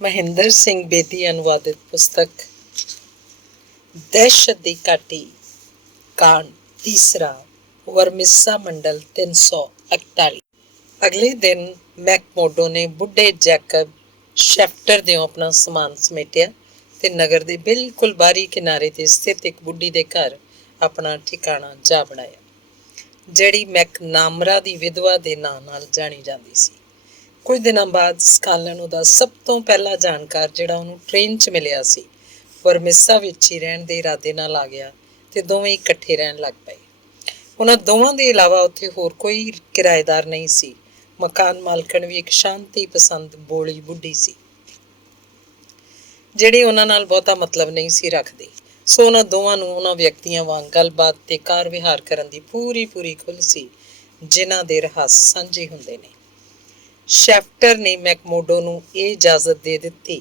ਮਹਿੰਦਰ ਸਿੰਘ ਬੇਦੀ ਅਨੁਵਾਦਿਤ ਪੁਸਤਕ ਦਹਿਸ਼ਤ ਦੀ ਘਾਟੀ ਕਾਂਡ ਤੀਸਰਾ ਵਰਮਿਸਾ ਮੰਡਲ 341। ਅਗਲੇ ਦਿਨ ਮੈਕਮੋਡੋ ਨੇ ਬੁੱਢੇ ਜੈਕਬ ਸ਼ੈਫਟਰ ਦਿਓ ਆਪਣਾ ਸਮਾਨ ਸਮੇਟਿਆ ਤੇ ਨਗਰ ਦੇ ਬਿਲਕੁਲ ਬਾਹਰੀ ਕਿਨਾਰੇ ਤੇ ਸਥਿਤ ਇੱਕ ਬੁੱਢੀ ਦੇ ਘਰ ਆਪਣਾ ਠਿਕਾਣਾ ਜਾ ਬਣਾਇਆ, ਜਿਹੜੀ ਮੈਕਨਾਮਰਾ ਦੀ ਵਿਧਵਾ ਦੇ ਨਾਂ ਨਾਲ ਜਾਣੀ ਜਾਂਦੀ ਸੀ। ਕੁਝ ਦਿਨਾਂ ਬਾਅਦ ਸਕਾਲਨ ਉਹਦਾ ਸਭ ਤੋਂ ਪਹਿਲਾ ਜਾਣਕਾਰ, ਜਿਹੜਾ ਉਹਨੂੰ ਟ੍ਰੇਨ 'ਚ ਮਿਲਿਆ ਸੀ, ਵਰਮਿਸਾ ਵਿੱਚ ਹੀ ਰਹਿਣ ਦੇ ਇਰਾਦੇ ਨਾਲ ਆ ਗਿਆ ਤੇ ਦੋਵੇਂ ਇਕੱਠੇ ਰਹਿਣ ਲੱਗ ਪਏ। ਉਹਨਾਂ ਦੋਵਾਂ ਦੇ ਇਲਾਵਾ ਉੱਥੇ ਹੋਰ ਕੋਈ ਕਿਰਾਏਦਾਰ ਨਹੀਂ ਸੀ। ਮਕਾਨ ਮਾਲਕਣ ਵੀ ਇੱਕ ਸ਼ਾਂਤੀ ਪਸੰਦ ਬੋਲੀ ਬੁੱਢੀ ਸੀ, ਜਿਹੜੀ ਉਹਨਾਂ ਨਾਲ ਬਹੁਤਾ ਮਤਲਬ ਨਹੀਂ ਸੀ ਰੱਖਦੀ। ਸੋ ਉਹਨਾਂ ਦੋਵਾਂ ਨੂੰ ਉਹਨਾਂ ਵਿਅਕਤੀਆਂ ਵਾਂਗ ਗੱਲਬਾਤ ਤੇ ਕਾਰ ਵਿਹਾਰ ਕਰਨ ਦੀ ਪੂਰੀ ਖੁੱਲ੍ਹ ਸੀ, ਜਿਨ੍ਹਾਂ ਦੇ ਰਹੱਸ ਸਾਂਝੇ ਹੁੰਦੇ ਨੇ। ਸ਼ੈਫਟਰ ਨੇ ਮੈਕਮੋਡੋ ਨੂੰ ਇਹ ਇਜਾਜ਼ਤ ਦੇ ਦਿੱਤੀ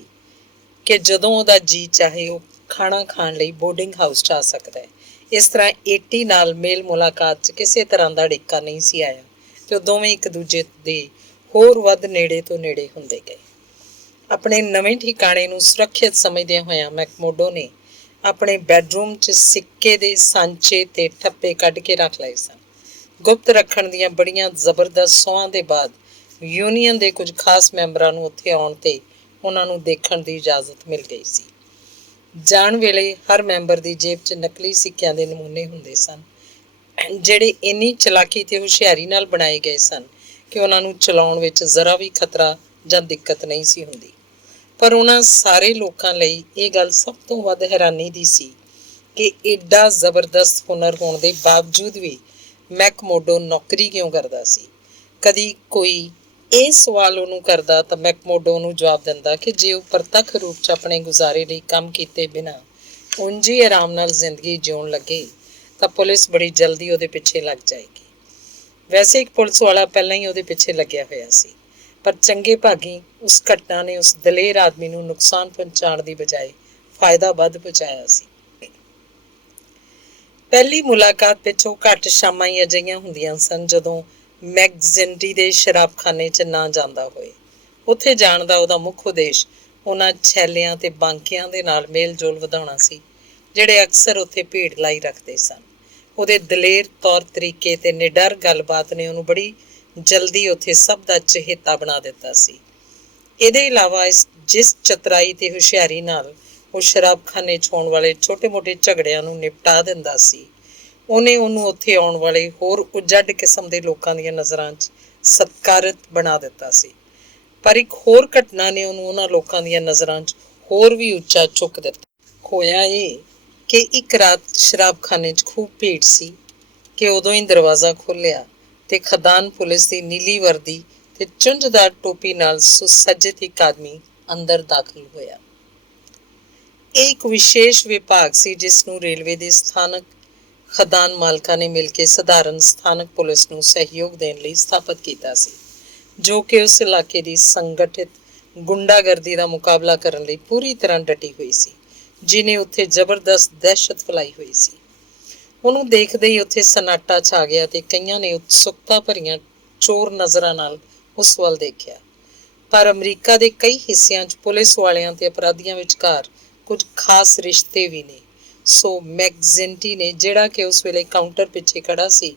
ਕਿ ਜਦੋਂ ਉਹਦਾ ਜੀ ਚਾਹੇ ਉਹ ਖਾਣਾ ਖਾਣ ਲਈ ਬੋਰਡਿੰਗ ਹਾਊਸ 'ਚ ਆ ਸਕਦਾ ਹੈ। ਇਸ ਤਰ੍ਹਾਂ ਏਟੀ ਨਾਲ ਮੇਲ ਮੁਲਾਕਾਤ 'ਚ ਕਿਸੇ ਤਰ੍ਹਾਂ ਦਾ ਅੜਿੱਕਾ ਨਹੀਂ ਸੀ ਆਇਆ ਤੇ ਉਹ ਦੋਵੇਂ ਇੱਕ ਦੂਜੇ ਦੇ ਹੋਰ ਵੱਧ ਨੇੜੇ ਤੋਂ ਨੇੜੇ ਹੁੰਦੇ ਗਏ। ਆਪਣੇ ਨਵੇਂ ਠਿਕਾਣੇ ਨੂੰ ਸੁਰੱਖਿਅਤ ਸਮਝਦਿਆਂ ਹੋਇਆਂ ਮੈਕਮੋਡੋ ਨੇ ਆਪਣੇ ਬੈਡਰੂਮ 'ਚ ਸਿੱਕੇ ਦੇ ਸਾਂਚੇ ਤੇ ਠੱਪੇ ਕੱਢ ਕੇ ਰੱਖ ਲਏ ਸਨ। ਗੁਪਤ ਰੱਖਣ ਦੀਆਂ ਬੜੀਆਂ ਜ਼ਬਰਦਸਤ ਸਹੁੰਆਂ ਦੇ ਬਾਅਦ ਯੂਨੀਅਨ ਦੇ ਕੁਝ ਖਾਸ ਮੈਂਬਰਾਂ ਨੂੰ ਉੱਥੇ ਆਉਣ ਤੇ ਉਹਨਾਂ ਨੂੰ ਦੇਖਣ ਦੀ ਇਜਾਜ਼ਤ ਮਿਲ ਗਈ ਸੀ। ਜਾਣ ਵੇਲੇ ਹਰ ਮੈਂਬਰ ਦੀ ਜੇਬ 'ਚ ਨਕਲੀ ਸਿੱਕਿਆਂ ਦੇ ਨਮੂਨੇ ਹੁੰਦੇ ਸਨ, ਜਿਹੜੇ ਇੰਨੀ ਚਲਾਕੀ ਤੇ ਹੁਸ਼ਿਆਰੀ ਨਾਲ ਬਣਾਏ ਗਏ ਸਨ ਕਿ ਉਹਨਾਂ ਨੂੰ ਚਲਾਉਣ ਵਿੱਚ ਜ਼ਰਾ ਵੀ ਖਤਰਾ ਜਾਂ ਦਿੱਕਤ ਨਹੀਂ ਸੀ ਹੁੰਦੀ। ਪਰ ਉਹਨਾਂ ਸਾਰੇ ਲੋਕਾਂ ਲਈ ਇਹ ਗੱਲ ਸਭ ਤੋਂ ਵੱਧ ਹੈਰਾਨੀ ਦੀ ਸੀ ਕਿ ਏਡਾ ਜ਼ਬਰਦਸਤ ਹੁਨਰ ਹੋਣ ਦੇ ਬਾਵਜੂਦ ਵੀ ਮੈਕਮੋਡੋ ਨੌਕਰੀ ਕਿਉਂ ਕਰਦਾ ਸੀ। ਕਦੀ ਕੋਈ ਇਹ ਸਵਾਲ ਉਹਨੂੰ ਕਰਦਾ ਤਾਂ ਮੈਕਮੋਡੋ ਨੂੰ ਜਵਾਬ ਦਿੰਦਾ ਕਿ ਜੇ ਉਹ ਪ੍ਰਤੱਖ ਰੂਪ 'ਚ ਆਪਣੇ ਗੁਜ਼ਾਰੇ ਲਈ ਕੰਮ ਕੀਤੇ ਬਿਨਾਂ ਉਂਝ ਹੀ ਆਰਾਮ ਨਾਲ ਜ਼ਿੰਦਗੀ ਜਿਉਣ ਲੱਗੇ ਤਾਂ ਪੁਲਿਸ ਬੜੀ ਜਲਦੀ ਉਹਦੇ ਪਿੱਛੇ ਲੱਗ ਜਾਏਗੀ। ਵੈਸੇ ਇੱਕ ਪੁਲਿਸ ਵਾਲਾ ਪਹਿਲਾਂ ਹੀ ਉਹਦੇ ਪਿੱਛੇ ਲੱਗਿਆ ਹੋਇਆ ਸੀ, ਪਰ ਚੰਗੇ ਭਾਗੀ ਉਸ ਘਟਨਾ ਨੇ ਉਸ ਦਲੇਰ ਆਦਮੀ ਨੂੰ ਨੁਕਸਾਨ ਪਹੁੰਚਾਉਣ ਦੀ ਬਜਾਏ ਫਾਇਦਾ ਵੱਧ ਪਹੁੰਚਾਇਆ ਸੀ। ਪਹਿਲੀ ਮੁਲਾਕਾਤ ਪਿੱਛੋਂ ਘੱਟ ਸ਼ਾਮਾਂ ਹੀ ਅਜਿਹੀਆਂ ਹੁੰਦੀਆਂ ਸਨ ਜਦੋਂ ਮੈਕਜ਼ਿੰਟੀ ਦੇ ਸ਼ਰਾਬਖਾਨੇ 'ਚ ਨਾ ਜਾਂਦਾ ਹੋਏ। ਉੱਥੇ ਜਾਣ ਦਾ ਉਹਦਾ ਮੁੱਖ ਉਦੇਸ਼ ਉਹਨਾਂ ਛੈਲਿਆਂ ਤੇ ਬਾਂਕਿਆਂ ਦੇ ਨਾਲ ਮੇਲ ਜੋਲ ਵਧਾਉਣਾ ਸੀ, ਜਿਹੜੇ ਅਕਸਰ ਉੱਥੇ ਭੀੜ ਲਾਈ ਰੱਖਦੇ ਸਨ। ਉਹਦੇ ਦਲੇਰ ਤੌਰ ਤਰੀਕੇ ਤੇ ਨਿਡਰ ਗੱਲਬਾਤ ਨੇ ਉਹਨੂੰ ਬੜੀ ਜਲਦੀ ਉੱਥੇ ਸਭ ਦਾ ਚਹੇਤਾ ਬਣਾ ਦਿੱਤਾ ਸੀ। ਇਹਦੇ ਇਲਾਵਾ ਜਿਸ ਚਤਰਾਈ ਤੇ ਹੁਸ਼ਿਆਰੀ ਨਾਲ ਉਹ ਸ਼ਰਾਬਖਾਨੇ 'ਚ ਹੋਣ ਵਾਲੇ ਛੋਟੇ-ਮੋਟੇ ਝਗੜਿਆਂ ਨੂੰ ਨਿਪਟਾ ਦਿੰਦਾ ਸੀ, ਉਹਨੇ ਉਹਨੂੰ ਉੱਥੇ ਆਉਣ ਵਾਲੇ ਹੋਰ ਉੱਜੜ ਕਿਸਮ ਦੇ ਲੋਕਾਂ ਦੀਆਂ ਨਜ਼ਰਾਂ 'ਚ ਸਤਿਕਾਰਿਤ ਬਣਾ ਦਿੱਤਾ ਸੀ। ਪਰ ਇੱਕ ਹੋਰ ਘਟਨਾ ਨੇ ਉਹਨੂੰ ਉਹਨਾਂ ਲੋਕਾਂ ਦੀਆਂ ਨਜ਼ਰਾਂ 'ਚ ਹੋਰ ਵੀ ਉੱਚਾ ਚੁੱਕ ਦਿੱਤਾ। ਹੋਇਆ ਇਹ ਕਿ ਇੱਕ ਰਾਤ ਸ਼ਰਾਬਖਾਨੇ 'ਚ ਖੂਬ ਭੀੜ ਸੀ ਕਿ ਉਦੋਂ ਹੀ ਦਰਵਾਜ਼ਾ ਖੋਲ੍ਹਿਆ ਤੇ ਖਦਾਨ ਪੁਲਿਸ ਦੀ ਨੀਲੀ ਵਰਦੀ ਤੇ ਚੁੰਝਦਾਰ ਟੋਪੀ ਨਾਲ ਸੁਸੱਜਿਤ ਇੱਕ ਆਦਮੀ ਅੰਦਰ ਦਾਖਲ ਹੋਇਆ। ਇਹ ਇੱਕ ਵਿਸ਼ੇਸ਼ ਵਿਭਾਗ ਸੀ ਜਿਸ ਨੂੰ ਰੇਲਵੇ ਦੇ ਸਥਾਨਕ ਖਦਾਨ ਮਾਲਕਾਂ ਨੇ ਮਿਲ ਕੇ ਸਧਾਰਨ ਸਥਾਨਕ ਪੁਲਿਸ ਨੂੰ ਸਹਿਯੋਗ ਦੇਣ ਲਈ ਸਥਾਪਿਤ ਕੀਤਾ ਸੀ, ਜੋ ਕਿ ਉਸ ਇਲਾਕੇ ਦੀ ਸੰਗਠਿਤ ਗੁੰਡਾਗਰਦੀ ਦਾ ਮੁਕਾਬਲਾ ਕਰਨ ਲਈ ਪੂਰੀ ਤਰ੍ਹਾਂ ਡਟੀ ਹੋਈ ਸੀ, ਜਿਹਨੇ ਉੱਥੇ ਜ਼ਬਰਦਸਤ ਦਹਿਸ਼ਤ ਫੈਲਾਈ ਹੋਈ ਸੀ। ਉਹਨੂੰ ਦੇਖਦੇ ਹੀ ਉੱਥੇ ਸਨਾਟਾ ਛਾ ਗਿਆ ਤੇ ਕਈਆਂ ਨੇ ਉਤਸੁਕਤਾ ਭਰੀਆਂ ਚੋਰ ਨਜ਼ਰਾਂ ਨਾਲ ਉਸ ਵੱਲ ਦੇਖਿਆ। ਪਰ ਅਮਰੀਕਾ ਦੇ ਕਈ ਹਿੱਸਿਆਂ 'ਚ ਪੁਲਿਸ ਵਾਲਿਆਂ ਤੇ ਅਪਰਾਧੀਆਂ ਵਿਚਕਾਰ ਕੁਝ ਖਾਸ ਰਿਸ਼ਤੇ ਵੀ ਨੇ। ਸੋ ਮੈਕਜ਼ਿੰਟੀ ਨੇ, ਜਿਹੜਾ ਕਿ ਉਸ ਵੇਲੇ ਕਾਊਂਟਰ ਪਿੱਛੇ ਖੜਾ ਸੀ,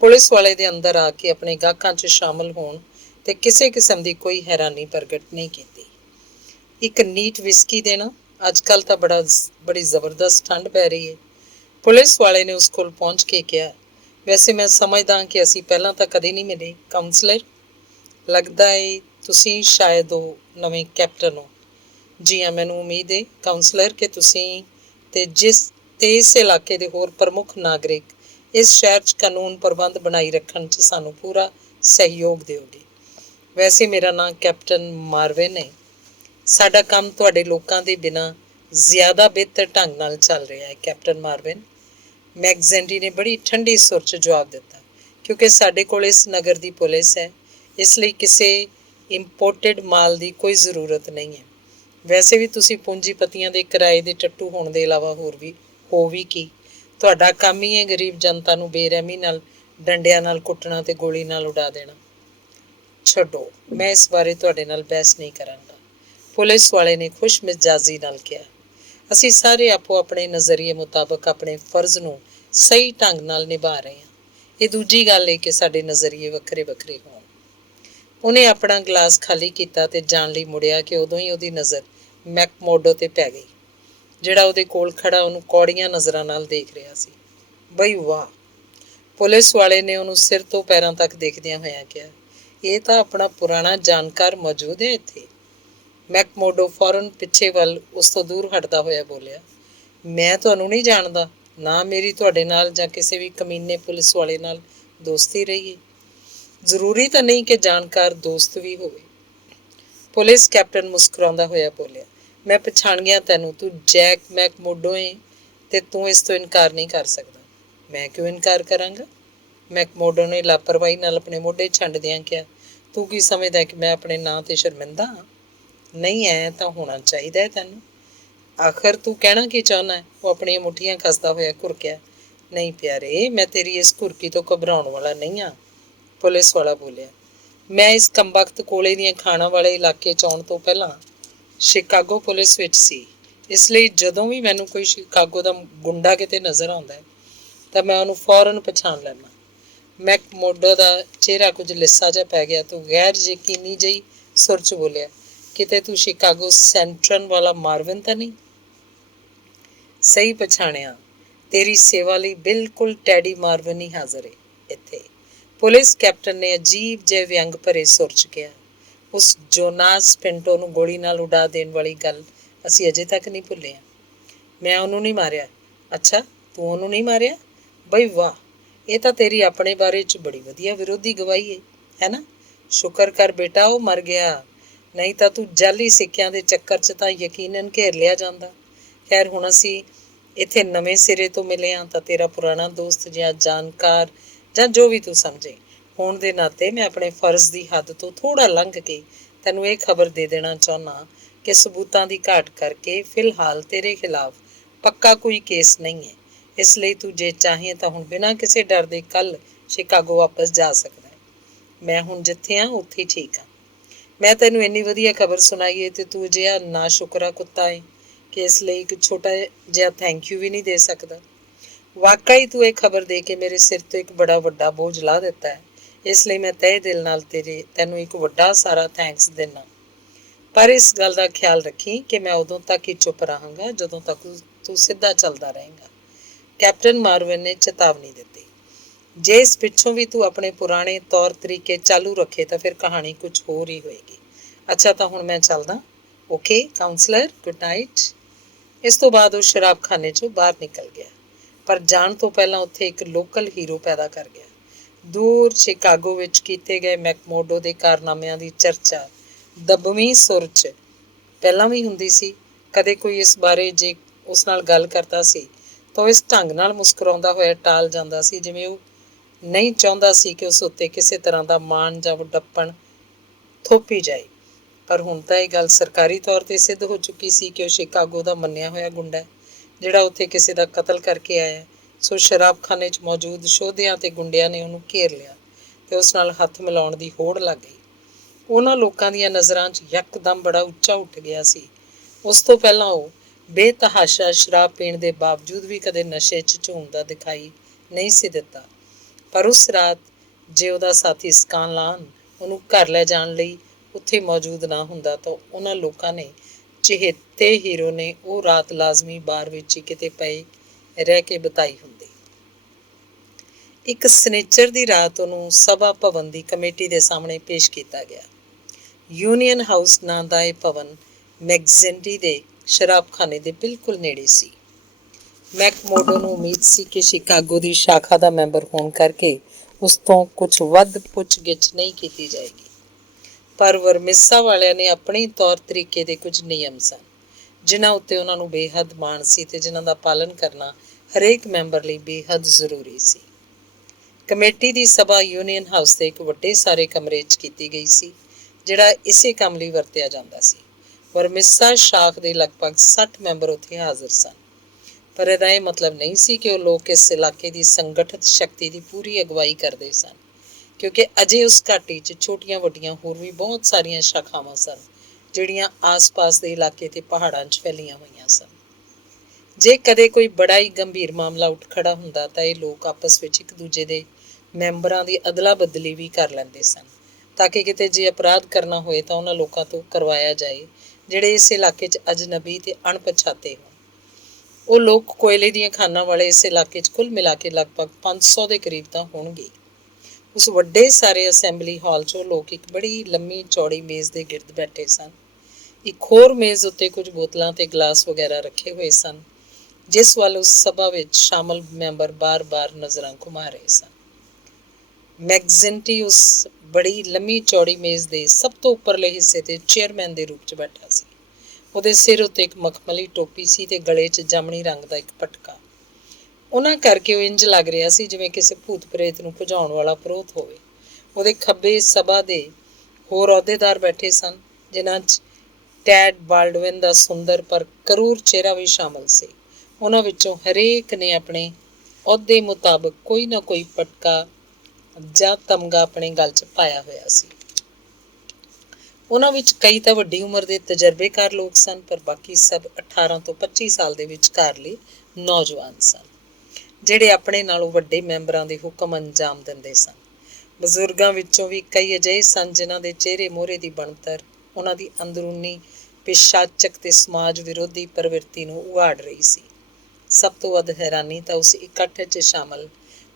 ਪੁਲਿਸ ਵਾਲੇ ਦੇ ਅੰਦਰ ਆ ਕੇ ਆਪਣੇ ਗਾਹਕਾਂ 'ਚ ਸ਼ਾਮਲ ਹੋਣ ਤੇ ਕਿਸੇ ਕਿਸਮ ਦੀ ਕੋਈ ਹੈਰਾਨੀ ਪ੍ਰਗਟ ਨਹੀਂ ਕੀਤੀ। ਇੱਕ ਨੀਟ ਵਿਸਕੀ ਦੇਣਾ? ਅੱਜ ਕੱਲ੍ਹ ਤਾਂ ਬੜੀ ਜ਼ਬਰਦਸਤ ਠੰਡ ਪੈ ਰਹੀ ਹੈ। ਪੁਲਿਸ ਵਾਲੇ ਨੇ ਉਸ ਕੋਲ ਪਹੁੰਚ ਕੇ ਕਿਹਾ, ਵੈਸੇ ਮੈਂ ਸਮਝਦਾ ਕਿ ਅਸੀਂ ਪਹਿਲਾਂ ਤਾਂ ਕਦੇ ਨਹੀਂ ਮਿਲੇ ਕਾਉਂਸਲਰ। ਲੱਗਦਾ ਏ ਤੁਸੀਂ ਸ਼ਾਇਦ ਉਹ ਨਵੇਂ ਕੈਪਟਨ ਹੋ। ਜੀ ਹਾਂ, ਮੈਨੂੰ ਉਮੀਦ ਹੈ ਕਾਉਂਸਲਰ ਕਿ ਤੁਸੀਂ ਤੇ ਇਸ ਇਲਾਕੇ ਦੇ ਹੋਰ ਪ੍ਰਮੁੱਖ ਨਾਗਰਿਕ ਇਸ ਸ਼ਹਿਰ 'ਚ ਕਾਨੂੰਨ ਪ੍ਰਬੰਧ ਬਣਾਈ ਰੱਖਣ 'ਚ ਸਾਨੂੰ ਪੂਰਾ ਸਹਿਯੋਗ ਦਿਓਗੇ। ਵੈਸੇ ਮੇਰਾ ਨਾਂ ਕੈਪਟਨ ਮਾਰਵਿਨ ਹੈ। ਸਾਡਾ ਕੰਮ ਤੁਹਾਡੇ ਲੋਕਾਂ ਦੇ ਬਿਨਾਂ ਜ਼ਿਆਦਾ ਬਿਹਤਰ ਢੰਗ ਨਾਲ ਚੱਲ ਰਿਹਾ ਹੈ ਕੈਪਟਨ ਮਾਰਵਿਨ, ਮੈਕਜ਼ਿੰਟੀ ਨੇ ਬੜੀ ਠੰਡੀ ਸੁਰ 'ਚ ਜਵਾਬ ਦਿੱਤਾ, ਕਿਉਂਕਿ ਸਾਡੇ ਕੋਲ ਇਸ ਨਗਰ ਦੀ ਪੁਲਿਸ ਹੈ, ਇਸ ਲਈ ਕਿਸੇ ਇੰਪੋਰਟਡ ਮਾਲ ਦੀ ਕੋਈ ਜ਼ਰੂਰਤ ਨਹੀਂ ਹੈ। ਵੈਸੇ ਵੀ ਤੁਸੀਂ ਪੂੰਜੀਪਤੀਆਂ ਦੇ ਕਿਰਾਏ ਦੇ ਟੱਟੂ ਹੋਣ ਦੇ ਇਲਾਵਾ ਹੋਰ ਵੀ ਕੀ, ਤੁਹਾਡਾ ਕੰਮ ਹੀ ਹੈ ਗਰੀਬ ਜਨਤਾ ਨੂੰ ਬੇਰਹਿਮੀ ਨਾਲ ਡੰਡਿਆਂ ਨਾਲ ਕੁੱਟਣਾ ਤੇ ਗੋਲੀ ਨਾਲ ਉਡਾ ਦੇਣਾ। ਛੱਡੋ, ਮੈਂ ਇਸ ਬਾਰੇ ਤੁਹਾਡੇ ਨਾਲ ਬਹਿਸ ਨਹੀਂ ਕਰਾਂਗਾ। ਪੁਲਿਸ ਵਾਲੇ ਨੇ ਖੁਸ਼ ਮਿਜਾਜ਼ੀ ਨਾਲ ਕਿਹਾ। ਅਸੀਂ ਸਾਰੇ ਆਪੋ ਆਪਣੇ ਨਜ਼ਰੀਏ ਮੁਤਾਬਕ ਆਪਣੇ ਫਰਜ਼ ਨੂੰ ਸਹੀ ਢੰਗ ਨਾਲ ਨਿਭਾ ਰਹੇ ਹਾਂ। ਇਹ ਦੂਜੀ ਗੱਲ ਹੈ ਕਿ ਸਾਡੇ ਨਜ਼ਰੀਏ ਵੱਖਰੇ ਵੱਖਰੇ ਹੋਣ। ਉਹਨੇ ਆਪਣਾ ਗਲਾਸ ਖਾਲੀ ਕੀਤਾ ਤੇ ਜਾਣ ਲਈ ਮੁੜਿਆ ਕਿ ਉਦੋਂ ਹੀ ਉਹਦੀ ਨਜ਼ਰ ਮੈਕਮੋਡੋ ਤੇ ਪੈ ਗਈ, ਜਿਹੜਾ ਉਹਦੇ ਕੋਲ ਖੜਾ ਉਹਨੂੰ ਕੌੜੀਆਂ ਨਜ਼ਰਾਂ ਨਾਲ ਦੇਖ ਰਿਹਾ ਸੀ। ਬਈ ਵਾਹ! ਪੁਲਿਸ ਵਾਲੇ ਨੇ ਉਹਨੂੰ ਸਿਰ ਤੋਂ ਪੈਰਾਂ ਤੱਕ ਦੇਖਦਿਆਂ ਹੋਇਆਂ ਕਿਹਾ। ਇਹ ਤਾਂ ਆਪਣਾ ਪੁਰਾਣਾ ਜਾਣਕਾਰ ਮੌਜੂਦ ਹੈ ਇੱਥੇ। ਮੈਕਮੋਡੋ ਫੌਰਨ ਪਿੱਛੇ ਵੱਲ ਉਸ ਤੋਂ ਦੂਰ ਹਟਦਾ ਹੋਇਆ ਬੋਲਿਆ, ਮੈਂ ਤੁਹਾਨੂੰ ਨਹੀਂ ਜਾਣਦਾ, ਨਾ ਮੇਰੀ ਤੁਹਾਡੇ ਨਾਲ ਜਾਂ ਕਿਸੇ ਵੀ ਕਮੀਨੇ ਪੁਲਿਸ ਵਾਲੇ ਨਾਲ ਦੋਸਤੀ ਰਹੀ ਹੈ। ਜ਼ਰੂਰੀ ਤਾਂ ਨਹੀਂ ਕਿ ਜਾਣਕਾਰ ਦੋਸਤ ਵੀ ਹੋਵੇ। ਪੁਲਿਸ ਕੈਪਟਨ ਮੁਸਕਰਾਉਂਦਾ ਹੋਇਆ ਬੋਲਿਆ, ਮੈਂ ਪਛਾਣ ਗਿਆ ਤੈਨੂੰ, ਤੂੰ ਜੈਕ ਮੈਕਮੋਡੋ ਹੈ ਤੇ ਤੂੰ ਇਸ ਤੋਂ ਇਨਕਾਰ ਨਹੀਂ ਕਰ ਸਕਦਾ। ਮੈਂ ਕਿਉਂ ਇਨਕਾਰ ਕਰਾਂਗਾ? ਮੈਕਮੋਡੋ ਨੇ ਲਾਪਰਵਾਹੀ ਨਾਲ ਆਪਣੇ ਮੋਢੇ ਛੰਡਦਿਆਂ ਕਿਹਾ, ਤੂੰ ਕੀ ਸਮਝਦਾ ਕਿ ਮੈਂ ਆਪਣੇ ਨਾਂ ਤੇ ਸ਼ਰਮਿੰਦਾ ਹਾਂ? ਨਹੀਂ, ਐ ਤਾਂ ਹੋਣਾ ਚਾਹੀਦਾ ਹੈ ਤੈਨੂੰ। ਆਖਰ ਤੂੰ ਕਹਿਣਾ ਕੀ ਚਾਹੁੰਦਾ ਹੈ? ਉਹ ਆਪਣੀਆਂ ਮੁੱਠੀਆਂ ਕੱਸਦਾ ਹੋਇਆ ਘੁਰਕਿਆ। ਨਹੀਂ ਪਿਆਰੇ, ਮੈਂ ਤੇਰੀ ਇਸ ਘੁਰਕੀ ਤੋਂ ਘਬਰਾਉਣ ਵਾਲਾ ਨਹੀਂ ਹਾਂ, ਪੁਲਿਸ ਵਾਲਾ ਬੋਲਿਆ। ਮੈਂ ਇਸ ਕੰਬਖਤ ਕੋਲੇ ਦੀਆਂ ਖਾਣਾਂ ਵਾਲੇ ਇਲਾਕੇ 'ਚ ਆਉਣ ਤੋਂ ਪਹਿਲਾਂ ਸ਼ਿਕਾਗੋ ਪੁਲਿਸ ਵਿੱਚ ਸੀ, ਇਸ ਲਈ ਜਦੋਂ ਵੀ ਮੈਨੂੰ ਕੋਈ ਸ਼ਿਕਾਗੋ ਦਾ ਗੁੰਡਾ ਕਿਤੇ ਨਜ਼ਰ ਆਉਂਦਾ ਹੈ ਤਾਂ ਮੈਂ ਉਹਨੂੰ ਫੌਰਨ ਪਛਾਣ ਲੈਂਦਾ। ਮੈਕਮੋਡੋ ਦਾ ਚਿਹਰਾ ਕੁਝ ਲਿੱਸਾ ਜਿਹਾ ਪੈ ਗਿਆ ਤੂੰ ਗੈਰ ਯਕੀਨੀ ਜਿਹੀ ਸੁਰ 'ਚ ਬੋਲਿਆ, ਕਿਤੇ ਤੂੰ ਸ਼ਿਕਾਗੋ ਸੈਂਟਰਨ ਵਾਲਾ ਮਾਰਵਿਨ ਤਾਂ ਨਹੀਂ? ਸਹੀ ਪਛਾਣਿਆ, ਤੇਰੀ ਸੇਵਾ ਲਈ ਬਿਲਕੁਲ ਟੈਡੀ ਮਾਰਵਿਨ ਹੀ ਹਾਜ਼ਰ ਹੈ ਇੱਥੇ, ਪੁਲਿਸ ਕੈਪਟਨ ਨੇ ਅਜੀਬ ਜਿਹੇ ਵਿਅੰਗ ਭਰੇ ਸੁਰ 'ਚ ਕਿਹਾ। ਉਸ ਜੋਨਾਸ ਪਿੰਟੋ ਨੂੰ ਗੋਲੀ ਨਾਲ ਉਡਾ ਦੇਣ ਵਾਲੀ ਗੱਲ ਅਸੀਂ ਅਜੇ ਤੱਕ ਨਹੀਂ ਭੁੱਲੇ ਹਾਂ। ਮੈਂ ਉਹਨੂੰ ਨਹੀਂ ਮਾਰਿਆ। ਅੱਛਾ, ਤੂੰ ਉਹਨੂੰ ਨਹੀਂ ਮਾਰਿਆ? ਬਈ ਵਾਹ! ਇਹ ਤਾਂ ਤੇਰੀ ਆਪਣੇ ਬਾਰੇ 'ਚ ਬੜੀ ਵਧੀਆ ਵਿਰੋਧੀ ਗਵਾਹੀ ਹੈ ਨਾ? ਸ਼ੁਕਰ ਕਰ ਬੇਟਾ ਉਹ ਮਰ ਗਿਆ, ਨਹੀਂ ਤਾਂ ਤੂੰ ਜਾਲੀ ਸਿੱਕਿਆਂ ਦੇ ਚੱਕਰ 'ਚ ਤਾਂ ਯਕੀਨਨ ਘੇਰ ਲਿਆ ਜਾਂਦਾ। ਖੈਰ ਹੁਣ ਅਸੀਂ ਇੱਥੇ ਨਵੇਂ ਸਿਰੇ ਤੋਂ ਮਿਲੇ ਹਾਂ ਤਾਂ ਤੇਰਾ ਪੁਰਾਣਾ ਦੋਸਤ ਜਾਂ ਜਾਣਕਾਰ ਜਾਂ ਜੋ ਵੀ ਤੂੰ ਸਮਝੇ ਹੋਣ ਦੇ ਨਾਤੇ ਮੈਂ ਆਪਣੇ ਫਰਜ਼ ਦੀ ਹੱਦ ਤੋਂ ਥੋੜ੍ਹਾ ਲੰਘ ਕੇ ਤੈਨੂੰ ਇਹ ਖਬਰ ਦੇ ਦੇਣਾ ਚਾਹੁੰਦਾ ਕਿ ਸਬੂਤਾਂ ਦੀ ਘਾਟ ਕਰਕੇ ਫਿਲਹਾਲ ਤੇਰੇ ਖਿਲਾਫ ਪੱਕਾ ਕੋਈ ਕੇਸ ਨਹੀਂ ਹੈ। ਇਸ ਲਈ ਤੂੰ ਜੇ ਚਾਹੇ ਤਾਂ ਹੁਣ ਬਿਨਾਂ ਕਿਸੇ ਡਰ ਦੇ ਕੱਲ੍ਹ ਸ਼ਿਕਾਗੋ ਵਾਪਸ ਜਾ ਸਕਦਾ ਹੈ। ਮੈਂ ਹੁਣ ਜਿੱਥੇ ਹਾਂ ਉੱਥੇ ਠੀਕ ਹਾਂ। ਮੈਂ ਤੈਨੂੰ ਇੰਨੀ ਵਧੀਆ ਖਬਰ ਸੁਣਾਈ ਹੈ ਤੇ ਤੂੰ ਅਜਿਹਾ ਨਾ ਸ਼ੁਕਰਾ ਕੁੱਤਾ ਹੈ ਕਿ ਇਸ ਲਈ ਇੱਕ ਛੋਟਾ ਜਿਹਾ ਥੈਂਕ ਯੂ ਵੀ ਨਹੀਂ ਦੇ ਸਕਦਾ। ਵਾਕਈ ਤੂੰ ਇਹ ਖਬਰ ਦੇ ਕੇ ਮੇਰੇ ਸਿਰ ਤੋਂ ਇੱਕ ਬੜਾ ਵੱਡਾ ਬੋਝ ਲਾ ਦਿੱਤਾ ਹੈ, ਇਸ ਲਈ ਮੈਂ ਤਹਿ ਦਿਲ ਨਾਲ ਤੈਨੂੰ ਇੱਕ ਵੱਡਾ ਸਾਰਾ ਥੈਂਕਸ ਦਿੰਦਾ। ਪਰ ਇਸ ਗੱਲ ਦਾ ਖਿਆਲ ਰੱਖੀ ਕਿ ਮੈਂ ਉਦੋਂ ਤੱਕ ਹੀ ਚੁੱਪ ਰਹਾਂਗਾ ਜਦੋਂ ਤੱਕ ਤੂੰ ਸਿੱਧਾ ਚੱਲਦਾ ਰਹੇਂਗਾ। ਕੈਪਟਨ ਮਾਰਵਿਨ ਨੇ ਚੇਤਾਵਨੀ ਦਿੱਤੀ। ਜੇ ਇਸ ਪਿੱਛੋਂ ਵੀ ਤੂੰ ਆਪਣੇ ਪੁਰਾਣੇ ਤੌਰ ਤਰੀਕੇ ਚਾਲੂ ਰੱਖੇ ਤਾਂ ਫਿਰ ਕਹਾਣੀ ਕੁਝ ਹੋਰ ਹੀ ਹੋਏਗੀ। ਅੱਛਾ ਤਾਂ ਹੁਣ ਮੈਂ ਚੱਲਦਾ। Okay counsellor, good night. ਇਸ ਤੋਂ ਬਾਅਦ ਉਹ ਸ਼ਰਾਬਖਾਨੇ 'ਚੋਂ ਬਾਹਰ ਨਿਕਲ ਗਿਆ, ਪਰ ਜਾਣ ਤੋਂ ਪਹਿਲਾਂ ਉੱਥੇ ਇੱਕ ਲੋਕਲ ਹੀਰੋ ਪੈਦਾ ਕਰ ਗਿਆ। ਦੂਰ ਸ਼ਿਕਾਗੋ ਵਿੱਚ ਕੀਤੇ ਗਏ ਮੈਕਮੋਡੋ ਦੇ ਕਾਰਨਾਮਿਆਂ ਦੀ ਚਰਚਾ ਦੱਬਵੀਂ ਸੁਰ 'ਚ ਪਹਿਲਾਂ ਵੀ ਹੁੰਦੀ ਸੀ। ਕਦੇ ਕੋਈ ਇਸ ਬਾਰੇ ਜੇ ਉਸ ਨਾਲ ਗੱਲ ਕਰਦਾ ਸੀ ਤਾਂ ਉਹ ਇਸ ਢੰਗ ਨਾਲ ਮੁਸਕਰਾਉਂਦਾ ਹੋਇਆ ਟਾਲ ਜਾਂਦਾ ਸੀ ਜਿਵੇਂ ਉਹ ਨਹੀਂ ਚਾਹੁੰਦਾ ਸੀ ਕਿ ਉਸ ਉੱਤੇ ਕਿਸੇ ਤਰ੍ਹਾਂ ਦਾ ਮਾਣ ਜਾਂ ਵੱਡਪਣ ਥੋਪੀ ਜਾਏ। ਪਰ ਹੁਣ ਤਾਂ ਇਹ ਗੱਲ ਸਰਕਾਰੀ ਤੌਰ 'ਤੇ ਸਿੱਧ ਹੋ ਚੁੱਕੀ ਸੀ ਕਿ ਉਹ ਸ਼ਿਕਾਗੋ ਦਾ ਮੰਨਿਆ ਹੋਇਆ ਗੁੰਡਾ ਹੈ, ਜਿਹੜਾ ਉੱਥੇ ਕਿਸੇ ਦਾ ਕਤਲ ਕਰਕੇ ਆਇਆ। ਸੋ ਸ਼ਰਾਬਖਾਨੇ 'ਚ ਮੌਜੂਦ ਸ਼ੋਧਿਆਂ ਤੇ ਗੁੰਡਿਆਂ ਨੇ ਉਹਨੂੰ ਘੇਰ ਲਿਆ ਤੇ ਉਸ ਨਾਲ ਹੱਥ ਮਿਲਾਉਣ ਦੀ ਹੋੜ ਲੱਗ ਗਈ। ਉਹਨਾਂ ਲੋਕਾਂ ਦੀਆਂ ਨਜ਼ਰਾਂ 'ਚ ਯਕਦਮ ਬੜਾ ਉੱਚਾ ਉੱਠ ਗਿਆ ਸੀ। ਉਸ ਤੋਂ ਪਹਿਲਾਂ ਉਹ ਬੇਤਹਾਸ਼ਾ ਸ਼ਰਾਬ ਪੀਣ ਦੇ ਬਾਵਜੂਦ ਵੀ ਕਦੇ ਨਸ਼ੇ 'ਚ ਝੂਮਦਾ ਦਿਖਾਈ ਨਹੀਂ ਸੀ ਦਿੱਤਾ। ਪਰ ਉਸ ਰਾਤ ਜੇ ਉਹਦਾ ਸਾਥੀ ਸਕਾਨਲਾਨ ਉਹਨੂੰ ਘਰ ਲੈ ਜਾਣ ਲਈ ਉੱਥੇ ਮੌਜੂਦ ਨਾ ਹੁੰਦਾ ਤਾਂ ਉਹਨਾਂ ਲੋਕਾਂ ਨੇ ਚਹੇਤੇ ਹੀਰੋ ਨੇ ਉਹ ਰਾਤ ਲਾਜ਼ਮੀ ਬਾਰ ਵਿੱਚ ਹੀ ਕਿਤੇ ਪਏ ਰਹਿ ਕੇ ਬਿਤਾਈ ਹੁੰਦੀ। ਇੱਕ ਸਨਿਚਰ ਦੀ ਰਾਤ ਉਹਨੂੰ ਸਭਾ ਭਵਨ ਦੀ ਕਮੇਟੀ ਦੇ ਸਾਹਮਣੇ ਪੇਸ਼ ਕੀਤਾ ਗਿਆ। ਯੂਨੀਅਨ ਹਾਊਸ ਨਾਂ ਦਾ ਇਹ ਭਵਨ ਮੈਕਜ਼ੈਂਟੀ ਦੇ ਸ਼ਰਾਬਖਾਨੇ ਦੇ ਬਿਲਕੁਲ ਨੇੜੇ ਸੀ। ਮੈਕਮੋਡੋ ਨੂੰ ਉਮੀਦ ਸੀ ਕਿ ਸ਼ਿਕਾਗੋ ਦੀ ਸ਼ਾਖਾ ਦਾ ਮੈਂਬਰ ਹੋਣ ਕਰਕੇ ਉਸ ਤੋਂ ਕੁਝ ਵੱਧ ਪੁੱਛ-ਗਿੱਛ ਨਹੀਂ ਕੀਤੀ ਜਾਏਗੀ। ਪਰ ਵਰਮਿਸਾ ਵਾਲਿਆਂ ਨੇ ਆਪਣੇ ਤੌਰ ਤਰੀਕੇ ਦੇ ਕੁਝ ਨਿਯਮ ਸਨ ਜਿਨ੍ਹਾਂ ਉੱਤੇ ਉਹਨਾਂ ਨੂੰ ਬੇਹੱਦ ਮਾਣ ਸੀ ਤੇ ਜਿਨ੍ਹਾਂ ਦਾ ਪਾਲਣ ਕਰਨਾ ਹਰੇਕ ਮੈਂਬਰ ਲਈ ਬੇਹੱਦ ਜ਼ਰੂਰੀ ਸੀ। ਕਮੇਟੀ ਦੀ ਸਭਾ ਯੂਨੀਅਨ ਹਾਊਸ ਦੇ ਇੱਕ ਵੱਡੇ ਸਾਰੇ ਕਮਰੇ 'ਚ ਕੀਤੀ ਗਈ ਸੀ, ਜਿਹੜਾ ਇਸੇ ਕੰਮ ਲਈ ਵਰਤਿਆ ਜਾਂਦਾ ਸੀ। ਵਰਮਿਸਾ ਸ਼ਾਖ ਦੇ ਲਗਭਗ 60 ਮੈਂਬਰ ਉੱਥੇ ਹਾਜ਼ਰ ਸਨ। ਪਰ ਇਹਦਾ ਇਹ ਮਤਲਬ ਨਹੀਂ ਸੀ ਕਿ ਉਹ ਲੋਕ ਇਸ ਇਲਾਕੇ ਦੀ ਸੰਗਠਿਤ ਸ਼ਕਤੀ ਦੀ ਪੂਰੀ ਅਗਵਾਈ ਕਰਦੇ ਸਨ, ਕਿਉਂਕਿ ਅਜੇ ਉਸ ਘਾਟੀ 'ਚ ਛੋਟੀਆਂ ਵੱਡੀਆਂ ਹੋਰ ਵੀ ਬਹੁਤ ਸਾਰੀਆਂ ਸ਼ਾਖਾਵਾਂ ਸਨ ਜਿਹੜੀਆਂ ਆਸ-ਪਾਸ ਦੇ ਇਲਾਕੇ ਤੇ ਪਹਾੜਾਂ 'ਚ ਫੈਲੀਆਂ ਹੋਈਆਂ ਸਨ। ਜੇ ਕਦੇ ਕੋਈ ਬੜਾ ਹੀ ਗੰਭੀਰ ਮਾਮਲਾ ਉੱਠ ਖੜਾ ਹੁੰਦਾ ਤਾਂ ਇਹ ਲੋਕ ਆਪਸ ਵਿੱਚ ਇੱਕ ਦੂਜੇ ਦੇ ਮੈਂਬਰਾਂ ਦੀ ਅਦਲਾ ਬਦਲੀ ਵੀ ਕਰ ਲੈਂਦੇ ਸਨ, ਤਾਂ ਕਿ ਕਿਤੇ ਜੇ ਅਪਰਾਧ ਕਰਨਾ ਹੋਏ ਤਾਂ ਉਹਨਾਂ ਲੋਕਾਂ ਤੋਂ ਕਰਵਾਇਆ ਜਾਏ ਜਿਹੜੇ ਇਸ ਇਲਾਕੇ 'ਚ ਅਜਨਬੀ ਤੇ ਅਣਪਛਾਤੇ ਹੋਣ। ਉਹ ਲੋਕ ਕੋਇਲੇ ਦੀਆਂ ਖਾਨਾਂ ਵਾਲੇ ਇਸ ਇਲਾਕੇ 'ਚ ਕੁੱਲ ਮਿਲਾ ਕੇ ਲਗਭਗ 500 ਦੇ ਕਰੀਬ ਤਾਂ ਹੋਣਗੇ। ਉਸ ਵੱਡੇ ਸਾਰੇ ਅਸੈਂਬਲੀ ਹਾਲ 'ਚ ਉਹ ਲੋਕ ਇੱਕ ਬੜੀ ਲੰਮੀ ਚੌੜੀ ਮੇਜ਼ ਦੇ ਗਿਰਦ ਬੈਠੇ ਸਨ। ਇੱਕ ਹੋਰ ਮੇਜ਼ ਉੱਤੇ ਕੁਝ ਬੋਤਲਾਂ ਤੇ ਗਲਾਸ ਵਗੈਰਾ ਰੱਖੇ ਹੋਏ ਸਨ, ਜਿਸ ਵੱਲ ਉਸ ਸਭਾ ਵਿੱਚ ਸ਼ਾਮਲ ਮੈਂਬਰ ਬਾਰ-ਬਾਰ ਨਜ਼ਰਾਂ ਘੁਮਾ ਰਹੇ ਸਨ। ਮੈਕਗਿੰਟੀ ਉਸ ਬੜੀ ਲੰਮੀ ਚੌੜੀ ਮੇਜ਼ ਦੇ ਸਭ ਤੋਂ ਉੱਪਰਲੇ ਹਿੱਸੇ ਤੇ ਚੇਅਰਮੈਨ ਦੇ ਰੂਪ 'ਚ ਬੈਠਾ ਸੀ। ਉਹਦੇ ਸਿਰ ਉੱਤੇ ਇੱਕ ਮਖਮਲੀ ਟੋਪੀ ਸੀ ਤੇ ਗਲੇ 'ਚ ਜਾਮਣੀ ਰੰਗ ਦਾ ਇੱਕ ਪਟਕਾ। ਉਹਨਾਂ ਕਰਕੇ ਉਹ ਇੰਜ ਲੱਗ ਰਿਹਾ ਸੀ ਜਿਵੇਂ ਕਿਸੇ ਭੂਤ ਪ੍ਰੇਤ ਨੂੰ ਭਜਾਉਣ ਵਾਲਾ ਪ੍ਰੋਤ ਹੋਵੇ। ਉਹਦੇ ਖੱਬੇ ਸਭਾ ਦੇ ਹੋਰ ਅਹੁਦੇਦਾਰ ਬੈਠੇ ਸਨ, ਜਿਨ੍ਹਾਂ 'ਚ ਟੈਡ ਬਾਲਡਵਿਨ ਦਾ ਸੁੰਦਰ ਪਰ ਕਰੂਰ ਚਿਹਰਾ ਵੀ ਸ਼ਾਮਲ ਸੀ। ਉਹਨਾਂ ਵਿੱਚੋਂ ਹਰੇਕ ਨੇ ਆਪਣੇ ਅਹੁਦੇ ਮੁਤਾਬਕ ਕੋਈ ਨਾ ਕੋਈ ਪਟਕਾ ਜਾਂ ਤਮਗਾ ਆਪਣੇ ਗਲ 'ਚ ਪਾਇਆ ਹੋਇਆ ਸੀ। ਉਹਨਾਂ ਵਿੱਚ ਕਈ ਤਾਂ ਵੱਡੀ ਉਮਰ ਦੇ ਤਜਰਬੇਕਾਰ ਲੋਕ ਸਨ, ਪਰ ਬਾਕੀ ਸਭ 18 ਤੋਂ 25 ਸਾਲ ਦੇ ਵਿਚਕਾਰਲੇ ਨੌਜਵਾਨ ਸਨ, ਜਿਹੜੇ ਆਪਣੇ ਨਾਲੋਂ ਵੱਡੇ ਮੈਂਬਰਾਂ ਦੇ ਹੁਕਮ ਅੰਜਾਮ ਦਿੰਦੇ ਸਨ। ਬਜ਼ੁਰਗਾਂ ਵਿੱਚੋਂ ਵੀ ਕਈ ਅਜਿਹੇ ਸਨ ਜਿਨ੍ਹਾਂ ਦੇ ਚਿਹਰੇ ਮੋਹਰੇ ਦੀ ਬਣਤਰ ਉਹਨਾਂ ਦੀ ਅੰਦਰੂਨੀ ਪਿਸ਼ਾਚਕ ਤੇ ਸਮਾਜ ਵਿਰੋਧੀ ਪ੍ਰਵਿਰਤੀ ਨੂੰ ਉਘਾੜ ਰਹੀ ਸੀ। ਸਭ ਤੋਂ ਵੱਧ ਹੈਰਾਨੀ ਤਾਂ ਉਸ ਇਕੱਠ 'ਚ ਸ਼ਾਮਲ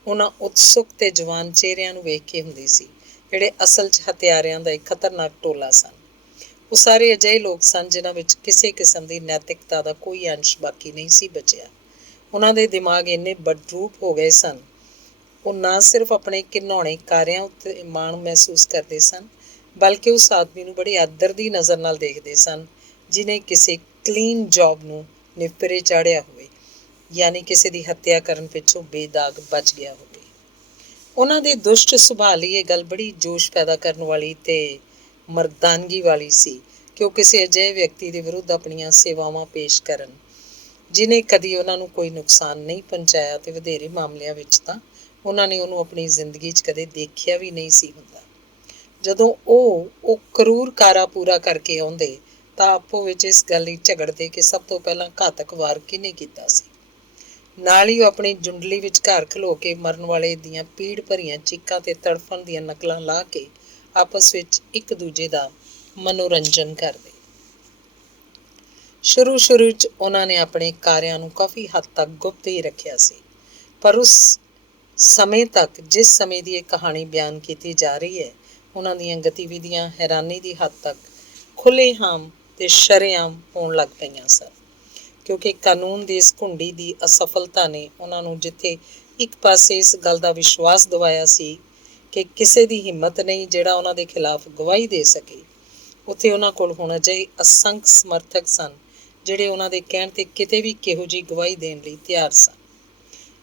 ਉਹਨਾਂ ਉਤਸੁਕ ਤੇ ਜਵਾਨ ਚਿਹਰਿਆਂ ਨੂੰ ਵੇਖ ਕੇ ਹੁੰਦੀ ਸੀ, ਜਿਹੜੇ ਅਸਲ 'ਚ ਹਥਿਆਰਿਆਂ ਦਾ ਇੱਕ ਖਤਰਨਾਕ ਟੋਲਾ ਸਨ। ਉਹ ਸਾਰੇ ਅਜਿਹੇ ਲੋਕ ਸਨ ਜਿਨ੍ਹਾਂ ਵਿੱਚ ਕਿਸੇ ਕਿਸਮ ਦੀ ਨੈਤਿਕਤਾ ਦਾ ਕੋਈ ਅੰਸ਼ ਬਾਕੀ ਨਹੀਂ ਸੀ ਬਚਿਆ। ਉਹਨਾਂ ਦੇ ਦਿਮਾਗ ਇੰਨੇ ਬਦਰੂਪ ਹੋ ਗਏ ਸਨ, ਉਹ ਨਾ ਸਿਰਫ ਆਪਣੇ ਘਿਨਾਉਣੇ ਕਾਰਿਆਂ ਉੱਤੇ ਮਾਣ ਮਹਿਸੂਸ ਕਰਦੇ ਸਨ, ਬਲਕਿ ਉਸ ਆਦਮੀ ਨੂੰ ਬੜੀ ਆਦਰ ਦੀ ਨਜ਼ਰ ਨਾਲ ਦੇਖਦੇ ਸਨ ਜਿਹਨੇ ਕਿਸੇ ਕਲੀਨ ਜੌਬ ਨੂੰ ਨਿਪਰੇ ਚਾੜਿਆ ਹੋਵੇ, ਯਾਨੀ ਕਿਸੇ ਦੀ ਹੱਤਿਆ ਕਰਨ ਪਿੱਛੋਂ ਬੇਦਾਗ ਬਚ ਗਿਆ ਹੋਵੇ। ਉਹਨਾਂ ਦੇ ਦੁਸ਼ਟ ਸੁਭਾਅ ਲਈ ਇਹ ਗੱਲ ਬੜੀ ਜੋਸ਼ ਪੈਦਾ ਕਰਨ ਵਾਲੀ ਤੇ ਮਰਦਾਨਗੀ ਵਾਲੀ ਸੀ ਕਿ ਉਹ ਕਿਸੇ ਅਜਿਹੇ ਵਿਅਕਤੀ ਦੇ ਵਿਰੁੱਧ ਆਪਣੀਆਂ ਸੇਵਾਵਾਂ ਪੇਸ਼ ਕਰਨ, ਜਿਹਨੇ ਕਦੀ ਉਹਨਾਂ ਨੂੰ ਕੋਈ ਨੁਕਸਾਨ ਨਹੀਂ ਪਹੁੰਚਾਇਆ ਤੇ ਵਧੇਰੇ ਮਾਮਲਿਆਂ ਵਿੱਚ ਤਾਂ ਉਹਨਾਂ ਨੇ ਉਹਨੂੰ ਆਪਣੀ ਜ਼ਿੰਦਗੀ 'ਚ ਕਦੇ ਦੇਖਿਆ ਵੀ ਨਹੀਂ ਸੀ ਹੁੰਦਾ। ਜਦੋਂ ਉਹ ਕਰੂਰ ਕਾਰਾ ਪੂਰਾ ਕਰਕੇ ਆਉਂਦੇ ਤਾਂ ਆਪੋ ਵਿੱਚ ਇਸ ਗੱਲ ਲਈ ਝਗੜਦੇ ਕਿ ਸਭ ਤੋਂ ਪਹਿਲਾਂ ਘਾਤਕ ਵਾਰ ਕਿਹਨੇ ਕੀਤਾ ਸੀ। ਨਾਲ ਹੀ ਉਹ ਆਪਣੀ ਜੁੰਡਲੀ ਵਿਚਕਾਰ ਖਲੋ ਕੇ ਮਰਨ ਵਾਲੇ ਦੀਆਂ ਪੀੜ ਭਰੀਆਂ ਚੀਕਾਂ ਤੇ ਤੜਫਣ ਦੀਆਂ ਨਕਲਾਂ ਲਾ ਕੇ ਆਪਸ ਵਿੱਚ ਇੱਕ ਦੂਜੇ ਦਾ ਮਨੋਰੰਜਨ ਕਰਦੇ। ਸ਼ੁਰੂ 'ਚ ਉਹਨਾਂ ਨੇ ਆਪਣੇ ਕਾਰਿਆਂ ਨੂੰ ਕਾਫੀ ਹੱਦ ਤੱਕ ਗੁਪਤ ਹੀ ਰੱਖਿਆ ਸੀ, ਪਰ ਉਸ ਸਮੇਂ ਤੱਕ ਜਿਸ ਸਮੇਂ ਦੀ ਇਹ ਕਹਾਣੀ ਬਿਆਨ ਕੀਤੀ ਜਾ ਰਹੀ ਹੈ, ਉਹਨਾਂ ਦੀਆਂ ਗਤੀਵਿਧੀਆਂ ਹੈਰਾਨੀ ਦੀ ਹੱਦ ਤੱਕ ਖੁੱਲ੍ਹੇਆਮ ਤੇ ਸ਼ਰੇਆਮ ਹੋਣ ਲੱਗ ਪਈਆਂ ਸਨ, ਕਿਉਂਕਿ ਕਾਨੂੰਨ ਦੀ ਇਸ ਘੁੰਡੀ ਦੀ ਅਸਫਲਤਾ ਨੇ ਉਹਨਾਂ ਨੂੰ ਜਿੱਥੇ ਇੱਕ ਪਾਸੇ ਇਸ ਗੱਲ ਦਾ ਵਿਸ਼ਵਾਸ ਦਿਵਾਇਆ ਸੀ ਕਿ ਕਿਸੇ ਦੀ ਹਿੰਮਤ ਨਹੀਂ ਜਿਹੜਾ ਉਹਨਾਂ ਦੇ ਖਿਲਾਫ ਗਵਾਹੀ ਦੇ ਸਕੇ, ਉੱਥੇ ਉਹਨਾਂ ਕੋਲ ਹੁਣ ਅਜਿਹੇ ਅਸੰਖ ਸਮਰਥਕ ਸਨ ਜਿਹੜੇ ਉਹਨਾਂ ਦੇ ਕਹਿਣ 'ਤੇ ਕਿਤੇ ਵੀ ਕਿਹੋ ਜਿਹੀ ਗਵਾਹੀ ਦੇਣ ਲਈ ਤਿਆਰ ਸਨ।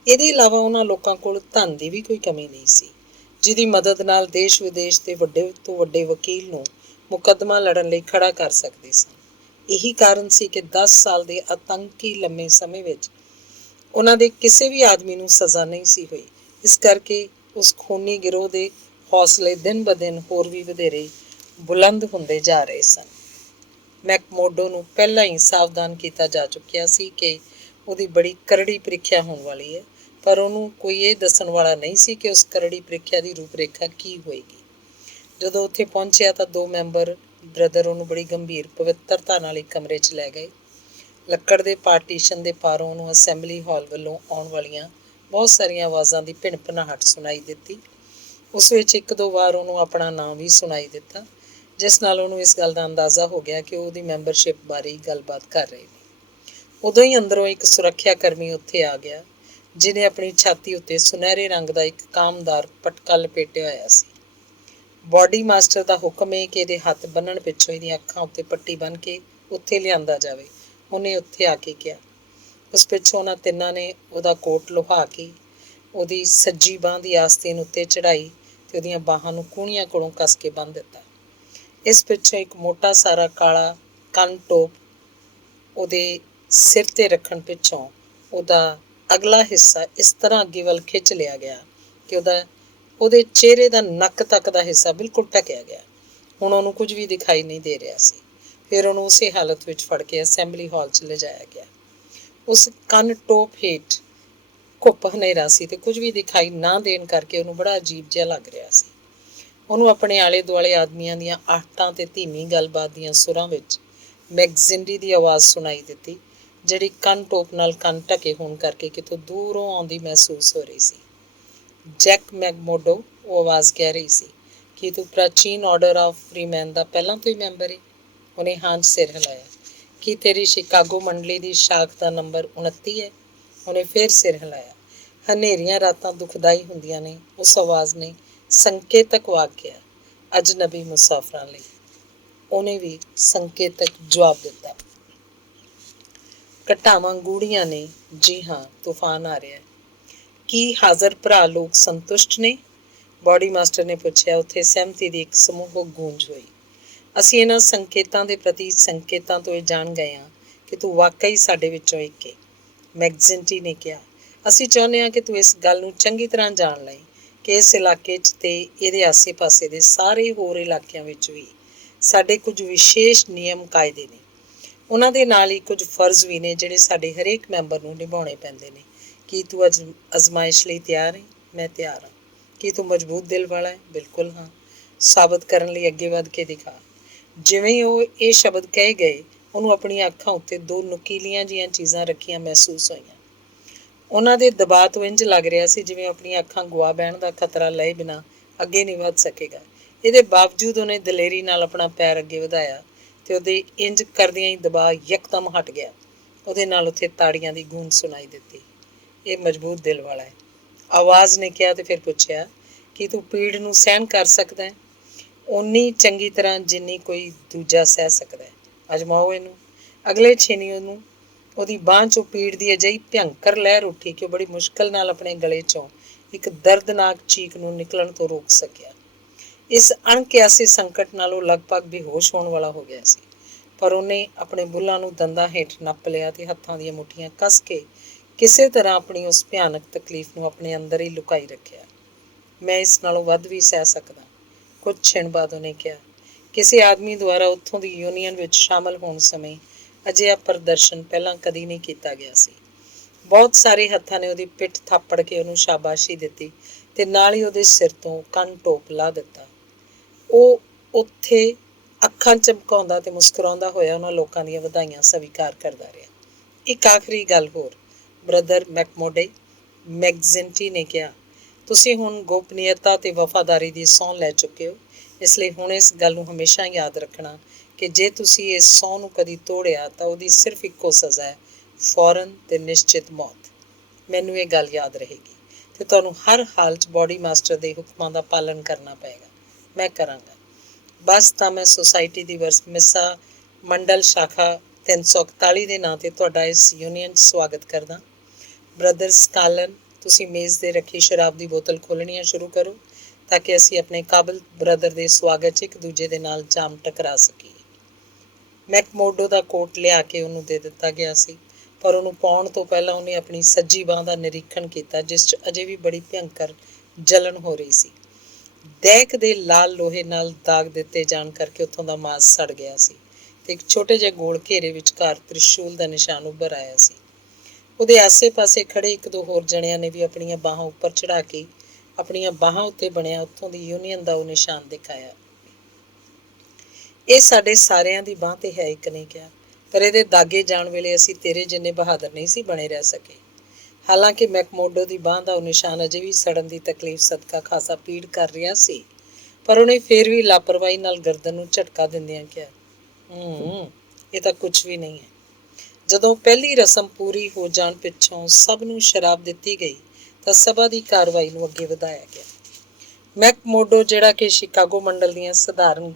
ਇਹਦੇ ਇਲਾਵਾ ਉਹਨਾਂ ਲੋਕਾਂ ਕੋਲ ਧਨ ਦੀ ਵੀ ਕੋਈ ਕਮੀ ਨਹੀਂ ਸੀ, ਜਿਹਦੀ ਮਦਦ ਨਾਲ ਦੇਸ਼ ਵਿਦੇਸ਼ ਦੇ ਵੱਡੇ ਤੋਂ ਵੱਡੇ ਵਕੀਲ ਨੂੰ ਮੁਕੱਦਮਾ ਲੜਨ ਲਈ ਖੜਾ ਕਰ ਸਕਦੇ ਸਨ। ਇਹੀ ਕਾਰਨ ਸੀ ਕਿ 10 ਸਾਲ ਦੇ ਆਤੰਕੀ ਲੰਮੇ ਸਮੇਂ ਵਿੱਚ ਉਹਨਾਂ ਦੇ ਕਿਸੇ ਵੀ ਆਦਮੀ ਨੂੰ ਸਜ਼ਾ ਨਹੀਂ ਸੀ ਹੋਈ। ਇਸ ਕਰਕੇ ਉਸ ਖੂਨੀ ਗਿਰੋਹ ਦੇ ਹੌਸਲੇ ਦਿਨ ਬ ਦਿਨ ਹੋਰ ਵੀ ਵਧੇਰੇ ਬੁਲੰਦ ਹੁੰਦੇ ਜਾ ਰਹੇ ਸਨ। ਮੈਕਮੋਡੋ ਨੂੰ ਪਹਿਲਾਂ ਹੀ ਸਾਵਧਾਨ ਕੀਤਾ ਜਾ ਚੁੱਕਿਆ ਸੀ ਕਿ ਉਹਦੀ ਬੜੀ ਕਰੜੀ ਪ੍ਰੀਖਿਆ ਹੋਣ ਵਾਲੀ ਹੈ, ਪਰ ਉਹਨੂੰ ਕੋਈ ਇਹ ਦੱਸਣ ਵਾਲਾ ਨਹੀਂ ਸੀ ਕਿ ਉਸ ਕਰੜੀ ਪ੍ਰੀਖਿਆ ਦੀ ਰੂਪਰੇਖਾ ਕੀ ਹੋਏਗੀ। ਜਦੋਂ ਉੱਥੇ ਪਹੁੰਚਿਆ ਤਾਂ 2 ਮੈਂਬਰ ਬ੍ਰਦਰ ਉਹਨੂੰ ਬੜੀ ਗੰਭੀਰ ਪਵਿੱਤਰਤਾ ਨਾਲ ਇੱਕ ਕਮਰੇ 'ਚ ਲੈ ਗਏ। ਲੱਕੜ ਦੇ ਪਾਰਟੀਸ਼ਨ ਦੇ ਪਾਰੋਂ ਉਹਨੂੰ ਅਸੈਂਬਲੀ ਹਾਲ ਵੱਲੋਂ ਆਉਣ ਵਾਲੀਆਂ ਬਹੁਤ ਸਾਰੀਆਂ ਆਵਾਜ਼ਾਂ ਦੀ ਭਿਣਭਿਣਾਹਟ ਸੁਣਾਈ ਦਿੱਤੀ। ਉਸ ਵਿੱਚ 1-2 ਵਾਰ ਉਹਨੂੰ ਆਪਣਾ ਨਾਂ ਵੀ ਸੁਣਾਈ ਦਿੱਤਾ, ਜਿਸ ਨਾਲ ਉਹਨੂੰ ਇਸ ਗੱਲ ਦਾ ਅੰਦਾਜ਼ਾ ਹੋ ਗਿਆ ਕਿ ਉਹਦੀ ਮੈਂਬਰਸ਼ਿਪ ਬਾਰੇ ਗੱਲਬਾਤ ਕਰ ਰਹੇ ਨੇ। ਉਦੋਂ ਹੀ ਅੰਦਰੋਂ ਇੱਕ ਸੁਰੱਖਿਆ ਕਰਮੀ ਉੱਥੇ ਆ ਗਿਆ, ਜਿਹਨੇ ਆਪਣੀ ਛਾਤੀ ਉੱਤੇ ਸੁਨਹਿਰੇ ਰੰਗ ਦਾ ਇੱਕ ਕਾਮਦਾਰ ਪਟਕਾ ਲਪੇਟਿਆ ਹੋਇਆ ਸੀ। ਬਾਡੀ ਮਾਸਟਰ ਦਾ ਹੁਕਮ ਹੈ ਕਿ ਇਹਦੇ ਹੱਥ ਬੰਨ੍ਹਣ ਪਿੱਛੋਂ ਇਹਦੀਆਂ ਅੱਖਾਂ ਉੱਤੇ ਪੱਟੀ ਬੰਨ੍ਹ ਕੇ ਉੱਥੇ ਲਿਆਂਦਾ ਜਾਵੇ, ਉਹਨੇ ਉੱਥੇ ਆ ਕੇ ਕਿਹਾ। ਉਸ ਪਿੱਛੋਂ ਉਹਨਾਂ ਤਿੰਨਾਂ ਨੇ ਉਹਦਾ ਕੋਟ ਲੁਹਾ ਕੇ ਉਹਦੀ ਸੱਜੀ ਬਾਂਹ ਦੀ ਆਸਤੀਨ ਉੱਤੇ ਚੜ੍ਹਾਈ ਤੇ ਉਹਦੀਆਂ ਬਾਹਾਂ ਨੂੰ ਕੂਹਣੀਆਂ ਕੋਲੋਂ ਕੱਸ ਕੇ ਬੰਨ੍ਹ ਦਿੱਤਾ। ਇਸ ਪਿੱਛੋਂ ਇੱਕ ਮੋਟਾ ਸਾਰਾ ਕਾਲਾ ਕੰਨ ਟੋਪ ਉਹਦੇ ਸਿਰ 'ਤੇ ਰੱਖਣ ਪਿੱਛੋਂ ਉਹਦਾ ਅਗਲਾ ਹਿੱਸਾ ਇਸ ਤਰ੍ਹਾਂ ਅੱਗੇ ਵੱਲ ਖਿੱਚ ਲਿਆ ਗਿਆ ਕਿ ਉਹਦੇ ਚਿਹਰੇ ਦਾ ਨੱਕ ਤੱਕ ਦਾ ਹਿੱਸਾ ਬਿਲਕੁਲ ਢਕਿਆ ਗਿਆ। ਹੁਣ ਉਹਨੂੰ ਕੁਝ ਵੀ ਦਿਖਾਈ ਨਹੀਂ ਦੇ ਰਿਹਾ ਸੀ। ਫਿਰ ਉਹਨੂੰ ਉਸੇ ਹਾਲਤ ਵਿੱਚ ਫੜ ਕੇ ਅਸੈਂਬਲੀ ਹਾਲ 'ਚ ਲਿਜਾਇਆ ਗਿਆ। ਉਸ ਕੰਨ ਟੋਪ ਹੇਠ ਘੁੱਪ ਹਨੇਰਾ ਸੀ ਤੇ ਕੁਝ ਵੀ ਦਿਖਾਈ ਨਾ ਦੇਣ ਕਰਕੇ ਉਹਨੂੰ ਬੜਾ ਅਜੀਬ ਜਿਹਾ ਲੱਗ ਰਿਹਾ ਸੀ। ਉਹਨੂੰ ਆਪਣੇ ਆਲੇ ਦੁਆਲੇ ਆਦਮੀਆਂ ਦੀਆਂ ਆਹਟਾਂ ਤੇ ਧੀਮੀ ਗੱਲਬਾਤ ਦੀਆਂ ਸੁਰਾਂ ਵਿੱਚ ਮੈਗਜ਼ਿੰਡੀ ਦੀ ਆਵਾਜ਼ ਸੁਣਾਈ ਦਿੱਤੀ, ਜਿਹੜੀ ਕੰਨ ਟੋਪ ਨਾਲ ਕੰਨ ਢਕੇ ਹੋਣ ਕਰਕੇ ਕਿਤੋਂ ਦੂਰੋਂ ਆਉਂਦੀ ਮਹਿਸੂਸ ਹੋ ਰਹੀ ਸੀ। ਜੈਕ ਮੈਕਮੋਡੋ, ਉਹ ਆਵਾਜ਼ ਕਹਿ ਰਹੀ ਸੀ, ਕੀ ਤੂੰ ਪ੍ਰਾਚੀਨ ਆਰਡਰ ਆਫ ਫਰੀਮੈਨ ਦਾ ਪਹਿਲਾਂ ਤੋਂ ਹੀ ਮੈਂਬਰ ਹੈ? ਉਹਨੇ ਹਾਂ 'ਚ ਸਿਰ ਹਿਲਾਇਆ। ਕੀ ਤੇਰੀ ਸ਼ਿਕਾਗੋ ਮੰਡਲੀ ਦੀ ਸ਼ਾਖ ਦਾ ਨੰਬਰ 29 ਹੈ? ਉਹਨੇ ਫਿਰ ਸਿਰ ਹਿਲਾਇਆ। ਹਨੇਰੀਆਂ ਰਾਤਾਂ ਦੁਖਦਾਈ ਹੁੰਦੀਆਂ ਨੇ, ਉਸ ਆਵਾਜ਼ ਨੇ ਸੰਕੇਤਕ ਵਾਕ ਕਿਹਾ, ਅਜਨਬੀ ਮੁਸਾਫਰਾਂ ਲਈ। ਉਹਨੇ ਵੀ ਸੰਕੇਤਕ ਜਵਾਬ ਦਿੱਤਾ। ਘਟਾਵਾਂ ਗੂੜੀਆਂ ਨੇ, ਜੀ ਹਾਂ, ਤੂਫਾਨ ਆ ਰਿਹਾ। ਕੀ ਹਾਜ਼ਰ ਭਰਾ ਲੋਕ ਸੰਤੁਸ਼ਟ ਨੇ? ਬਾਡੀ ਮਾਸਟਰ ਨੇ ਪੁੱਛਿਆ। ਉੱਥੇ ਸਹਿਮਤੀ ਦੀ ਇੱਕ ਸਮੂਹਕ ਗੂੰਜ ਹੋਈ। ਅਸੀਂ ਇਹਨਾਂ ਸੰਕੇਤਾਂ ਦੇ ਪ੍ਰਤੀ ਸੰਕੇਤਾਂ ਤੋਂ ਇਹ ਜਾਣ ਗਏ ਹਾਂ ਕਿ ਤੂੰ ਵਾਕਈ ਸਾਡੇ ਵਿੱਚੋਂ ਇੱਕ ਹੈ, ਮੈਗਜ਼ਿੰਟੀ ਨੇ ਕਿਹਾ। ਅਸੀਂ ਚਾਹੁੰਦੇ ਹਾਂ ਕਿ ਤੂੰ ਇਸ ਗੱਲ ਨੂੰ ਚੰਗੀ ਤਰ੍ਹਾਂ ਜਾਣ ਲਏ ਕਿ ਇਸ ਇਲਾਕੇ 'ਚ ਤੇ ਇਹਦੇ ਆਸੇ-ਪਾਸੇ ਦੇ ਸਾਰੇ ਹੋਰ ਇਲਾਕਿਆਂ ਵਿੱਚ ਵੀ ਸਾਡੇ ਕੁਝ ਵਿਸ਼ੇਸ਼ ਨਿਯਮ ਕਾਇਦੇ ਨੇ। ਉਹਨਾਂ ਦੇ ਨਾਲ ਹੀ ਕੁਝ ਫਰਜ਼ ਵੀ ਨੇ ਜਿਹੜੇ ਸਾਡੇ ਹਰੇਕ ਮੈਂਬਰ ਨੂੰ ਨਿਭਾਉਣੇ ਪੈਂਦੇ ਨੇ। ਕੀ ਤੂੰ ਅਜ਼ਮਾਇਸ਼ ਲਈ ਤਿਆਰ ਹੈ? ਮੈਂ ਤਿਆਰ ਹਾਂ। ਕੀ ਤੂੰ ਮਜ਼ਬੂਤ ਦਿਲ ਵਾਲਾ ਹੈ? ਬਿਲਕੁਲ ਹਾਂ। ਸਾਬਤ ਕਰਨ ਲਈ ਅੱਗੇ ਵੱਧ ਕੇ ਦਿਖਾ। ਜਿਵੇਂ ਹੀ ਉਹ ਇਹ ਸ਼ਬਦ ਕਹੇ ਗਏ, ਉਹਨੂੰ ਆਪਣੀਆਂ ਅੱਖਾਂ ਉੱਤੇ ਦੋ ਨੁਕੀਲੀਆਂ ਜਿਹੀਆਂ ਚੀਜ਼ਾਂ ਰੱਖੀਆਂ ਮਹਿਸੂਸ ਹੋਈਆਂ। ਉਹਨਾਂ ਦੇ ਦਬਾਅ ਤੋਂ ਇੰਝ ਲੱਗ ਰਿਹਾ ਸੀ ਜਿਵੇਂ ਆਪਣੀਆਂ ਅੱਖਾਂ ਗੁਆ ਬਹਿਣ ਦਾ ਖਤਰਾ ਲਏ ਬਿਨਾਂ ਅੱਗੇ ਨਹੀਂ ਵੱਧ ਸਕੇਗਾ। ਇਹਦੇ ਬਾਵਜੂਦ ਉਹਨੇ ਦਲੇਰੀ ਨਾਲ ਆਪਣਾ ਪੈਰ ਅੱਗੇ ਵਧਾਇਆ ਤੇ ਉਹਦੇ ਇੰਝ ਕਰਦਿਆਂ ਹੀ ਦਬਾਅ ਯਕਦਮ ਹਟ ਗਿਆ। ਉਹਦੇ ਨਾਲ ਉੱਥੇ ਤਾੜੀਆਂ ਦੀ ਗੂੰਜ ਸੁਣਾਈ ਦਿੱਤੀ। ਇਹ ਮਜ਼ਬੂਤ ਦਿਲ ਵਾਲਾ ਹੈ, ਆਵਾਜ਼ ਨੇ ਕਿਹਾ ਤੇ ਫਿਰ ਪੁੱਛਿਆ, ਕੀ ਤੂੰ ਪੀੜ ਨੂੰ ਸਹਿਣ ਕਰ ਸਕਦਾ ਹੈ? ਓਨੀ ਚੰਗੀ ਤਰ੍ਹਾਂ ਜਿੰਨੀ ਕੋਈ ਦੂਜਾ ਸਹਿ ਸਕਦਾ ਹੈ। ਅਜਮਾਓ ਇਹਨੂੰ। ਅਗਲੇ ਛੇਨੀ ਉਹਨੂੰ ਉਹਦੀ ਬਾਂਹ 'ਚੋਂ ਪੀੜ ਦੀ ਅਜਿਹੀ ਭਿਅੰਕਰ ਲਹਿਰ ਉੱਠੀ ਕਿ ਉਹ ਬੜੀ ਮੁਸ਼ਕਿਲ ਨਾਲ ਆਪਣੇ ਗਲੇ 'ਚੋਂ ਇੱਕ ਦਰਦਨਾਕ ਚੀਕ ਨੂੰ ਨਿਕਲਣ ਤੋਂ ਰੋਕ ਸਕਿਆ। ਇਸ ਅਣਕਿਆਸੇ ਸੰਕਟ ਨਾਲ ਉਹ ਲਗਭਗ ਬੇਹੋਸ਼ ਹੋਣ ਵਾਲਾ ਹੋ ਗਿਆ ਸੀ, ਪਰ ਉਹਨੇ ਆਪਣੇ ਬੁੱਲ੍ਹਾਂ ਨੂੰ ਦੰਦਾਂ ਹੇਠ ਨੱਪ ਲਿਆ ਤੇ ਹੱਥਾਂ ਦੀਆਂ ਮੁੱਠੀਆਂ ਕੱਸ ਕੇ ਕਿਸੇ ਤਰ੍ਹਾਂ ਆਪਣੀ ਉਸ ਭਿਆਨਕ ਤਕਲੀਫ ਨੂੰ ਆਪਣੇ ਅੰਦਰ ਹੀ ਲੁਕਾਈ ਰੱਖਿਆ। ਮੈਂ ਇਸ ਨਾਲੋਂ ਵੱਧ ਵੀ ਸਹਿ ਸਕਦਾ, ਕੁਝ ਛਿਣ ਬਾਅਦ ਉਹਨੇ ਕਿਹਾ। ਕਿਸੇ ਆਦਮੀ ਦੁਆਰਾ ਉੱਥੋਂ ਦੀ ਯੂਨੀਅਨ ਵਿੱਚ ਸ਼ਾਮਲ ਹੋਣ ਸਮੇਂ ਅਜਿਹਾ ਪ੍ਰਦਰਸ਼ਨ ਪਹਿਲਾਂ ਕਦੀ ਨਹੀਂ ਕੀਤਾ ਗਿਆ ਸੀ। ਬਹੁਤ ਸਾਰੇ ਹੱਥਾਂ ਨੇ ਉਹਦੀ ਪਿੱਠ ਥਾਪੜ ਕੇ ਉਹਨੂੰ ਸ਼ਾਬਾਸ਼ੀ ਦਿੱਤੀ ਤੇ ਨਾਲ ਹੀ ਉਹਦੇ ਸਿਰ ਤੋਂ ਕੰਨ ਟੋਪ ਲਾ ਦਿੱਤਾ। ਉਹ ਉੱਥੇ ਅੱਖਾਂ ਝਮਕਾਉਂਦਾ ਤੇ ਮੁਸਕਰਾਉਂਦਾ ਹੋਇਆ ਉਹਨਾਂ ਲੋਕਾਂ ਦੀਆਂ ਵਧਾਈਆਂ ਸਵੀਕਾਰ ਕਰਦਾ ਰਿਹਾ। ਇੱਕ ਆਖਰੀ ਗੱਲ ਹੋਰ, ਬ੍ਰਦਰ ਮੈਕਮੋਡੇ, ਮੈਗਜ਼ਿੰਟੀ ਨੇ ਕਿਹਾ, ਤੁਸੀਂ ਹੁਣ ਗੋਪਨੀਯਤਾ ਤੇ ਵਫਾਦਾਰੀ ਦੀ ਸਹੁੰ ਲੈ ਚੁੱਕੇ ਹੋ। ਇਸ ਲਈ ਹੁਣ ਇਸ ਗੱਲ ਨੂੰ ਹਮੇਸ਼ਾ ਯਾਦ ਰੱਖਣਾ ਕਿ ਜੇ ਤੁਸੀਂ ਇਸ ਸਹੁੰ ਨੂੰ ਕਦੀ ਤੋੜਿਆ ਤਾਂ ਉਹਦੀ ਸਿਰਫ ਇੱਕੋ ਸਜ਼ਾ ਹੈ, ਫੌਰਨ ਤੇ ਨਿਸ਼ਚਿਤ ਮੌਤ। ਮੈਨੂੰ ਇਹ ਗੱਲ ਯਾਦ ਰਹੇਗੀ ਤੇ ਤੁਹਾਨੂੰ ਹਰ ਹਾਲ 'ਚ ਬਾਡੀ ਮਾਸਟਰ ਦੇ ਹੁਕਮਾਂ ਦਾ ਪਾਲਣ ਕਰਨਾ ਪਏਗਾ। ਮੈਂ ਕਰਾਂਗਾ। ਬਸ ਤਾਂ ਮੈਂ ਸੁਸਾਇਟੀ ਦੀ ਮਿਸਾ ਮੰਡਲ ਸ਼ਾਖਾ 341 ਦੇ ਨਾਂ ਤੇ ਤੁਹਾਡਾ ਇਸ ਯੂਨੀਅਨ 'ਚ ਸਵਾਗਤ ਕਰਦਾ। ਬ੍ਰਦਰ ਸਕਾਲਨ, ਤੁਸੀਂ ਮੇਜ਼ 'ਤੇ ਰੱਖੀ ਸ਼ਰਾਬ ਦੀ ਬੋਤਲ ਖੋਲ੍ਹਣੀਆਂ ਸ਼ੁਰੂ ਕਰੋ ਤਾਂ ਕਿ ਅਸੀਂ ਆਪਣੇ ਕਾਬਲ ਬ੍ਰਦਰ ਦੇ ਸਵਾਗਤ 'ਚ ਇੱਕ ਦੂਜੇ ਦੇ ਨਾਲ ਜਾਮ ਟਕਰਾ ਸਕੀਏ। ਮੈਕਮੋਡੋ ਦਾ ਕੋਟ ਲਿਆ ਕੇ ਉਹਨੂੰ ਦੇ ਦਿੱਤਾ ਗਿਆ ਸੀ, ਪਰ ਉਹਨੂੰ ਪਾਉਣ ਤੋਂ ਪਹਿਲਾਂ ਉਹਨੇ ਆਪਣੀ ਸੱਜੀ ਬਾਂਹ ਦਾ ਨਿਰੀਖਣ ਕੀਤਾ, ਜਿਸ 'ਚ ਅਜੇ ਵੀ ਬੜੀ ਭਿਅੰਕਰ ਜਲਨ ਹੋ ਰਹੀ ਸੀ। ਦਹਿਕ ਦੇ ਲਾਲ ਲੋਹੇ ਨਾਲ ਦਾਗ ਦਿੱਤੇ ਜਾਣ ਕਰਕੇ ਉੱਥੋਂ ਦਾ ਮਾਸ ਸੜ ਗਿਆ ਸੀ ਤੇ ਇੱਕ ਛੋਟੇ ਜਿਹੇ ਗੋਲ ਘੇਰੇ ਵਿਚਕਾਰ ਤ੍ਰਿਸ਼ੂਲ ਦਾ ਨਿਸ਼ਾਨ ਉੱਭਰ ਆਇਆ ਸੀ। ਉਹਦੇ ਆਸੇ-ਪਾਸੇ ਖੜੇ ਇੱਕ ਦੋ ਹੋਰ ਜਣਿਆਂ ਨੇ ਵੀ ਆਪਣੀਆਂ ਬਾਹਾਂ ਉੱਪਰ ਚੜ੍ਹਾ ਕੇ ਆਪਣੀਆਂ ਬਾਹਾਂ ਉੱਤੇ ਬਣਿਆ ਉੱਥੋਂ ਦੀ ਯੂਨੀਅਨ ਦਾ ਉਹ ਨਿਸ਼ਾਨ ਦਿਖਾਇਆ। ਇਹ ਸਾਡੇ ਸਾਰਿਆਂ ਦੀ ਬਾਂਹ 'ਤੇ ਹੈ, ਇੱਕ ਨੇ ਕਿਹਾ, ਪਰ ਇਹਦੇ ਦਾਗੇ ਜਾਣ ਵੇਲੇ ਅਸੀਂ ਤੇਰੇ ਜਿੰਨੇ ਬਹਾਦਰ ਨਹੀਂ ਸੀ ਬਣੇ ਰਹਿ ਸਕੇ। ਹਾਲਾਂਕਿ ਮੈਕਮੋਡੋ ਦੀ ਬਾਂਹ ਦਾ ਉਹ ਨਿਸ਼ਾਨ ਅਜੇ ਵੀ ਸੜਨ ਦੀ ਤਕਲੀਫ ਸਦਕਾ ਖਾਸਾ ਪੀੜ ਕਰ ਰਿਹਾ ਸੀ, ਪਰ ਉਹਨੇ ਫਿਰ ਵੀ ਲਾਪਰਵਾਹੀ ਨਾਲ ਗਰਦਨ ਨੂੰ ਝਟਕਾ ਦਿੰਦਿਆਂ ਕਿਹਾ, ਇਹ ਤਾਂ ਕੁਝ ਵੀ ਨਹੀਂ ਹੈ। ਜਦੋਂ ਪਹਿਲੀ ਰਸਮ ਪੂਰੀ ਹੋ ਜਾਣ ਪਿੱਛੋਂ ਸਭ ਨੂੰ ਸ਼ਰਾਬ ਦਿੱਤੀ ਗਈ ਤਾਂ ਸਭਾ ਦੀ ਕਾਰਵਾਈ ਨੂੰ ਅੱਗੇ ਵਧਾਇਆ ਗਿਆ। ਮੈਕਮੋਡੋ, ਜਿਹੜਾ ਕਿ ਸ਼ਿਕਾਗੋ ਮੰਡਲ ਦੀਆਂ ਸਧਾਰਨ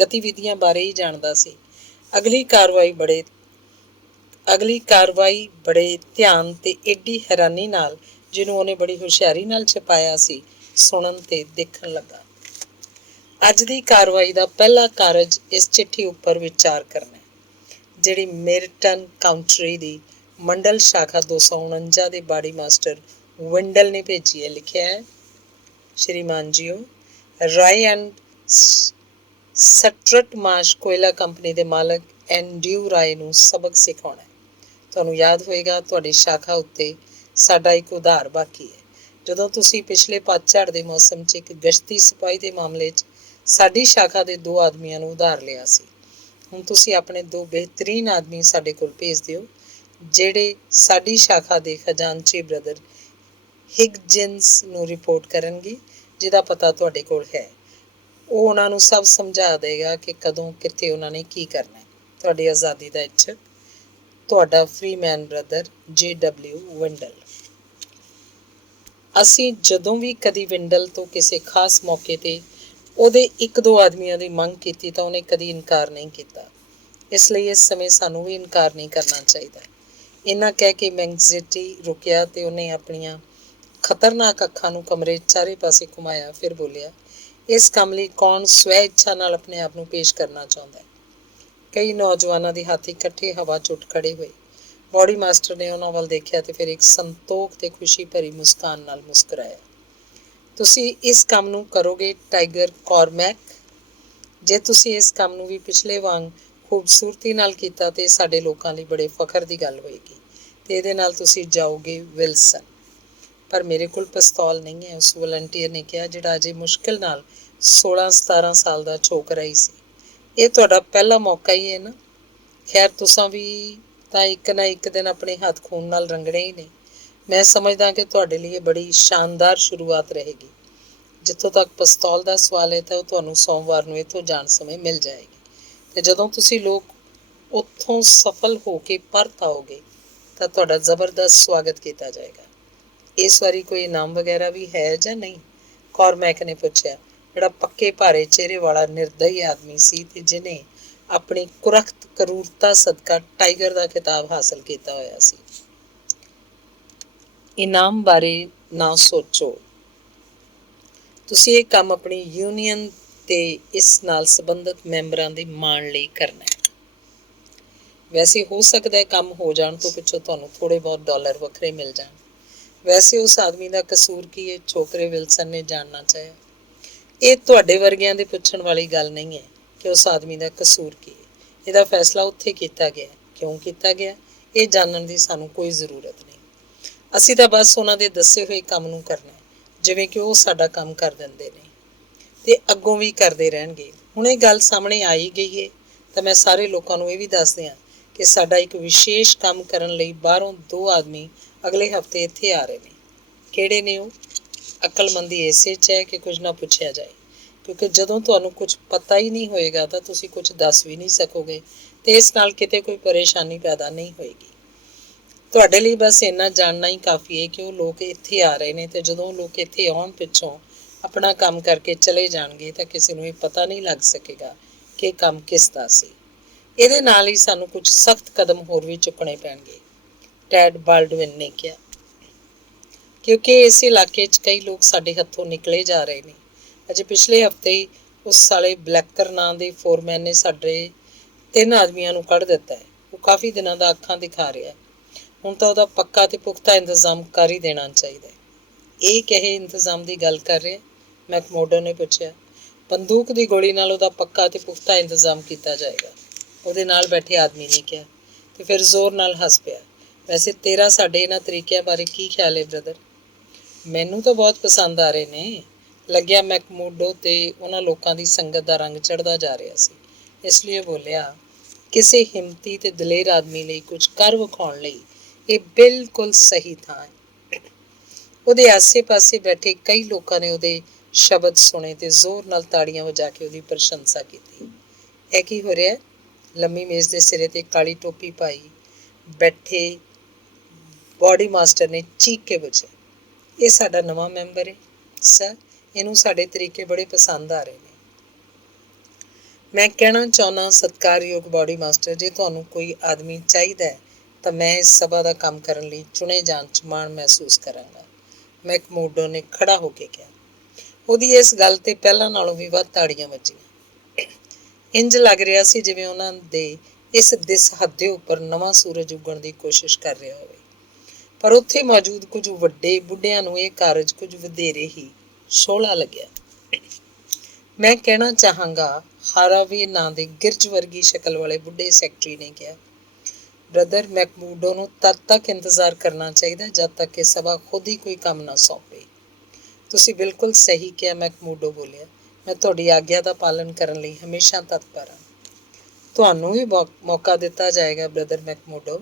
ਗਤੀਵਿਧੀਆਂ ਬਾਰੇ ਹੀ ਜਾਣਦਾ ਸੀ, ਅਗਲੀ ਕਾਰਵਾਈ ਬੜੇ ਧਿਆਨ ਤੇ ਏਡੀ ਹੈਰਾਨੀ ਨਾਲ, ਜਿਹਨੂੰ ਉਹਨੇ ਬੜੀ ਹੁਸ਼ਿਆਰੀ ਨਾਲ ਛਿਪਾਇਆ ਸੀ, ਸੁਣਨ ਤੇ ਦੇਖਣ ਲੱਗਾ। ਅੱਜ ਦੀ ਕਾਰਵਾਈ ਦਾ ਪਹਿਲਾ ਕਾਰਜ ਇਸ ਚਿੱਠੀ ਉੱਪਰ ਵਿਚਾਰ ਕਰਨਾ, ਜਿਹੜੀ ਮੇਰਟਨ ਕਾਊਂਟਰੀ ਦੀ ਮੰਡਲ ਸ਼ਾਖਾ 249 ਦੇ ਬਾਡੀ ਮਾਸਟਰ ਵਿੰਡਲ ਨੇ ਭੇਜੀ ਹੈ। ਲਿਖਿਆ ਹੈ, ਸ਼੍ਰੀਮਾਨ JIO, Rai and ਸਟਰਟ marsh ਕੋਇਲਾ company ਦੇ ਮਾਲਕ ਐਂਡਿਊ ਰਾਏ ਨੂੰ ਸਬਕ ਸਿਖਾਉਣਾ ਹੈ। ਤੁਹਾਨੂੰ ਯਾਦ ਹੋਏਗਾ ਤੁਹਾਡੀ ਸ਼ਾਖਾ ਉੱਤੇ ਸਾਡਾ ਇੱਕ ਉਧਾਰ ਬਾਕੀ ਹੈ। ਜਦੋਂ ਤੁਸੀਂ ਪਿਛਲੇ ਪਤਝੜ ਦੇ ਮੌਸਮ 'ਚ ਇੱਕ ਗਸ਼ਤੀ ਸਿਪਾਹੀ ਦੇ ਮਾਮਲੇ 'ਚ ਸਾਡੀ ਸ਼ਾਖਾ ਦੇ 2 ਆਦਮੀਆਂ ਨੂੰ ਉਧਾਰ ਲਿਆ ਸੀ, ਹੁਣ ਤੁਸੀਂ ਆਪਣੇ 2 ਬਿਹਤਰੀਨ ਆਦਮੀ ਸਾਡੇ ਕੋਲ ਭੇਜ ਦਿਓ, ਜਿਹੜੇ ਸਾਡੀ ਸ਼ਾਖਾ ਦੇ ਖਜ਼ਾਨਚੀ ਬ੍ਰਦਰ ਹਿਗਜਿਨਸ ਨੂੰ ਰਿਪੋਰਟ ਕਰਨਗੇ, ਜਿਹਦਾ ਪਤਾ ਤੁਹਾਡੇ ਕੋਲ ਹੈ। ਉਹ ਉਹਨਾਂ ਨੂੰ ਸਭ ਸਮਝਾ ਦੇਗਾ ਕਿ ਕਦੋਂ ਕਿੱਥੇ ਉਹਨਾਂ ਨੇ ਕੀ ਕਰਨਾ ਹੈ। ਤੁਹਾਡੀ ਆਜ਼ਾਦੀ ਦਾ ਇੱਛਕ, ਤੁਹਾਡਾ ਫ੍ਰੀਮੈਨ ਬ੍ਰਦਰ JW ਵਿੰਡਲ। ਅਸੀਂ ਜਦੋਂ ਵੀ ਕਦੀ ਵਿੰਡਲ ਤੋਂ ਕਿਸੇ ਖਾਸ ਮੌਕੇ 'ਤੇ ਉਹਦੇ 1-2 ਆਦਮੀਆਂ ਦੀ ਮੰਗ ਕੀਤੀ ਤਾਂ ਉਹਨੇ ਕਦੀ ਇਨਕਾਰ ਨਹੀਂ ਕੀਤਾ, ਇਸ ਲਈ ਇਸ ਸਮੇਂ ਸਾਨੂੰ ਵੀ ਇਨਕਾਰ ਨਹੀਂ ਕਰਨਾ ਚਾਹੀਦਾ। ਇੰਨਾ ਕਹਿ ਕੇ ਮੈਗਜ਼ਿਟੀ ਰੁਕਿਆ ਅਤੇ ਉਹਨੇ ਆਪਣੀਆਂ ਖਤਰਨਾਕ ਅੱਖਾਂ ਨੂੰ ਕਮਰੇ ਚਾਰੇ ਪਾਸੇ ਘੁਮਾਇਆ, ਫਿਰ ਬੋਲਿਆ, ਇਸ ਕੰਮ ਲਈ ਕੌਣ ਸਵੈ ਇੱਛਾ ਨਾਲ ਆਪਣੇ ਆਪ ਨੂੰ ਪੇਸ਼ ਕਰਨਾ ਚਾਹੁੰਦਾ ਹੈ। ਕਈ ਨੌਜਵਾਨਾਂ ਦੇ ਹੱਥ ਇਕੱਠੇ ਹਵਾ 'ਚ ਉੱਠ ਖੜ੍ਹੇ ਹੋਏ। ਬੌਡੀ ਮਾਸਟਰ ਨੇ ਉਹਨਾਂ ਵੱਲ ਦੇਖਿਆ ਅਤੇ ਫਿਰ ਇੱਕ ਸੰਤੋਖ ਤੇ ਖੁਸ਼ੀ ਭਰੀ ਮੁਸਕਾਨ ਨਾਲ ਮੁਸਕਰਾਇਆ। ਤੁਸੀਂ ਇਸ ਕੰਮ ਨੂੰ ਕਰੋਗੇ ਟਾਈਗਰ ਕਾਰਮੈਕ? ਜੇ ਤੁਸੀਂ ਇਸ ਕੰਮ ਨੂੰ ਵੀ ਪਿਛਲੇ ਵਾਂਗ ਖੂਬਸੂਰਤੀ ਨਾਲ ਕੀਤਾ ਤੇ ਸਾਡੇ ਲੋਕਾਂ ਲਈ ਬੜੇ ਫਖਰ ਦੀ ਗੱਲ ਹੋਏਗੀ ਅਤੇ ਇਹਦੇ ਨਾਲ ਤੁਸੀਂ ਜਾਓਗੇ ਵਿਲਸਨ। ਪਰ ਮੇਰੇ ਕੋਲ ਪਿਸਤੌਲ ਨਹੀਂ ਹੈ, ਉਸ ਵਲੰਟੀਅਰ ਨੇ ਕਿਹਾ, ਜਿਹੜਾ ਅਜੇ ਮੁਸ਼ਕਿਲ ਨਾਲ 16-17 ਸਾਲ ਦਾ ਛੋਕਰਾ ਹੀ ਸੀ। ਇਹ ਤੁਹਾਡਾ ਪਹਿਲਾ ਮੌਕਾ ਹੀ ਹੈ ਨਾ? ਖੈਰ ਤੁਸਾਂ ਵੀ ਤਾਂ ਇੱਕ ਨਾ ਇੱਕ ਦਿਨ ਆਪਣੇ ਹੱਥ ਖੂਨ ਨਾਲ ਰੰਗਣੇ ਹੀ ਨੇ। ਮੈਂ ਸਮਝਦਾ ਕਿ ਤੁਹਾਡੇ ਲਈ ਇਹ ਬੜੀ ਸ਼ਾਨਦਾਰ ਸ਼ੁਰੂਆਤ ਰਹੇਗੀ। ਜਿੱਥੋਂ ਤੱਕ ਪਿਸਤੌਲ ਦਾ ਸਵਾਲ ਹੈ ਤਾਂ ਉਹ ਤੁਹਾਨੂੰ ਸੋਮਵਾਰ ਨੂੰ ਇੱਥੋਂ ਜਾਣ ਸਮੇਂ ਮਿਲ ਜਾਏਗੀ, ਅਤੇ ਜਦੋਂ ਤੁਸੀਂ ਲੋਕ ਉੱਥੋਂ ਸਫਲ ਹੋ ਕੇ ਪਰਤ ਆਓਗੇ ਤਾਂ ਤੁਹਾਡਾ ਜ਼ਬਰਦਸਤ ਸਵਾਗਤ ਕੀਤਾ ਜਾਏਗਾ। ਇਸ ਵਾਰੀ ਕੋਈ ਇਨਾਮ ਵਗੈਰਾ ਵੀ ਹੈ ਜਾਂ ਨਹੀਂ? ਕਾਰਮੈਕ ਨੇ ਪੁੱਛਿਆ, ਜਿਹੜਾ ਪੱਕੇ ਭਾਰੇ ਚਿਹਰੇ ਵਾਲਾ ਨਿਰਦਈ ਆਦਮੀ ਸੀ ਅਤੇ ਜਿਹਨੇ ਆਪਣੀ ਕੁਰਖਤ ਕਰੂਰਤਾ ਸਦਕਾ ਟਾਈਗਰ ਦਾ ਖਿਤਾਬ ਹਾਸਲ ਕੀਤਾ ਹੋਇਆ ਸੀ। ਇਨਾਮ ਬਾਰੇ ਨਾ ਸੋਚੋ। ਤੁਸੀਂ ਇਹ ਕੰਮ ਆਪਣੀ ਯੂਨੀਅਨ ਤੇ ਇਸ ਨਾਲ ਸੰਬੰਧਿਤ ਮੈਂਬਰਾਂ ਦੇ ਮਾਣ ਲਈ ਕਰਨਾ ਹੈ। ਵੈਸੇ ਹੋ ਸਕਦਾ ਹੈ ਕੰਮ ਹੋ ਜਾਣ ਤੋਂ ਪਿੱਛੋਂ ਤੁਹਾਨੂੰ ਥੋੜ੍ਹੇ ਬਹੁਤ ਡਾਲਰ ਵੱਖਰੇ ਮਿਲ ਜਾਣ। ਵੈਸੇ ਉਸ ਆਦਮੀ ਦਾ ਕਸੂਰ ਕੀ ਹੈ? ਛੋਕਰੇ ਵਿਲਸਨ ਨੇ ਜਾਣਨਾ ਚਾਹਿਆ। ਇਹ ਤੁਹਾਡੇ ਵਰਗਿਆਂ ਦੇ ਪੁੱਛਣ ਵਾਲੀ ਗੱਲ ਨਹੀਂ ਹੈ ਕਿ ਉਸ ਆਦਮੀ ਦਾ ਕਸੂਰ ਕੀ ਹੈ। ਇਹਦਾ ਫੈਸਲਾ ਉੱਥੇ ਕੀਤਾ ਗਿਆ। ਕਿਉਂ ਕੀਤਾ ਗਿਆ, ਇਹ ਜਾਣਨ ਦੀ ਸਾਨੂੰ ਕੋਈ ਜ਼ਰੂਰਤ ਨਹੀਂ। ਅਸੀਂ ਤਾਂ ਬਸ ਉਹਨਾਂ ਦੇ ਦੱਸੇ ਹੋਏ ਕੰਮ ਨੂੰ ਕਰਨਾ, ਜਿਵੇਂ ਕਿ ਉਹ ਸਾਡਾ ਕੰਮ ਕਰ ਦਿੰਦੇ ਨੇ ਅਤੇ ਅੱਗੋਂ ਵੀ ਕਰਦੇ ਰਹਿਣਗੇ। ਹੁਣ ਇਹ ਗੱਲ ਸਾਹਮਣੇ ਆਈ ਗਈ ਹੈ ਤਾਂ ਮੈਂ ਸਾਰੇ ਲੋਕਾਂ ਨੂੰ ਇਹ ਵੀ ਦੱਸ ਦਿਆਂ ਕਿ ਸਾਡਾ ਇੱਕ ਵਿਸ਼ੇਸ਼ ਕੰਮ ਕਰਨ ਲਈ ਬਾਹਰੋਂ 2 ਆਦਮੀ ਅਗਲੇ ਹਫ਼ਤੇ ਇੱਥੇ ਆ ਰਹੇ ਨੇ। ਕਿਹੜੇ ਨੇ ਉਹ? ਅਕਲਮੰਦੀ ਇਸੇ 'ਚ ਹੈ ਕਿ ਕੁਝ ਨਾ ਪੁੱਛਿਆ ਜਾਏ, ਕਿਉਂਕਿ ਜਦੋਂ ਤੁਹਾਨੂੰ ਕੁਝ ਪਤਾ ਹੀ ਨਹੀਂ ਹੋਏਗਾ ਤਾਂ ਤੁਸੀਂ ਕੁਝ ਦੱਸ ਵੀ ਨਹੀਂ ਸਕੋਗੇ ਅਤੇ ਇਸ ਨਾਲ ਕਿਤੇ ਕੋਈ ਪਰੇਸ਼ਾਨੀ ਪੈਦਾ ਨਹੀਂ ਹੋਏਗੀ। ਤੁਹਾਡੇ ਲਈ ਬਸ ਇੰਨਾ ਜਾਣਨਾ ਹੀ ਕਾਫੀ ਹੈ ਕਿ ਉਹ ਲੋਕ ਇੱਥੇ ਆ ਰਹੇ ਨੇ ਅਤੇ ਜਦੋਂ ਉਹ ਲੋਕ ਇੱਥੇ ਆਉਣ ਪਿੱਛੋਂ ਆਪਣਾ ਕੰਮ ਕਰਕੇ ਚਲੇ ਜਾਣਗੇ ਤਾਂ ਕਿਸੇ ਨੂੰ ਇਹ ਪਤਾ ਨਹੀਂ ਲੱਗ ਸਕੇਗਾ ਕਿ ਕੰਮ ਕਿਸ ਦਾ ਸੀ। ਇਹਦੇ ਨਾਲ ਹੀ ਸਾਨੂੰ ਕੁਝ ਸਖਤ ਕਦਮ ਹੋਰ ਵੀ ਚੁੱਕਣੇ ਪੈਣਗੇ, ਟੈਡ ਬਾਲਡਵਿਨ ਨੇ ਕਿਹਾ, ਕਿਉਂਕਿ ਇਸ ਇਲਾਕੇ 'ਚ ਕਈ ਲੋਕ ਸਾਡੇ ਹੱਥੋਂ ਨਿਕਲੇ ਜਾ ਰਹੇ ਨੇ। ਅਜੇ ਪਿਛਲੇ ਹਫ਼ਤੇ ਹੀ ਉਸ ਸਾਲੇ ਬਲੈਕਰ ਨਾਂ ਦੇ ਫੋਰਮੈਨ ਨੇ ਸਾਡੇ 3 ਆਦਮੀਆਂ ਨੂੰ ਕੱਢ ਦਿੱਤਾ ਹੈ। ਉਹ ਕਾਫੀ ਦਿਨਾਂ ਦਾ ਅੱਖਾਂ ਦਿਖਾ ਰਿਹਾ। ਹੁਣ ਤਾਂ ਉਹਦਾ ਪੱਕਾ ਅਤੇ ਪੁਖਤਾ ਇੰਤਜ਼ਾਮ ਕਰ ਹੀ ਦੇਣਾ ਚਾਹੀਦਾ ਹੈ। ਇਹ ਕਹੇ ਇੰਤਜ਼ਾਮ ਦੀ ਗੱਲ ਕਰ ਰਿਹਾ? ਮੈਕਮੋਡੋ ਨੇ ਪੁੱਛਿਆ। ਬੰਦੂਕ ਦੀ ਗੋਲੀ ਨਾਲ ਉਹਦਾ ਪੱਕਾ ਅਤੇ ਪੁਖਤਾ ਇੰਤਜ਼ਾਮ ਕੀਤਾ ਜਾਏਗਾ, ਉਹਦੇ ਨਾਲ ਬੈਠੇ ਆਦਮੀ ਨੇ ਕਿਹਾ, ਅਤੇ ਫਿਰ ਜ਼ੋਰ ਨਾਲ ਹੱਸ ਪਿਆ। ਵੈਸੇ ਤੇਰਾ ਸਾਡੇ ਇਹਨਾਂ ਤਰੀਕਿਆਂ ਬਾਰੇ ਕੀ ਖਿਆਲ ਹੈ ਬ੍ਰਦਰ? ਮੈਨੂੰ ਤਾਂ ਬਹੁਤ ਪਸੰਦ ਆ ਰਹੇ ਨੇ। ਲੱਗਿਆ ਮੈਕਮੋਡੋ 'ਤੇ ਉਹਨਾਂ ਲੋਕਾਂ ਦੀ ਸੰਗਤ ਦਾ ਰੰਗ ਚੜ੍ਹਦਾ ਜਾ ਰਿਹਾ ਸੀ, ਇਸ ਲਈ ਬੋਲਿਆ, ਕਿਸੇ ਹਿੰਮਤੀ ਅਤੇ ਦਲੇਰ ਆਦਮੀ ਲਈ ਕੁਝ ਕਰ ਵਿਖਾਉਣ ਲਈ ਇਹ ਬਿਲਕੁਲ ਸਹੀ ਥਾਂ ਹੈ। ਉਹਦੇ ਆਸੇ ਪਾਸੇ ਬੈਠੇ ਕਈ ਲੋਕਾਂ ਨੇ ਉਹਦੇ ਸ਼ਬਦ ਸੁਣੇ ਅਤੇ ਜ਼ੋਰ ਨਾਲ ਤਾੜੀਆਂ ਵਜਾ ਕੇ ਉਹਦੀ ਪ੍ਰਸ਼ੰਸਾ ਕੀਤੀ। ਇਹ ਕੀ ਹੋ ਰਿਹਾ? ਲੰਮੀ ਮੇਜ਼ ਦੇ ਸਿਰੇ 'ਤੇ ਕਾਲੀ ਟੋਪੀ ਪਾਈ ਬੈਠੇ ਬੌਡੀ ਮਾਸਟਰ ਨੇ ਚੀਕ ਕੇ ਪੁੱਛਿਆ। ਇਹ ਸਾਡਾ ਨਵਾਂ ਮੈਂਬਰ ਹੈ ਸਰ, ਇਹਨੂੰ ਸਾਡੇ ਤਰੀਕੇ ਬੜੇ ਪਸੰਦ ਆ ਰਹੇ ਨੇ। ਮੈਂ ਕਹਿਣਾ ਚਾਹੁੰਦਾ ਸਤਿਕਾਰਯੋਗ ਬੌਡੀ ਮਾਸਟਰ, ਜੇ ਤੁਹਾਨੂੰ ਕੋਈ ਆਦਮੀ ਚਾਹੀਦਾ ਤਾਂ ਮੈਂ ਇਸ ਸਭਾ ਦਾ ਕੰਮ ਕਰਨ ਲਈ ਚੁਣੇ ਜਾਣ 'ਚ ਮਾਣ ਮਹਿਸੂਸ ਕਰਾਂਗਾ, ਮੈਕਮੋਡੋ ਨੇ ਖੜ੍ਹਾ ਹੋ ਕੇ ਕਿਹਾ। ਉਹਦੀ ਇਸ ਗੱਲ 'ਤੇ ਪਹਿਲਾਂ ਨਾਲੋਂ ਵੀ ਵੱਧ ਤਾੜੀਆਂ ਵੱਜੀਆਂ। ਇੰਝ ਲੱਗ ਰਿਹਾ ਸੀ ਜਿਵੇਂ ਉਹਨਾਂ ਦੇ ਇਸ ਦਿਸ ਹੱਦੇ ਉੱਪਰ ਨਵਾਂ ਸੂਰਜ ਉੱਗਣ ਦੀ ਕੋਸ਼ਿਸ਼ ਕਰ ਰਿਹਾ ਹੋਵੇ। ਪਰ ਉੱਥੇ ਮੌਜੂਦ ਕੁਝ ਵੱਡੇ ਬੁੱਢਿਆਂ ਨੂੰ ਇਹ ਕਾਰਜ ਕੁਝ ਵਧੇਰੇ ਹੀ ਸੋਹਲਾ ਲੱਗਿਆ। ਮੈਂ ਕਹਿਣਾ ਚਾਹਾਂਗਾ ਹਾਰਾਵੇ ਨਾਂ ਦੇ ਗਿਰਜ ਵਰਗੀ ਸ਼ਕਲ ਵਾਲੇ ਬੁੱਢੇ ਸੈਕਟਰੀ ਨੇ ਕਿਹਾ। ਬ੍ਰਦਰ ਮੈਕਮੂਡੋ ਨੂੰ ਤਦ ਤੱਕ ਇੰਤਜ਼ਾਰ ਕਰਨਾ ਚਾਹੀਦਾ ਜਦ ਤੱਕ ਕਿ ਸਭਾ ਖੁਦ ਹੀ ਕੋਈ ਕੰਮ ਨਾ ਸੌਂਪੇ। ਤੁਸੀਂ ਬਿਲਕੁਲ ਸਹੀ ਕਿਹਾ, ਮੈਕਮੂਡੋ ਬੋਲਿਆ। ਮੈਂ ਤੁਹਾਡੀ ਆਗਿਆ ਦਾ ਪਾਲਣ ਕਰਨ ਲਈ ਹਮੇਸ਼ਾ ਤਤਪਰ ਹਾਂ। ਤੁਹਾਨੂੰ ਵੀ ਮੌਕਾ ਦਿੱਤਾ ਜਾਏਗਾ ਬ੍ਰਦਰ ਮੈਕਮੂਡੋ,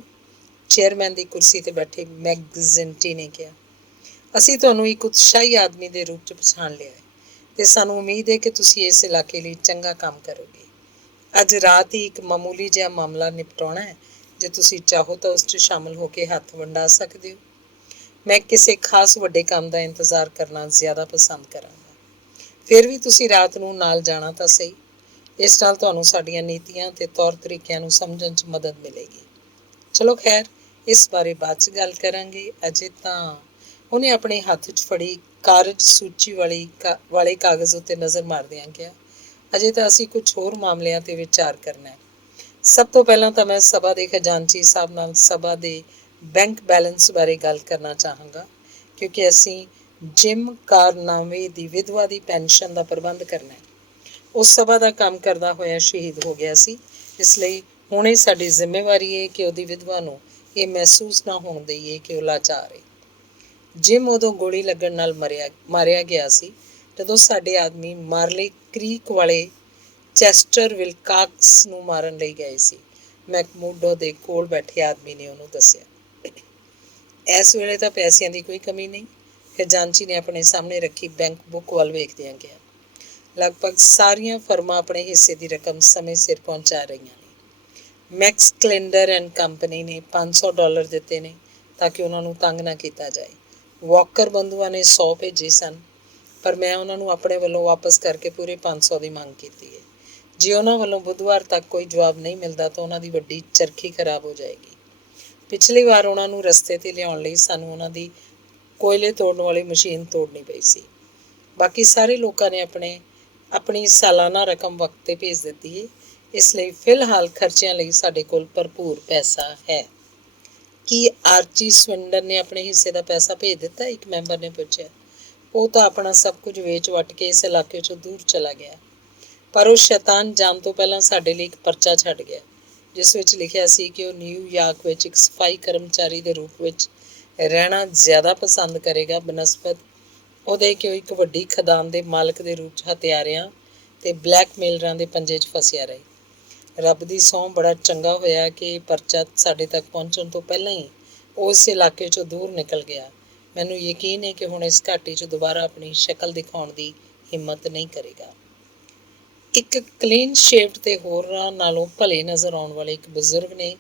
ਚੇਅਰਮੈਨ ਦੀ ਕੁਰਸੀ 'ਤੇ ਬੈਠੇ ਮੈਕਜ਼ਿੰਟੀ ਨੇ ਕਿਹਾ। ਅਸੀਂ ਤੁਹਾਨੂੰ ਇੱਕ ਉਤਸ਼ਾਹੀ ਆਦਮੀ ਦੇ ਰੂਪ 'ਚ ਪਛਾਣ ਲਿਆ ਹੈ ਅਤੇ ਸਾਨੂੰ ਉਮੀਦ ਹੈ ਕਿ ਤੁਸੀਂ ਇਸ ਇਲਾਕੇ ਲਈ ਚੰਗਾ ਕੰਮ ਕਰੋਗੇ। ਅੱਜ ਰਾਤ ਹੀ ਇੱਕ ਮਾਮੂਲੀ ਜਿਹਾ ਮਾਮਲਾ ਨਿਪਟਾਉਣਾ ਹੈ। ਜੇ ਤੁਸੀਂ ਚਾਹੋ ਤਾਂ ਉਸ 'ਚ ਸ਼ਾਮਲ ਹੋ ਕੇ ਹੱਥ ਵੰਡਾ ਸਕਦੇ ਹੋ। ਮੈਂ ਕਿਸੇ ਖਾਸ ਵੱਡੇ ਕੰਮ ਦਾ ਇੰਤਜ਼ਾਰ ਕਰਨਾ ਜ਼ਿਆਦਾ ਪਸੰਦ ਕਰਾਂਗਾ। ਫਿਰ ਵੀ ਤੁਸੀਂ ਰਾਤ ਨੂੰ ਨਾਲ ਜਾਣਾ ਤਾਂ ਸਹੀ। ਇਸ ਨਾਲ ਤੁਹਾਨੂੰ ਸਾਡੀਆਂ ਨੀਤੀਆਂ ਅਤੇ ਤੌਰ ਤਰੀਕਿਆਂ ਨੂੰ ਸਮਝਣ 'ਚ ਮਦਦ ਮਿਲੇਗੀ। ਚਲੋ ਖੈਰ, ਇਸ ਬਾਰੇ ਬਾਅਦ 'ਚ ਗੱਲ ਕਰਾਂਗੇ। ਅਜੇ ਤਾਂ ਉਹਨੇ ਆਪਣੇ ਹੱਥ 'ਚ ਫੜੀ ਕਾਰਜ ਸੂਚੀ ਵਾਲੇ ਕਾਗਜ਼ ਉੱਤੇ ਨਜ਼ਰ ਮਾਰਦਿਆਂ ਕਿਹਾ, ਅਜੇ ਤਾਂ ਅਸੀਂ ਕੁਝ ਹੋਰ ਮਾਮਲਿਆਂ 'ਤੇ ਵਿਚਾਰ ਕਰਨਾ ਹੈ। ਸਭ ਤੋਂ ਪਹਿਲਾਂ ਤਾਂ ਮੈਂ ਸਭਾ ਦੇ ਖਜ਼ਾਨਚੀ ਸਾਹਿਬ ਨਾਲ ਸਭਾ ਦੇ ਬੈਂਕ ਬੈਲੈਂਸ ਬਾਰੇ ਗੱਲ ਕਰਨਾ ਚਾਹਾਂਗਾ, ਕਿਉਂਕਿ ਅਸੀਂ ਜਿਮ ਕਾਰਨਾਵੇ ਦੀ ਵਿਧਵਾ ਦੀ ਪੈਨਸ਼ਨ ਦਾ ਪ੍ਰਬੰਧ ਕਰਨਾ ਹੈ। ਉਹ ਸਭਾ ਦਾ ਕੰਮ ਕਰਦਾ ਹੋਇਆ ਸ਼ਹੀਦ ਹੋ ਗਿਆ ਸੀ, ਇਸ ਲਈ ਹੁਣ ਇਹ ਸਾਡੀ ਜ਼ਿੰਮੇਵਾਰੀ ਹੈ ਕਿ ਉਹਦੀ ਵਿਧਵਾ ਨੂੰ ਇਹ ਮਹਿਸੂਸ ਨਾ ਹੋਣ ਦੇਈਏ ਕਿ ਉਹ ਲਾਚਾਰ ਹੈ। ਜਿਮ ਉਦੋਂ ਗੋਲੀ ਲੱਗਣ ਨਾਲ ਮਾਰਿਆ ਗਿਆ ਸੀ ਜਦੋਂ ਸਾਡੇ ਆਦਮੀ ਮਾਰਲੇ ਕ੍ਰੀਕ ਵਾਲੇ ਚੈਸਟਰ ਵਿਲਕਾਕਸ ਨੂੰ ਮਾਰਨ ਲਈ ਗਏ ਸੀ, ਮੈਕਮੂਡੋ ਦੇ ਕੋਲ ਬੈਠੇ ਆਦਮੀ ਨੇ ਉਹਨੂੰ ਦੱਸਿਆ। ਇਸ ਵੇਲੇ ਤਾਂ ਪੈਸਿਆਂ ਦੀ ਕੋਈ ਕਮੀ ਨਹੀਂ, ਖਜ਼ਾਨਚੀ ਨੇ ਆਪਣੇ ਸਾਹਮਣੇ ਰੱਖੀ ਬੈਂਕ ਬੁੱਕ ਵੱਲ ਵੇਖਦਿਆਂ ਕਿਹਾ। ਲਗਭਗ ਸਾਰੀਆਂ ਫਰਮਾਂ ਆਪਣੇ ਹਿੱਸੇ ਦੀ ਰਕਮ ਸਮੇਂ ਸਿਰ ਪਹੁੰਚਾ ਰਹੀਆਂ ਨੇ। ਮੈਕਸ ਕਲਿੰਡਰ ਐਂਡ ਕੰਪਨੀ ਨੇ $500 ਦਿੱਤੇ ਨੇ ਤਾਂ ਕਿ ਉਹਨਾਂ ਨੂੰ ਤੰਗ ਨਾ ਕੀਤਾ ਜਾਏ। ਵਾਕਰ ਬੰਧੂਆਂ ਨੇ 100 ਭੇਜੇ ਸਨ, ਪਰ ਮੈਂ ਉਹਨਾਂ ਨੂੰ ਆਪਣੇ ਵੱਲੋਂ ਵਾਪਸ ਕਰਕੇ ਪੂਰੇ 500 ਦੀ ਮੰਗ ਕੀਤੀ ਹੈ। ਜੇ ਉਹਨਾਂ ਵੱਲੋਂ ਬੁੱਧਵਾਰ ਤੱਕ ਕੋਈ ਜਵਾਬ ਨਹੀਂ ਮਿਲਦਾ ਤਾਂ ਉਹਨਾਂ ਦੀ ਵੱਡੀ ਚਰਖੀ ਖਰਾਬ ਹੋ ਜਾਏਗੀ। ਪਿਛਲੀ ਵਾਰ ਉਹਨਾਂ ਨੂੰ ਰਸਤੇ 'ਤੇ ਲਿਆਉਣ ਲਈ ਸਾਨੂੰ ਉਹਨਾਂ ਦੀ ਕੋਇਲੇ ਤੋੜਨ ਵਾਲੀ ਮਸ਼ੀਨ ਤੋੜਨੀ ਪਈ ਸੀ। ਬਾਕੀ ਸਾਰੇ ਲੋਕਾਂ ਨੇ ਆਪਣੀ ਸਾਲਾਨਾ ਰਕਮ ਵਕਤ 'ਤੇ ਭੇਜ ਦਿੱਤੀ ਹੈ, ਇਸ ਲਈ ਫਿਲਹਾਲ ਖਰਚਿਆਂ ਲਈ ਸਾਡੇ ਕੋਲ ਭਰਪੂਰ ਪੈਸਾ ਹੈ। ਕੀ ਆਰਚੀ ਸਵਿੰਡਨ ਨੇ ਆਪਣੇ ਹਿੱਸੇ ਦਾ ਪੈਸਾ ਭੇਜ ਦਿੱਤਾ? ਇੱਕ ਮੈਂਬਰ ਨੇ ਪੁੱਛਿਆ। ਉਹ ਤਾਂ ਆਪਣਾ ਸਭ ਕੁਝ ਵੇਚ ਵੱਟ ਕੇ ਇਸ ਇਲਾਕੇ 'ਚੋਂ ਦੂਰ ਚਲਾ ਗਿਆ, ਪਰ ਉਹ ਸ਼ੈਤਾਨ ਜਾਣ ਤੋਂ ਪਹਿਲਾਂ ਸਾਡੇ ਲਈ ਇੱਕ ਪਰਚਾ ਛੱਡ ਗਿਆ, ਜਿਸ ਵਿੱਚ ਲਿਖਿਆ ਸੀ ਕਿ ਉਹ ਨਿਊਯਾਰਕ ਵਿੱਚ ਇੱਕ ਸਫਾਈ ਕਰਮਚਾਰੀ ਦੇ ਰੂਪ ਵਿੱਚ ਰਹਿਣਾ ਜ਼ਿਆਦਾ ਪਸੰਦ ਕਰੇਗਾ ਬਨਸਬਤ ਉਹਦੇ ਕਿ ਉਹ ਇੱਕ ਵੱਡੀ ਖਦਾਨ ਦੇ ਮਾਲਕ ਦੇ ਰੂਪ 'ਚ ਹਥਿਆਰਿਆਂ ਅਤੇ ਬਲੈਕਮੇਲਰਾਂ ਦੇ ਪੰਜੇ 'ਚ ਫਸਿਆ ਰਹੇ। ਰੱਬ ਦੀ ਸਹੁੰ, ਬੜਾ ਚੰਗਾ ਹੋਇਆ ਕਿ ਇਹ ਪਰਚਾ ਸਾਡੇ ਤੱਕ ਪਹੁੰਚਣ ਤੋਂ ਪਹਿਲਾਂ ਹੀ ਉਹ ਇਸ ਇਲਾਕੇ 'ਚੋਂ ਦੂਰ ਨਿਕਲ ਗਿਆ। ਮੈਨੂੰ ਯਕੀਨ ਹੈ ਕਿ ਹੁਣ ਇਸ ਘਾਟੀ 'ਚ ਦੁਬਾਰਾ ਆਪਣੀ ਸ਼ਕਲ ਦਿਖਾਉਣ ਦੀ ਹਿੰਮਤ ਨਹੀਂ ਕਰੇਗਾ। ਇੱਕ ਕਲੀਨ ਸ਼ੇਵਡ ਅਤੇ ਹੋਰਾਂ ਨਾਲੋਂ ਭਲੇ ਨਜ਼ਰ ਆਉਣ ਵਾਲੇ ਇੱਕ ਬਜ਼ੁਰਗ ਨੇ,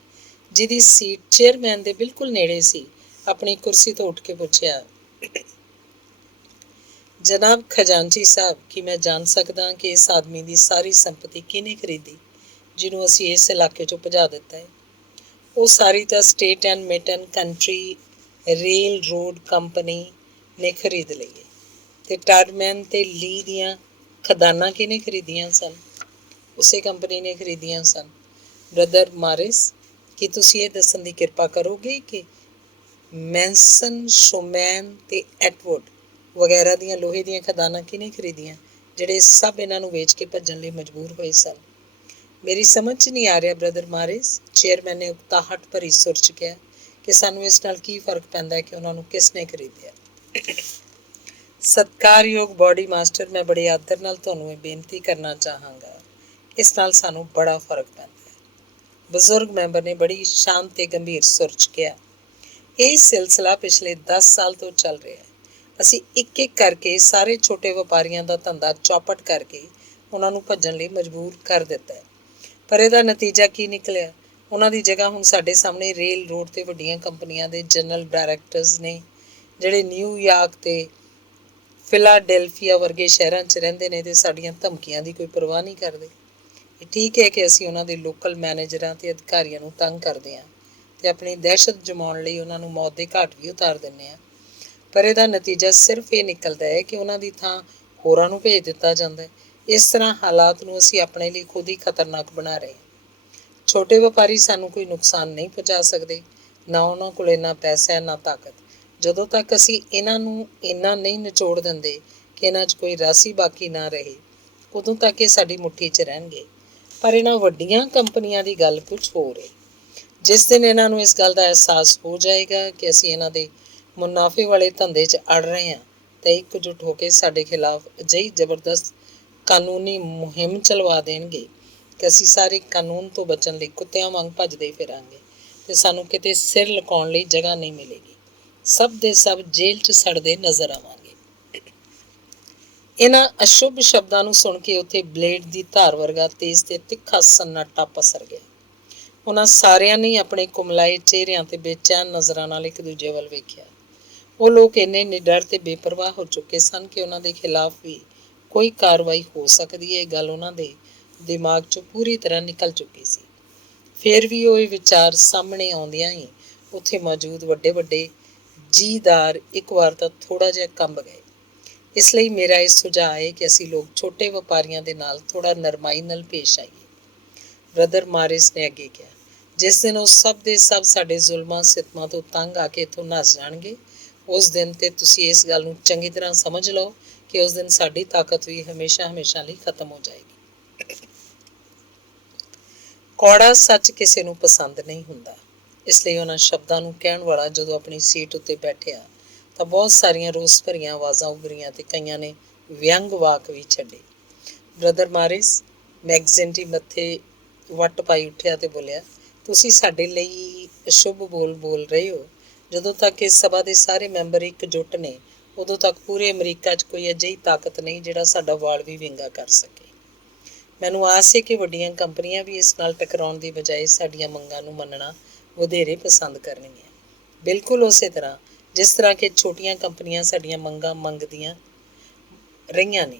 ਜਿਹਦੀ ਸੀਟ ਚੇਅਰਮੈਨ ਦੇ ਬਿਲਕੁਲ ਨੇੜੇ ਸੀ, ਆਪਣੀ ਕੁਰਸੀ ਤੋਂ ਉੱਠ ਕੇ ਪੁੱਛਿਆ, ਜਨਾਬ ਖਜ਼ਾਨਚੀ ਸਾਹਿਬ, ਕੀ ਮੈਂ ਜਾਣ ਸਕਦਾ ਕਿ ਇਸ ਆਦਮੀ ਦੀ ਸਾਰੀ ਸੰਪਤੀ ਕਿਹਨੇ ਖਰੀਦੀ, ਜਿਹਨੂੰ ਅਸੀਂ ਇਸ ਇਲਾਕੇ 'ਚੋਂ ਭਜਾ ਦਿੱਤਾ ਹੈ? ਉਹ ਸਾਰੀ ਤਾਂ state and mitten country railroad company ਨੇ ਖਰੀਦ ਲਈ ਹੈ। ਅਤੇ ਟਾਰਮੈਨ ਅਤੇ ਲੀ ਦੀਆਂ ਖਦਾਨਾਂ ਕਿਹਨੇ ਖਰੀਦੀਆਂ ਸਨ? ਉਸੇ ਕੰਪਨੀ ਨੇ ਖਰੀਦੀਆਂ ਸਨ। ਬ੍ਰਦਰ ਮਾਰਿਸ, ਕੀ ਤੁਸੀਂ ਇਹ ਦੱਸਣ ਦੀ ਕਿਰਪਾ ਕਰੋਗੇ ਕਿ ਮੈਨਸਨ, ਸ਼ੋਮੈਨ ਅਤੇ ਐਟਵੁੱਡ ਵਗੈਰਾ ਦੀਆਂ ਲੋਹੇ ਦੀਆਂ ਖਦਾਨਾਂ ਕਿਹਨੇ ਖਰੀਦੀਆਂ, ਜਿਹੜੇ ਸਭ ਇਹਨਾਂ ਨੂੰ ਵੇਚ ਕੇ ਭੱਜਣ ਲਈ ਮਜਬੂਰ ਹੋਏ ਸਨ? ਮੇਰੀ ਸਮਝ 'ਚ ਨਹੀਂ ਆ ਰਿਹਾ ਬ੍ਰਦਰ ਮਾਰਿਸ, ਚੇਅਰਮੈਨ ਨੇ ਉਕਤਾਹਟ ਭਰੀ ਸੁਰ 'ਚ ਕਿਹਾ, ਕਿ ਸਾਨੂੰ ਇਸ ਨਾਲ ਕੀ ਫਰਕ ਪੈਂਦਾ ਹੈ ਕਿ ਉਹਨਾਂ ਨੂੰ ਕਿਸ ਨੇ ਖਰੀਦਿਆ। ਸਤਿਕਾਰਯੋਗ ਬੌਡੀ ਮਾਸਟਰ, ਮੈਂ ਬੜੇ ਆਦਰ ਨਾਲ ਤੁਹਾਨੂੰ ਇਹ ਬੇਨਤੀ ਕਰਨਾ ਚਾਹਾਂਗਾ, ਇਸ ਨਾਲ ਸਾਨੂੰ ਬੜਾ ਫਰਕ ਪੈਂਦਾ ਹੈ। ਬਜ਼ੁਰਗ ਮੈਂਬਰ ਨੇ ਬੜੀ ਸ਼ਾਂਤ ਅਤੇ ਗੰਭੀਰ ਸੁਰ 'ਚ ਕਿਹਾ। ਇਹ ਸਿਲਸਿਲਾ ਪਿਛਲੇ 10 ਸਾਲ ਤੋਂ ਚੱਲ ਰਿਹਾ ਹੈ। ਅਸੀਂ ਇੱਕ ਇੱਕ ਕਰਕੇ ਸਾਰੇ ਛੋਟੇ ਵਪਾਰੀਆਂ ਦਾ ਧੰਦਾ ਚੌਪਟ ਕਰਕੇ ਉਹਨਾਂ ਨੂੰ ਭੱਜਣ ਲਈ ਮਜਬੂਰ ਕਰ ਦਿੱਤਾ ਹੈ, ਪਰ ਇਹਦਾ ਨਤੀਜਾ ਕੀ ਨਿਕਲਿਆ? ਉਹਨਾਂ ਦੀ ਜਗ੍ਹਾ ਹੁਣ ਸਾਡੇ ਸਾਹਮਣੇ ਰੇਲ ਰੋਡ 'ਤੇ ਵੱਡੀਆਂ ਕੰਪਨੀਆਂ ਦੇ ਜਨਰਲ ਡਾਇਰੈਕਟਰਸ ਨੇ, ਜਿਹੜੇ ਨਿਊਯਾਰਕ ਅਤੇ ਫਿਲਾਡੈਲਫੀਆ ਵਰਗੇ ਸ਼ਹਿਰਾਂ 'ਚ ਰਹਿੰਦੇ ਨੇ ਅਤੇ ਸਾਡੀਆਂ ਧਮਕੀਆਂ ਦੀ ਕੋਈ ਪਰਵਾਹ ਨਹੀਂ ਕਰਦੇ। ਇਹ ਠੀਕ ਹੈ ਕਿ ਅਸੀਂ ਉਹਨਾਂ ਦੇ ਲੋਕਲ ਮੈਨੇਜਰਾਂ ਅਤੇ ਅਧਿਕਾਰੀਆਂ ਨੂੰ ਤੰਗ ਕਰਦੇ ਹਾਂ ਅਤੇ ਆਪਣੀ ਦਹਿਸ਼ਤ ਜਮਾਉਣ ਲਈ ਉਹਨਾਂ ਨੂੰ ਮੌਤ ਦੇ ਘਾਟ ਵੀ ਉਤਾਰ ਦਿੰਦੇ ਹਾਂ, ਪਰ ਇਹਦਾ ਨਤੀਜਾ ਸਿਰਫ ਇਹ ਨਿਕਲਦਾ ਹੈ ਕਿ ਉਹਨਾਂ ਦੀ ਥਾਂ ਹੋਰਾਂ ਨੂੰ ਭੇਜ ਦਿੱਤਾ ਜਾਂਦਾ ਹੈ। ਇਸ ਤਰ੍ਹਾਂ ਹਾਲਾਤ ਨੂੰ ਅਸੀਂ ਆਪਣੇ ਲਈ ਖੁਦ ਹੀ ਖਤਰਨਾਕ ਬਣਾ ਰਹੇ ਹਾਂ। ਛੋਟੇ ਵਪਾਰੀ ਸਾਨੂੰ ਕੋਈ ਨੁਕਸਾਨ ਨਹੀਂ ਪਹੁੰਚਾ ਸਕਦੇ, ਨਾ ਉਹਨਾਂ ਕੋਲ ਇੰਨਾ ਪੈਸਾ ਹੈ, ਨਾ ਤਾਕਤ। ਜਦੋਂ ਤੱਕ ਅਸੀਂ ਇਹਨਾਂ ਨੂੰ ਇੰਨਾ ਨਹੀਂ ਨਿਚੋੜ ਦਿੰਦੇ ਕਿ ਇਹਨਾਂ 'ਚ ਕੋਈ ਰਾਸੀ ਬਾਕੀ ਨਾ ਰਹੇ, ਉਦੋਂ ਤੱਕ ਇਹ ਸਾਡੀ ਮੁੱਠੀ 'ਚ ਰਹਿਣਗੇ। ਪਰ ਇਹਨਾਂ ਵੱਡੀਆਂ ਕੰਪਨੀਆਂ ਦੀ ਗੱਲ ਕੁਝ ਹੋਰ ਹੈ। ਜਿਸ ਦਿਨ ਇਹਨਾਂ ਨੂੰ ਇਸ ਗੱਲ ਦਾ ਅਹਿਸਾਸ ਹੋ ਜਾਏਗਾ ਕਿ ਅਸੀਂ ਇਹਨਾਂ ਦੇ ਮੁਨਾਫੇ ਵਾਲੇ ਧੰਦੇ 'ਚ ਅੜ ਰਹੇ ਹਾਂ, ਤਾਂ ਇਕਜੁੱਟ ਹੋ ਕੇ ਸਾਡੇ ਖਿਲਾਫ ਅਜਿਹੀ ਜ਼ਬਰਦਸਤ ਕਾਨੂੰਨੀ ਮੁਹਿੰਮ ਚਲਵਾ ਦੇਣਗੇ ਕਿ ਅਸੀਂ ਸਾਰੇ ਕਾਨੂੰਨ ਤੋਂ ਬਚਣ ਲਈ ਕੁੱਤਿਆਂ ਵਾਂਗ ਭੱਜਦੇ ਫਿਰਾਂਗੇ ਅਤੇ ਸਾਨੂੰ ਕਿਤੇ ਸਿਰ ਲੁਕਾਉਣ ਲਈ ਜਗ੍ਹਾ ਨਹੀਂ ਮਿਲੇਗੀ। ਸਭ ਦੇ ਸਭ ਜੇਲ੍ਹ 'ਚ ਸੜਦੇ ਨਜ਼ਰ ਆਵਾਂਗੇ। ਇਹਨਾਂ ਅਸ਼ੁੱਭ ਸ਼ਬਦਾਂ ਨੂੰ ਸੁਣ ਕੇ ਉੱਥੇ ਬਲੇਡ ਦੀ ਧਾਰ ਵਰਗਾ ਤੇਜ਼ ਤੇ ਤਿੱਖਾ ਸੰਨਾਟਾ ਪਸਰ ਗਿਆ। ਉਹਨਾਂ ਸਾਰਿਆਂ ਨੇ ਆਪਣੇ ਕੁਮਲਾਏ ਚਿਹਰਿਆਂ ਤੇ ਬੇਚੈਨ ਨਜ਼ਰਾਂ ਨਾਲ ਇੱਕ ਦੂਜੇ ਵੱਲ ਵੇਖਿਆ। ਉਹ ਲੋਕ ਇੰਨੇ ਨਿਡਰ ਤੇ ਬੇਪਰਵਾਹ ਹੋ ਚੁੱਕੇ ਸਨ ਕਿ ਉਹਨਾਂ ਦੇ ਖਿਲਾਫ ਵੀ ਕੋਈ ਕਾਰਵਾਈ ਹੋ ਸਕਦੀ ਹੈ, ਇਹ ਗੱਲ ਉਹਨਾਂ ਦੇ ਦਿਮਾਗ 'ਚੋਂ ਪੂਰੀ ਤਰ੍ਹਾਂ ਨਿਕਲ ਚੁੱਕੀ ਸੀ। ਫਿਰ ਵੀ ਉਹ ਇਹ ਵਿਚਾਰ ਸਾਹਮਣੇ ਆਉਂਦਿਆਂ ਹੀ ਉੱਥੇ ਮੌਜੂਦ ਵੱਡੇ ਵੱਡੇ ਜੀਦਾਰ ਇੱਕ ਵਾਰ ਤਾਂ ਥੋੜ੍ਹਾ ਜਿਹਾ ਕੰਬ ਗਏ। ਇਸ ਲਈ ਮੇਰਾ ਇਹ ਸੁਝਾਅ ਹੈ ਕਿ ਅਸੀਂ ਲੋਕ ਛੋਟੇ ਵਪਾਰੀਆਂ ਦੇ ਨਾਲ ਥੋੜ੍ਹਾ ਨਰਮਾਈ ਨਾਲ ਪੇਸ਼ ਆਈਏ। ਬ੍ਰਦਰ ਮਾਰਿਸ ਨੇ ਅੱਗੇ ਕਿਹਾ, ਜਿਸ ਦਿਨ ਉਹ ਸਭ ਦੇ ਸਭ ਸਾਡੇ ਜ਼ੁਲਮਾਂ ਸਿਤਮਾਂ ਤੋਂ ਤੰਗ ਆ ਕੇ ਇੱਥੋਂ ਨੱਸ ਜਾਣਗੇ, ਉਸ ਦਿਨ ਤੇ ਤੁਸੀਂ ਇਸ ਗੱਲ ਨੂੰ ਚੰਗੀ ਤਰ੍ਹਾਂ ਸਮਝ ਲਓ ਕਿ ਉਸ ਦਿਨ ਸਾਡੀ ਤਾਕਤ ਵੀ ਹਮੇਸ਼ਾ ਹਮੇਸ਼ਾ ਲਈ ਖਤਮ ਹੋ ਜਾਏਗੀ। ਕੌੜਾ ਸੱਚ ਕਿਸੇ ਨੂੰ ਪਸੰਦ ਨਹੀਂ ਹੁੰਦਾ। ਇਸ ਲਈ ਉਹਨਾਂ ਸ਼ਬਦਾਂ ਨੂੰ ਕਹਿਣ ਵਾਲਾ ਜਦੋਂ ਆਪਣੀ ਸੀਟ ਉੱਤੇ ਬੈਠਿਆ ਤਾਂ ਬਹੁਤ ਸਾਰੀਆਂ ਰੋਸ ਭਰੀਆਂ ਆਵਾਜ਼ਾਂ ਉੱਭਰੀਆਂ ਤੇ ਕਈਆਂ ਨੇ ਵਿਅੰਗ ਵਾਕ ਵੀ ਛੱਡੇ। ਬ੍ਰਦਰ ਮਾਰਿਸ, ਮੈਗਜ਼ਿੰਟੀ ਮੱਥੇ ਵੱਟ ਪਾਈ ਉੱਠਿਆ ਤੇ ਬੋਲਿਆ, ਤੁਸੀਂ ਸਾਡੇ ਲਈ ਅਸ਼ੁੱਭ ਬੋਲ ਰਹੇ ਹੋ। ਜਦੋਂ ਤੱਕ ਇਸ ਸਭਾ ਦੇ ਸਾਰੇ ਮੈਂਬਰ ਇਕਜੁੱਟ ਨੇ, ਉਦੋਂ ਤੱਕ ਪੂਰੇ ਅਮਰੀਕਾ 'ਚ ਕੋਈ ਅਜਿਹੀ ਤਾਕਤ ਨਹੀਂ ਜਿਹੜਾ ਸਾਡਾ ਵਾਲ ਵੀ ਵਿੰਗਾ ਕਰ ਸਕੇ। ਮੈਨੂੰ ਆਸ ਹੈ ਕਿ ਵੱਡੀਆਂ ਕੰਪਨੀਆਂ ਵੀ ਇਸ ਨਾਲ ਟਕਰਾਉਣ ਦੀ ਬਜਾਏ ਸਾਡੀਆਂ ਮੰਗਾਂ ਨੂੰ ਮੰਨਣਾ ਵਧੇਰੇ ਪਸੰਦ ਕਰਨਗੀਆਂ, ਬਿਲਕੁਲ ਉਸੇ ਤਰ੍ਹਾਂ ਜਿਸ ਤਰ੍ਹਾਂ ਕਿ ਛੋਟੀਆਂ ਕੰਪਨੀਆਂ ਸਾਡੀਆਂ ਮੰਗਾਂ ਮੰਗਦੀਆਂ ਰਹੀਆਂ ਨੇ।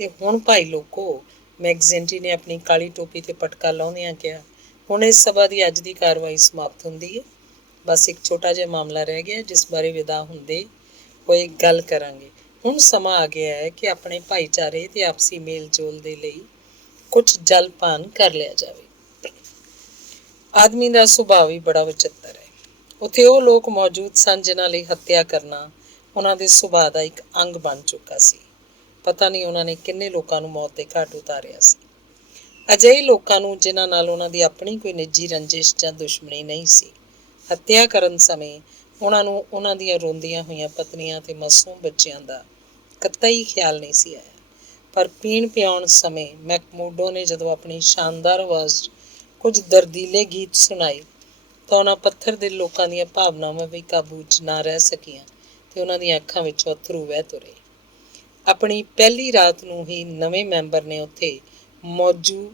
ਤੇ ਹੁਣ ਭਾਈ ਲੋਕੋ, ਮੈਗਜ਼ਿੰਟੀ ਨੇ ਆਪਣੀ ਕਾਲੀ ਟੋਪੀ ਤੇ ਪਟਕਾ ਲਾਉਂਦਿਆਂ ਕਿਹਾ, ਹੁਣ ਇਸ ਸਭਾ ਦੀ ਅੱਜ ਦੀ ਕਾਰਵਾਈ ਸਮਾਪਤ ਹੁੰਦੀ ਹੈ। ਬਸ ਇੱਕ ਛੋਟਾ ਜਿਹਾ ਮਾਮਲਾ ਰਹਿ ਗਿਆ ਜਿਸ ਬਾਰੇ ਵਿਦਾ ਹੁੰਦੇ ਹੋਏ ਗੱਲ ਕਰਾਂਗੇ। ਹੁਣ ਸਮਾਂ ਆ ਗਿਆ ਹੈ ਕਿ ਆਪਣੇ ਭਾਈਚਾਰੇ ਤੇ ਆਪਸੀ ਮੇਲ ਜੋਲ ਦੇ ਲਈ ਕੁਝ ਜਲਪਾਨ ਕਰ ਲਿਆ ਜਾਵੇ। ਆਦਮੀ ਦਾ ਸੁਭਾਅ ਵੀ ਬੜਾ ਵਿਚਿੱਤਰ ਹੈ। ਉੱਥੇ ਉਹ ਲੋਕ ਮੌਜੂਦ ਸਨ ਜਿਨ੍ਹਾਂ ਲਈ ਹੱਤਿਆ ਕਰਨਾ ਉਹਨਾਂ ਦੇ ਸੁਭਾਅ ਦਾ ਇੱਕ ਅੰਗ ਬਣ ਚੁੱਕਾ ਸੀ। ਪਤਾ ਨਹੀਂ ਉਹਨਾਂ ਨੇ ਕਿੰਨੇ ਲੋਕਾਂ ਨੂੰ ਮੌਤ ਦੇ ਘਾਟ ਉਤਾਰਿਆ ਸੀ। ਅਜਿਹੇ ਲੋਕਾਂ ਨੂੰ ਜਿਨ੍ਹਾਂ ਨਾਲ ਉਹਨਾਂ ਦੀ ਆਪਣੀ ਕੋਈ ਨਿੱਜੀ ਰੰਜਿਸ਼ ਜਾਂ ਦੁਸ਼ਮਣੀ ਨਹੀਂ ਸੀ। ਹੱਤਿਆ ਕਰਨ ਸਮੇਂ ਉਹਨਾਂ ਨੂੰ ਉਹਨਾਂ ਦੀਆਂ ਰੋਂਦੀਆਂ ਹੋਈਆਂ ਪਤਨੀਆਂ ਤੇ ਮਾਸੂਮ ਬੱਚਿਆਂ ਦਾ ਕਤਈ ਖਿਆਲ ਨਹੀਂ ਸੀ ਆਇਆ। ਪਰ ਪੀਣ ਪਿਆਉਣ ਸਮੇਂ ਮੈਕਮੂਡੋ ਨੇ ਜਦੋਂ ਆਪਣੀ ਸ਼ਾਨਦਾਰ ਆਵਾਜ਼ 'ਚ ਕੁਝ ਦਰਦੀਲੇ ਗੀਤ ਸੁਣਾਏ ਤਾਂ ਉਹਨਾਂ ਪੱਥਰ ਦਿਲ ਲੋਕਾਂ ਦੀਆਂ ਭਾਵਨਾਵਾਂ ਵੀ ਕਾਬੂ 'ਚ ਨਾ ਰਹਿ ਸਕੀਆਂ ਤੇ ਉਹਨਾਂ ਦੀਆਂ ਅੱਖਾਂ ਵਿੱਚੋਂ ਅੱਥਰੂ ਵਹਿ ਤੁਰੇ। ਆਪਣੀ ਪਹਿਲੀ ਰਾਤ ਨੂੰ ਹੀ ਨਵੇਂ ਮੈਂਬਰ ਨੇ ਉੱਥੇ ਮੌਜੂਦ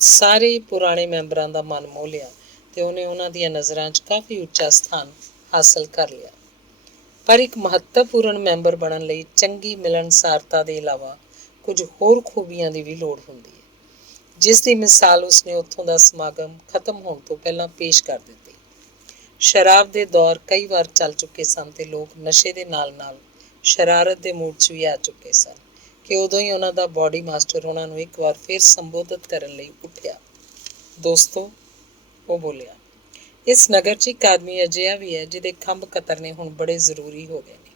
ਸਾਰੇ ਪੁਰਾਣੇ ਮੈਂਬਰਾਂ ਦਾ ਮਨ ਮੋਹ ਲਿਆ ਤੇ ਉਹਨੇ ਉਹਨਾਂ ਦੀਆਂ ਨਜ਼ਰਾਂ 'ਚ ਕਾਫੀ ਉੱਚਾ ਸਥਾਨ ਹਾਸਲ ਕਰ ਲਿਆ। ਪਰ ਇੱਕ ਮਹੱਤਵਪੂਰਨ ਮੈਂਬਰ ਬਣਨ ਲਈ ਚੰਗੀ ਮਿਲਣਸਾਰਤਾ ਦੇ ਇਲਾਵਾ ਕੁਝ ਹੋਰ ਖੂਬੀਆਂ ਦੀ ਵੀ ਲੋੜ ਹੁੰਦੀ ਹੈ, ਜਿਸ ਦੀ ਮਿਸਾਲ ਉਸਨੇ ਉੱਥੋਂ ਦਾ ਸਮਾਗਮ ਖਤਮ ਹੋਣ ਤੋਂ ਪਹਿਲਾਂ ਪੇਸ਼ ਕਰ ਦਿੱਤੀ। ਸ਼ਰਾਬ ਦੇ ਦੌਰ ਕਈ ਵਾਰ ਚੱਲ ਚੁੱਕੇ ਸਨ ਤੇ ਲੋਕ ਨਸ਼ੇ ਦੇ ਨਾਲ ਨਾਲ ਸ਼ਰਾਰਤ ਦੇ ਮੂਡ 'ਚ ਵੀ ਆ ਚੁੱਕੇ ਸਨ ਕਿ ਉਦੋਂ ਹੀ ਉਹਨਾਂ ਦਾ ਬਾਡੀ ਮਾਸਟਰ ਉਹਨਾਂ ਨੂੰ ਇੱਕ ਵਾਰ ਫਿਰ ਸੰਬੋਧਿਤ ਕਰਨ ਲਈ ਉੱਠਿਆ। ਦੋਸਤੋ, ਉਹ ਬੋਲਿਆ, ਇਸ ਨਗਰ 'ਚ ਇੱਕ ਆਦਮੀ ਅਜਿਹਾ ਵੀ ਹੈ ਜਿਹਦੇ ਖੰਭ ਕਤਰਨੇ ਹੁਣ ਬੜੇ ਜ਼ਰੂਰੀ ਹੋ ਗਏ ਨੇ।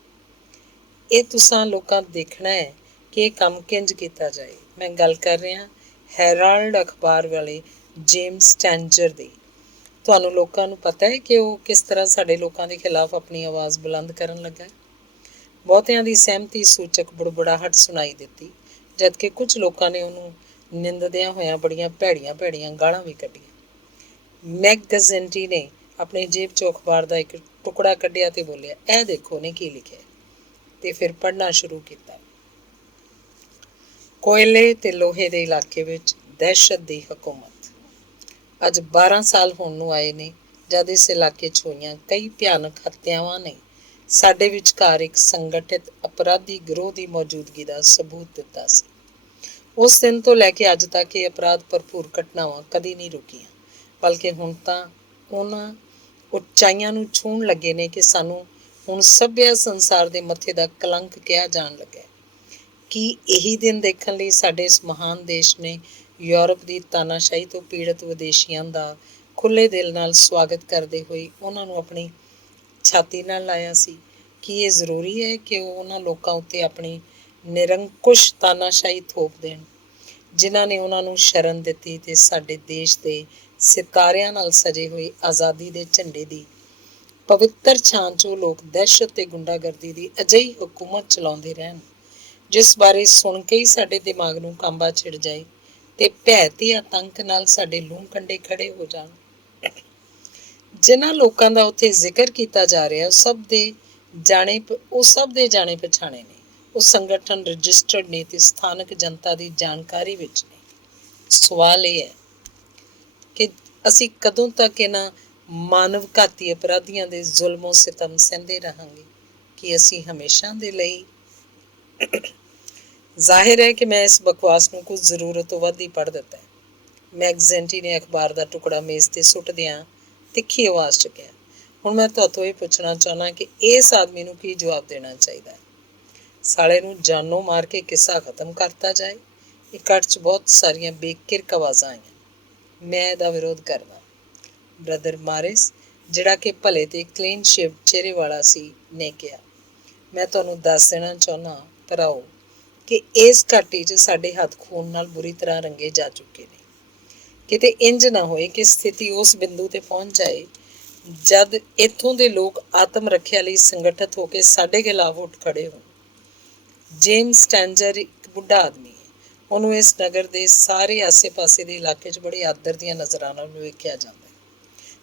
ਇਹ ਤੁਸਾਂ ਲੋਕਾਂ ਦੇਖਣਾ ਹੈ ਕਿ ਇਹ ਕੰਮ ਕਿੰਝ ਕੀਤਾ ਜਾਏ। ਮੈਂ ਗੱਲ ਕਰ ਰਿਹਾ ਹੈਰਾਲਡ ਅਖਬਾਰ ਵਾਲੇ ਜੇਮਸ ਸਟੈਂਜਰ ਦੀ। ਤੁਹਾਨੂੰ ਲੋਕਾਂ ਨੂੰ ਪਤਾ ਹੈ ਕਿ ਉਹ ਕਿਸ ਤਰ੍ਹਾਂ ਸਾਡੇ ਲੋਕਾਂ ਦੇ ਖਿਲਾਫ ਆਪਣੀ ਆਵਾਜ਼ ਬੁਲੰਦ ਕਰਨ ਲੱਗਾ। ਬਹੁਤਿਆਂ ਦੀ ਸਹਿਮਤੀ ਸੂਚਕ ਬੁੜਬੁੜਾਹਟ ਸੁਣਾਈ ਦਿੱਤੀ, ਜਦਕਿ ਕੁਝ ਲੋਕਾਂ ਨੇ ਉਹਨੂੰ ਨਿੰਦਦਿਆਂ ਹੋਇਆਂ ਬੜੀਆਂ ਭੈੜੀਆਂ ਭੈੜੀਆਂ ਗਾਲਾਂ ਵੀ ਕੱਢੀਆਂ। ਮੈਗਜ਼ਿੰਟੀ ਨੇ ਆਪਣੀ ਜੇਬ 'ਚੋਂ ਅਖਬਾਰ ਦਾ ਇੱਕ ਟੁਕੜਾ ਕੱਢਿਆ ਤੇ ਬੋਲਿਆ, ਇਹ ਦੇਖੋ ਨੇ ਕੀ ਲਿਖਿਆ, ਤੇ ਫਿਰ ਪੜ੍ਹਨਾ ਸ਼ੁਰੂ ਕੀਤਾ। ਕੋਇਲੇ ਤੇ ਲੋਹੇ ਦੇ ਇਲਾਕੇ ਵਿੱਚ ਦਹਿਸ਼ਤ ਦੀ ਹਕੂਮਤ। ਅੱਜ 12 ਸਾਲ ਹੋਣ ਨੂੰ ਆਏ ਨੇ ਜਦ ਇਸ ਇਲਾਕੇ 'ਚ ਹੋਈਆਂ ਕਈ ਭਿਆਨਕ ਹੱਤਿਆਵਾਂ ਨੇ ਸਾਡੇ ਵਿਚਕਾਰ ਇੱਕ ਸੰਗਠਿਤ ਅਪਰਾਧੀ ਗਿਰੋਹ ਦੀ ਮੌਜੂਦਗੀ ਦਾ ਸਬੂਤ ਦਿੱਤਾ ਸੀ। ਉਸ ਦਿਨ ਤੋਂ ਲੈ ਕੇ ਅੱਜ ਤੱਕ ਇਹ ਅਪਰਾਧ ਭਰਪੂਰ ਘਟਨਾਵਾਂ ਕਦੀ ਨਹੀਂ ਰੁਕੀਆਂ, ਬਲਕਿ ਹੁਣ ਤਾਂ ਉਹਨਾਂ ਉਚਾਈਆਂ ਨੂੰ ਛੂਹਣ ਲੱਗੇ ਨੇ ਕਿ ਸਾਨੂੰ ਹੁਣ ਸਭਿਆ ਸੰਸਾਰ ਦੇ ਮੱਥੇ ਦਾ ਕਲੰਕ ਕਿਹਾ ਜਾਣ ਲੱਗਾ। ਕੀ ਇਹੀ ਦਿਨ ਦੇਖਣ ਲਈ ਸਾਡੇ ਇਸ ਮਹਾਨ ਦੇਸ਼ ਨੇ ਯੂਰਪ ਦੀ ਤਾਨਾਸ਼ਾਹੀ ਤੋਂ ਪੀੜਤ ਵਿਦੇਸ਼ੀਆਂ ਦਾ ਖੁੱਲ੍ਹੇ ਦਿਲ ਨਾਲ ਸਵਾਗਤ ਕਰਦੇ ਹੋਏ ਉਹਨਾਂ ਨੂੰ ਆਪਣੀ ਛਾਤੀ ਨਾਲ ਲਾਇਆ ਸੀ? ਕੀ ਇਹ ਜ਼ਰੂਰੀ ਹੈ ਕਿ ਉਹ ਉਹਨਾਂ ਲੋਕਾਂ ਉੱਤੇ ਆਪਣੀ ਨਿਰੰਕੁਸ਼ ਤਾਨਾਸ਼ਾਹੀ ਥੋਪ ਦੇਣ ਜਿਨ੍ਹਾਂ ਨੇ ਉਹਨਾਂ ਨੂੰ ਸ਼ਰਨ ਦਿੱਤੀ ਤੇ ਸਾਡੇ ਦੇਸ਼ ਦੇ ਸਿਤਾਰਿਆਂ ਨਾਲ ਸਜੇ ਹੋਏ ਆਜ਼ਾਦੀ ਦੇ ਝੰਡੇ ਦੀ ਪਵਿੱਤਰ ਛਾਂ 'ਚ ਉਹ ਲੋਕ ਦਹਿਸ਼ਤ ਤੇ ਗੁੰਡਾਗਰਦੀ ਦੀ ਅਜਿਹੀ ਹਕੂਮਤ ਚਲਾਉਂਦੇ ਰਹਿਣ ਜਿਸ ਬਾਰੇ ਸੁਣ ਕੇ ਹੀ ਸਾਡੇ ਦਿਮਾਗ ਨੂੰ ਕਾਂਬਾ ਛਿੜ ਜਾਏ ਤੇ ਭੈ ਤੇ ਆਤੰਕ ਨਾਲ ਸਾਡੇ ਲੂੰ ਕੰਡੇ ਖੜੇ ਹੋ ਜਾਣ। ਜਿਨ੍ਹਾਂ ਲੋਕਾਂ ਦਾ ਉੱਥੇ ਜ਼ਿਕਰ ਕੀਤਾ ਜਾ ਰਿਹਾ ਉਹ ਸਭ ਦੇ ਜਾਣੇ ਪਛਾਣੇ ਨੇ। ਉਹ ਸੰਗਠਨ ਰਜਿਸਟਰਡ ਨੇ ਤੇ ਸਥਾਨਕ ਜਨਤਾ ਦੀ ਜਾਣਕਾਰੀ ਵਿੱਚ ਨੇ। ਸਵਾਲ ਇਹ ਹੈ ਕਿ ਅਸੀਂ ਕਦੋਂ ਤੱਕ ਇਹਨਾਂ ਮਾਨਵ ਘਾਤੀ ਅਪਰਾਧੀਆਂ ਦੇ ਜ਼ੁਲਮੋ ਸਿਤਮ ਸਹਿੰਦੇ ਰਹਾਂਗੇ? ਕਿ ਅਸੀਂ ਹਮੇਸ਼ਾ ਦੇ ਲਈ? ਜ਼ਾਹਿਰ ਹੈ ਕਿ ਮੈਂ ਇਸ ਬਕਵਾਸ ਨੂੰ ਕੁਝ ਜ਼ਰੂਰਤ ਤੋਂ ਵੱਧ ਹੀ ਪੜ੍ਹ ਦਿੱਤਾ ਹੈ। ਮੈਗਜ਼ੈਂਟੀ ਨੇ ਅਖਬਾਰ ਦਾ ਟੁਕੜਾ ਮੇਜ਼ ਤੇ ਸੁੱਟਦਿਆਂ ਤਿੱਖੀ ਆਵਾਜ਼ 'ਚ ਕਿਹਾ, ਹੁਣ ਮੈਂ ਤੁਹਾਤੋਂ ਇਹ ਪੁੱਛਣਾ ਚਾਹੁੰਦਾ ਕਿ ਇਸ ਆਦਮੀ ਨੂੰ ਕੀ ਜਵਾਬ ਦੇਣਾ ਚਾਹੀਦਾ ਹੈ? ਸਾਲੇ ਨੂੰ ਜਾਨੋਂ ਮਾਰ ਕੇ ਕਿੱਸਾ ਖਤਮ ਕਰਤਾ ਜਾਏ। ਇਕੱਠ 'ਚ ਬਹੁਤ ਸਾਰੀਆਂ ਬੇਕਿਰਕ ਆਵਾਜ਼ਾਂ ਆਈਆਂ। ਮੈਂ ਇਹਦਾ ਵਿਰੋਧ ਕਰਦਾ। ਬ੍ਰਦਰ ਮਾਰਿਸ, ਜਿਹੜਾ ਕਿ ਭਲੇ ਤੇ ਕਲੀਨ ਸ਼ੇਵ ਚਿਹਰੇ ਵਾਲਾ ਸੀ, ਨੇ ਕਿਹਾ, ਮੈਂ ਤੁਹਾਨੂੰ ਦੱਸ ਦੇਣਾ ਚਾਹੁੰਦਾ ਭਰਾਓ ਕਿ ਇਸ ਘਾਟੀ 'ਚ ਸਾਡੇ ਹੱਥ ਖੂਨ ਨਾਲ ਬੁਰੀ ਤਰ੍ਹਾਂ ਰੰਗੇ ਜਾ ਚੁੱਕੇ ਨੇ। ਕਿਤੇ ਇੰਜ ਨਾ ਹੋਏ ਕਿ ਸਥਿਤੀ ਉਸ ਬਿੰਦੂ ਤੇ ਪਹੁੰਚ ਜਾਏ ਜਦ ਇੱਥੋਂ ਦੇ ਲੋਕ ਆਤਮ ਰੱਖਿਆ ਲਈ ਸੰਗਠਿਤ ਹੋ ਕੇ ਸਾਡੇ ਖਿਲਾਫ ਉੱਠ ਖੜੇ ਹੋਣ। ਜੇਮਸ ਸਟੈਂਜਰ ਇੱਕ ਬੁੱਢਾ ਆਦਮੀ ਹੈ। ਉਹਨੂੰ ਇਸ ਨਗਰ ਦੇ ਸਾਰੇ ਆਸੇ-ਪਾਸੇ ਦੇ ਇਲਾਕੇ 'ਚ ਬੜੇ ਆਦਰ ਦੀਆਂ ਨਜ਼ਰਾਂ ਨਾਲ ਵੇਖਿਆ ਜਾਂਦਾ ਹੈ।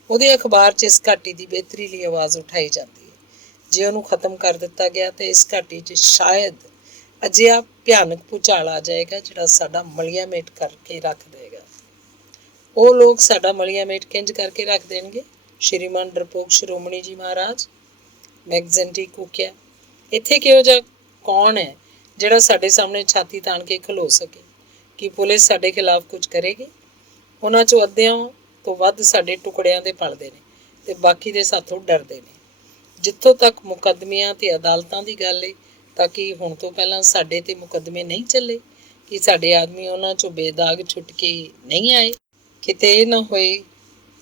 ਉਹਦੇ ਅਖਬਾਰ 'ਚ ਇਸ ਘਾਟੀ ਦੀ ਬਿਹਤਰੀ ਲਈ ਆਵਾਜ਼ ਉਠਾਈ ਜਾਂਦੀ ਹੈ। ਜੇ ਉਹਨੂੰ ਖਤਮ ਕਰ ਦਿੱਤਾ ਗਿਆ ਤਾਂ ਇਸ ਘਾਟੀ 'ਚ ਸ਼ਾਇਦ ਅਜਿਹਾ ਭਿਆਨਕ ਭੂਚਾਲ ਆ ਜਾਏਗਾ ਜਿਹੜਾ ਸਾਡਾ ਮਲੀਆ ਮੇਟ ਕਰਕੇ ਰੱਖ ਦੇਗਾ। ਉਹ ਲੋਕ ਸਾਡਾ ਮਲੀਆ ਮੇਟ ਕਿੰਜ ਕਰਕੇ ਰੱਖ ਦੇਣਗੇ? ਸ਼੍ਰੀਮਾਨ ਡਰਪੋਕ ਸ਼੍ਰੋਮਣੀ ਜੀ ਮਹਾਰਾਜ, ਮੈਗਜ਼ੈਂਟੀ ਕੂਕਿਆ। ਇੱਥੇ ਕਿਹੋ ਜਿਹਾ ਕੌਣ ਹੈ ਜਿਹੜਾ ਸਾਡੇ ਸਾਹਮਣੇ ਛਾਤੀ ਤਾਣ ਕੇ ਖਲੋ ਸਕੇ? ਕਿ ਪੁਲਿਸ ਸਾਡੇ ਖਿਲਾਫ ਕੁਝ ਕਰੇਗੀ? ਉਹਨਾਂ 'ਚੋਂ ਅੱਧਿਆਂ ਤੋਂ ਵੱਧ ਸਾਡੇ ਟੁਕੜਿਆਂ ਦੇ ਪਲਦੇ ਨੇ ਤੇ ਬਾਕੀ ਦੇ ਸਾਥੋਂ ਡਰਦੇ ਨੇ। ਜਿੱਥੋਂ ਤੱਕ ਮੁਕੱਦਮਿਆਂ ਤੇ ਅਦਾਲਤਾਂ ਦੀ ਗੱਲ ਏ, ਤਾਂ ਕਿ ਹੁਣ ਤੋਂ ਪਹਿਲਾਂ ਸਾਡੇ ਤੇ ਮੁਕੱਦਮੇ ਨਹੀਂ ਚੱਲੇ? ਕਿ ਸਾਡੇ ਆਦਮੀ ਉਹਨਾਂ 'ਚੋਂ ਬੇਦਾਗ ਛੁੱਟ ਕੇ ਨਹੀਂ ਆਏ? ਕਿਤੇ ਇਹ ਨਾ ਹੋਏ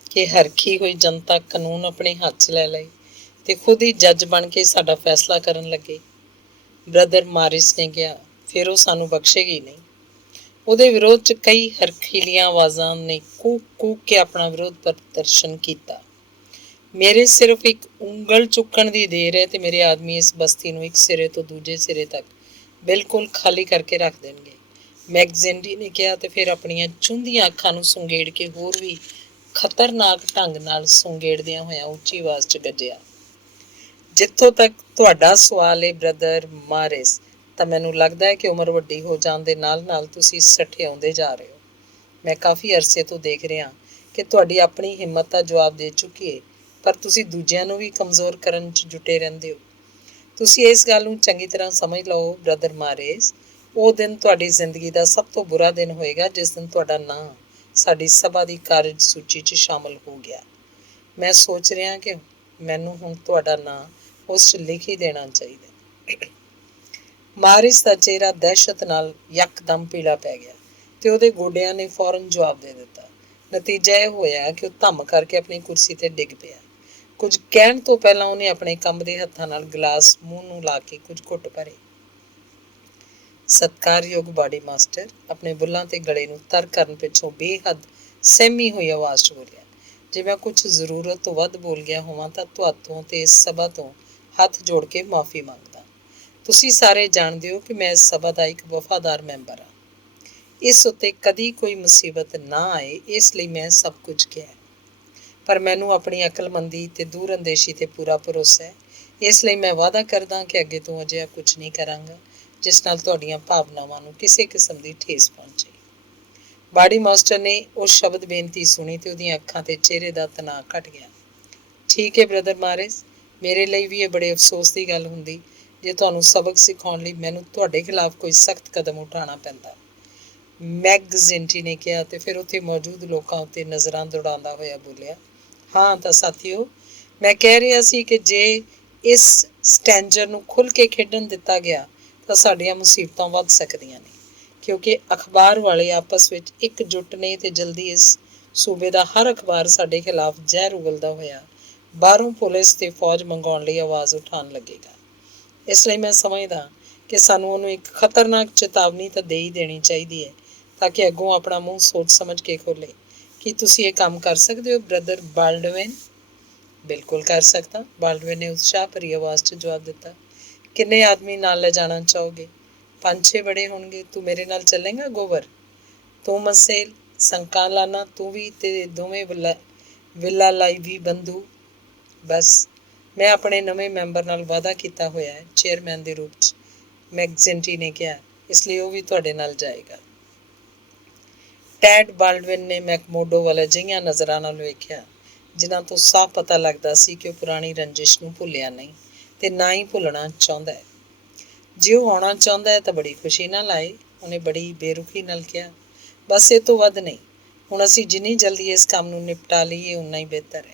ਕਿ ਹਰਖੀ ਹੋਈ ਜਨਤਾ ਕਾਨੂੰਨ ਆਪਣੇ ਹੱਥ 'ਚ ਲੈ ਲਏ ਤੇ ਖੁਦ ਹੀ ਜੱਜ ਬਣ ਕੇ ਸਾਡਾ ਫੈਸਲਾ ਕਰਨ ਲੱਗੇ। ਬ੍ਰਦਰ ਮਾਰਿਸ ਨੇ ਕਿਹਾ, ਫਿਰ ਉਹ ਸਾਨੂੰ ਬਖਸ਼ੇਗੀ ਨਹੀਂ। ਉਹਦੇ ਵਿਰੋਧ 'ਚ ਕਈ ਹਰਖੀਲੀਆਂ ਆਵਾਜ਼ਾਂ ਨੇ ਕੂਕ ਕੂਕ ਕੇ ਆਪਣਾ ਵਿਰੋਧ ਪ੍ਰਦਰਸ਼ਨ ਕੀਤਾ। ਮੇਰੇ ਸਿਰਫ ਇੱਕ ਉਂਗਲ ਚੁੱਕਣ ਦੀ ਦੇਰ ਹੈ ਤੇ ਮੇਰੇ ਆਦਮੀ ਇਸ ਬਸਤੀ ਨੂੰ ਇੱਕ ਸਿਰੇ ਤੋਂ ਦੂਜੇ ਸਿਰੇ ਤੱਕ ਬਿਲਕੁਲ ਖਾਲੀ ਕਰਕੇ ਰੱਖ ਦੇਣਗੇ, ਮੈਗਜ਼ੈਂਟੀ ਨੇ ਕਿਹਾ ਤੇ ਫਿਰ ਆਪਣੀਆਂ ਚੁੰਦੀਆਂ ਅੱਖਾਂ ਨੂੰ ਸੁੰਗੇੜ ਕੇ ਹੋਰ ਵੀ ਖਤਰਨਾਕ ਢੰਗ ਨਾਲ ਸੁੰਗੇੜਦਿਆਂ ਹੋਇਆਂ ਉੱਚੀ ਆਵਾਜ਼ 'ਚ ਗੱਜਿਆ। ਜਿੱਥੋਂ ਤੱਕ ਤੁਹਾਡਾ ਸਵਾਲ ਹੈ ਬ੍ਰਦਰ ਮਾਰਿਸ, ਤਾਂ ਮੈਨੂੰ ਲੱਗਦਾ ਹੈ ਕਿ ਉਮਰ ਵੱਡੀ ਹੋ ਜਾਣ ਦੇ ਨਾਲ ਨਾਲ ਤੁਸੀਂ ਸਠਿਆਉਂਦੇ ਜਾ ਰਹੇ ਹੋ। ਮੈਂ ਕਾਫੀ ਅਰਸੇ ਤੋਂ ਦੇਖ ਰਿਹਾ ਕਿ ਤੁਹਾਡੀ ਆਪਣੀ ਹਿੰਮਤ ਦਾ ਜਵਾਬ ਦੇ ਚੁੱਕੀ ਹੈ, ਪਰ ਤੁਸੀਂ ਦੂਜਿਆਂ ਨੂੰ ਵੀ ਕਮਜ਼ੋਰ ਕਰਨ 'ਚ ਜੁਟੇ ਰਹਿੰਦੇ ਹੋ। ਤੁਸੀਂ ਇਸ ਗੱਲ ਨੂੰ ਚੰਗੀ ਤਰ੍ਹਾਂ ਸਮਝ ਲਓ ਬ੍ਰਦਰ ਮਾਰਿਸ, ਉਹ ਦਿਨ ਤੁਹਾਡੀ ਜ਼ਿੰਦਗੀ ਦਾ ਸਭ ਤੋਂ ਬੁਰਾ ਦਿਨ ਹੋਏਗਾ ਜਿਸ ਦਿਨ ਤੁਹਾਡਾ ਨਾਂ ਸਾਡੀ ਸਭਾ ਦੀ ਕਾਰਜ ਸੂਚੀ 'ਚ ਸ਼ਾਮਲ ਹੋ ਗਿਆ। ਮੈਂ ਸੋਚ ਰਿਹਾ ਕਿ ਮੈਨੂੰ ਹੁਣ ਤੁਹਾਡਾ ਨਾਂ ਉਸ 'ਚ ਲਿਖ ਹੀ ਦੇਣਾ ਚਾਹੀਦਾ। ਮਾਰਿਸ ਦਾ ਚਿਹਰਾ ਦਹਿਸ਼ਤ ਨਾਲ ਯਕਦਮ ਪੀਲਾ ਪੈ ਗਿਆ ਤੇ ਉਹਦੇ ਗੋਡਿਆਂ ਨੇ ਫੌਰਨ ਜਵਾਬ ਦੇ ਦਿੱਤਾ। ਨਤੀਜਾ ਇਹ ਹੋਇਆ ਕਿ ਉਹ ਧੰਮ ਕਰਕੇ ਆਪਣੀ ਕੁਰਸੀ ਤੇ ਡਿੱਗ ਪਿਆ। ਕੁਝ ਕਹਿਣ ਤੋਂ ਪਹਿਲਾਂ ਉਹਨੇ ਆਪਣੇ ਕੰਮ ਦੇ ਹੱਥਾਂ ਨਾਲ ਗਲਾਸ ਮੂੰਹ ਨੂੰ ਲਾ ਕੇ ਕੁਝ ਘੁੱਟ ਭਰੇ। ਸਤਿਕਾਰਯੋਗ ਬਾਡੀ ਮਾਸਟਰ ਆਪਣੇ ਬੁੱਲਾਂ ਤੇ ਗਲੇ ਨੂੰ ਤਰ ਕਰਨ ਪਿੱਛੋਂ ਬੇਹੱਦ ਸਹਿਮੀ ਹੋਈ ਆਵਾਜ਼ 'ਚ ਬੋਲਿਆ, ਜੇ ਮੈਂ ਕੁਝ ਜ਼ਰੂਰਤ ਤੋਂ ਵੱਧ ਬੋਲ ਗਿਆ ਹੋਵਾਂ ਤਾਂ ਤੁਹਾਤੋਂ ਤੇ ਇਸ ਸਭਾ ਤੋਂ ਹੱਥ ਜੋੜ ਕੇ ਮਾਫੀ ਮੰਗਦਾ। ਤੁਸੀਂ ਸਾਰੇ ਜਾਣਦੇ ਹੋ ਕਿ ਮੈਂ ਇਸ ਸਭਾ ਦਾ ਇੱਕ ਵਫਾਦਾਰ ਮੈਂਬਰ ਹਾਂ। ਇਸ ਉੱਤੇ ਕਦੀ ਕੋਈ ਮੁਸੀਬਤ ਨਾ ਆਏ ਇਸ ਲਈ ਮੈਂ ਸਭ ਕੁਝ ਕਿਹਾ, ਪਰ ਮੈਨੂੰ ਆਪਣੀ ਅਕਲਮੰਦੀ ਤੇ ਦੂਰ ਅੰਦੇਸ਼ੀ ਤੇ ਪੂਰਾ ਭਰੋਸਾ ਹੈ। ਇਸ ਲਈ ਮੈਂ ਵਾਅਦਾ ਕਰਦਾ ਕਿ ਅੱਗੇ ਤੋਂ ਅਜਿਹਾ ਕੁਝ ਨਹੀਂ ਕਰਾਂਗਾ ਜਿਸ ਨਾਲ ਤੁਹਾਡੀਆਂ ਭਾਵਨਾਵਾਂ ਨੂੰ ਕਿਸੇ ਕਿਸਮ ਦੀ ਠੇਸ ਪਹੁੰਚੇ। ਬਾਡੀ ਮਾਸਟਰ ਨੇ ਉਹ ਸ਼ਬਦ ਬੇਨਤੀ ਸੁਣੀ ਤੇ ਉਹਦੀਆਂ ਅੱਖਾਂ ਤੇ ਚਿਹਰੇ ਦਾ ਤਣਾਅ ਘਟ ਗਿਆ। ਠੀਕ ਹੈ ਬ੍ਰਦਰ ਮਾਰਿਸ, ਮੇਰੇ ਲਈ ਵੀ ਇਹ ਬੜੇ ਅਫਸੋਸ ਦੀ ਗੱਲ ਹੁੰਦੀ ਜੇ ਤੁਹਾਨੂੰ ਸਬਕ ਸਿਖਾਉਣ ਲਈ ਮੈਨੂੰ ਤੁਹਾਡੇ ਖਿਲਾਫ ਕੋਈ ਸਖਤ ਕਦਮ ਉਠਾਉਣਾ ਪੈਂਦਾ, ਮੈਗਜ਼ੈਂਟੀ ਨੇ ਕਿਹਾ ਤੇ ਫਿਰ ਉੱਥੇ ਮੌਜੂਦ ਲੋਕਾਂ ਉੱਤੇ ਨਜ਼ਰਾਂ ਦੌੜਾਉਂਦਾ ਹੋਇਆ ਬੋਲਿਆ, ਹਾਂ ਤਾਂ ਸਾਥੀਓ, ਮੈਂ ਕਹਿ ਰਿਹਾ ਸੀ ਕਿ ਜੇ ਇਸ ਸਟੈਂਜਰ ਨੂੰ ਖੁੱਲ੍ਹ ਕੇ ਖੇਡਣ ਦਿੱਤਾ ਗਿਆ ਤਾਂ ਸਾਡੀਆਂ ਮੁਸੀਬਤਾਂ ਵੱਧ ਸਕਦੀਆਂ ਨੇ, ਕਿਉਂਕਿ ਅਖਬਾਰ ਵਾਲੇ ਆਪਸ ਵਿੱਚ ਇਕਜੁੱਟ ਨੇ ਤੇ ਜਲਦੀ ਇਸ ਸੂਬੇ ਦਾ ਹਰ ਅਖਬਾਰ ਸਾਡੇ ਖਿਲਾਫ ਜ਼ਹਿਰ ਉਗਲਦਾ ਹੋਇਆ ਬਾਹਰੋਂ ਪੁਲਿਸ ਤੇ ਫੌਜ ਮੰਗਵਾਉਣ ਲਈ ਆਵਾਜ਼ ਉਠਾਉਣ ਲੱਗੇਗਾ। ਇਸ ਲਈ ਮੈਂ ਸਮਝਦਾ ਕਿ ਸਾਨੂੰ ਉਹਨੂੰ ਇੱਕ ਖਤਰਨਾਕ ਚੇਤਾਵਨੀ ਤਾਂ ਦੇ ਹੀ ਦੇਣੀ ਚਾਹੀਦੀ ਹੈ ਤਾਂ ਕਿ ਅੱਗੋਂ ਆਪਣਾ ਮੂੰਹ ਸੋਚ ਸਮਝ ਕੇ ਖੋਲੇ। ਕੀ ਤੁਸੀਂ ਇਹ ਕੰਮ ਕਰ ਸਕਦੇ ਹੋ ਬ੍ਰਦਰ ਬਾਲਡਵਿਨ? ਬਿਲਕੁਲ ਕਰ ਸਕਦਾ, ਬਾਲਡਵਿਨ ਨੇ ਉਤਸ਼ਾਹ ਭਰੀ ਆਵਾਜ਼ 'ਚ ਜਵਾਬ ਦਿੱਤਾ। ਕਿੰਨੇ ਆਦਮੀ ਨਾਲ ਲੈ ਜਾਣਾ ਚਾਹੋਗੇ? 5-6 ਬੜੇ ਹੋਣਗੇ। ਤੂੰ ਮੇਰੇ ਨਾਲ ਚੱਲੇਗਾ ਗੋਬਰ? ਤੂੰ ਮਸੇਲ, ਸੰਕਾਲਾਨਾ, ਤੂੰ ਵੀ ਤੇ ਦੋਵੇਂ ਵਿਲਾ ਲਾਈ ਵੀ ਬੰਧੂ। ਬਸ, ਮੈਂ ਆਪਣੇ ਨਵੇਂ ਮੈਂਬਰ ਨਾਲ ਵਾਅਦਾ ਕੀਤਾ ਹੋਇਆ ਹੈ ਚੇਅਰਮੈਨ ਦੇ ਰੂਪ 'ਚ, ਮੈਕਜ਼ਿੰਟੀ ਨੇ ਕਿਹਾ, ਇਸ ਲਈ ਉਹ ਵੀ ਤੁਹਾਡੇ ਨਾਲ ਜਾਏਗਾ। ਟੈਡ ਬਾਲਡਵਿਨ ਨੇ ਮੈਕਮੋਡੋ ਵੱਲ ਅਜਿਹੀਆਂ ਨਜ਼ਰਾਂ ਨਾਲ ਵੇਖਿਆ ਜਿਨ੍ਹਾਂ ਤੋਂ ਸਾਫ਼ ਪਤਾ ਲੱਗਦਾ ਸੀ ਕਿ ਉਹ ਪੁਰਾਣੀ ਰੰਜਿਸ਼ ਨੂੰ ਭੁੱਲਿਆ ਨਹੀਂ ਤੇ ਨਾ ਹੀ ਭੁੱਲਣਾ ਚਾਹੁੰਦਾ ਹੈ। ਜੇ ਉਹ ਆਉਣਾ ਚਾਹੁੰਦਾ ਹੈ ਤਾਂ ਬੜੀ ਖੁਸ਼ੀ ਨਾਲ ਆਏ, ਉਹਨੇ ਬੜੀ ਬੇਰੁਖੀ ਨਾਲ ਕਿਹਾ। ਬਸ ਇਹ ਤੋਂ ਵੱਧ ਨਹੀਂ। ਹੁਣ ਅਸੀਂ ਜਿੰਨੀ ਜਲਦੀ ਇਸ ਕੰਮ ਨੂੰ ਨਿਪਟਾ ਲਈਏ ਉਨਾ ਹੀ ਬਿਹਤਰ ਹੈ।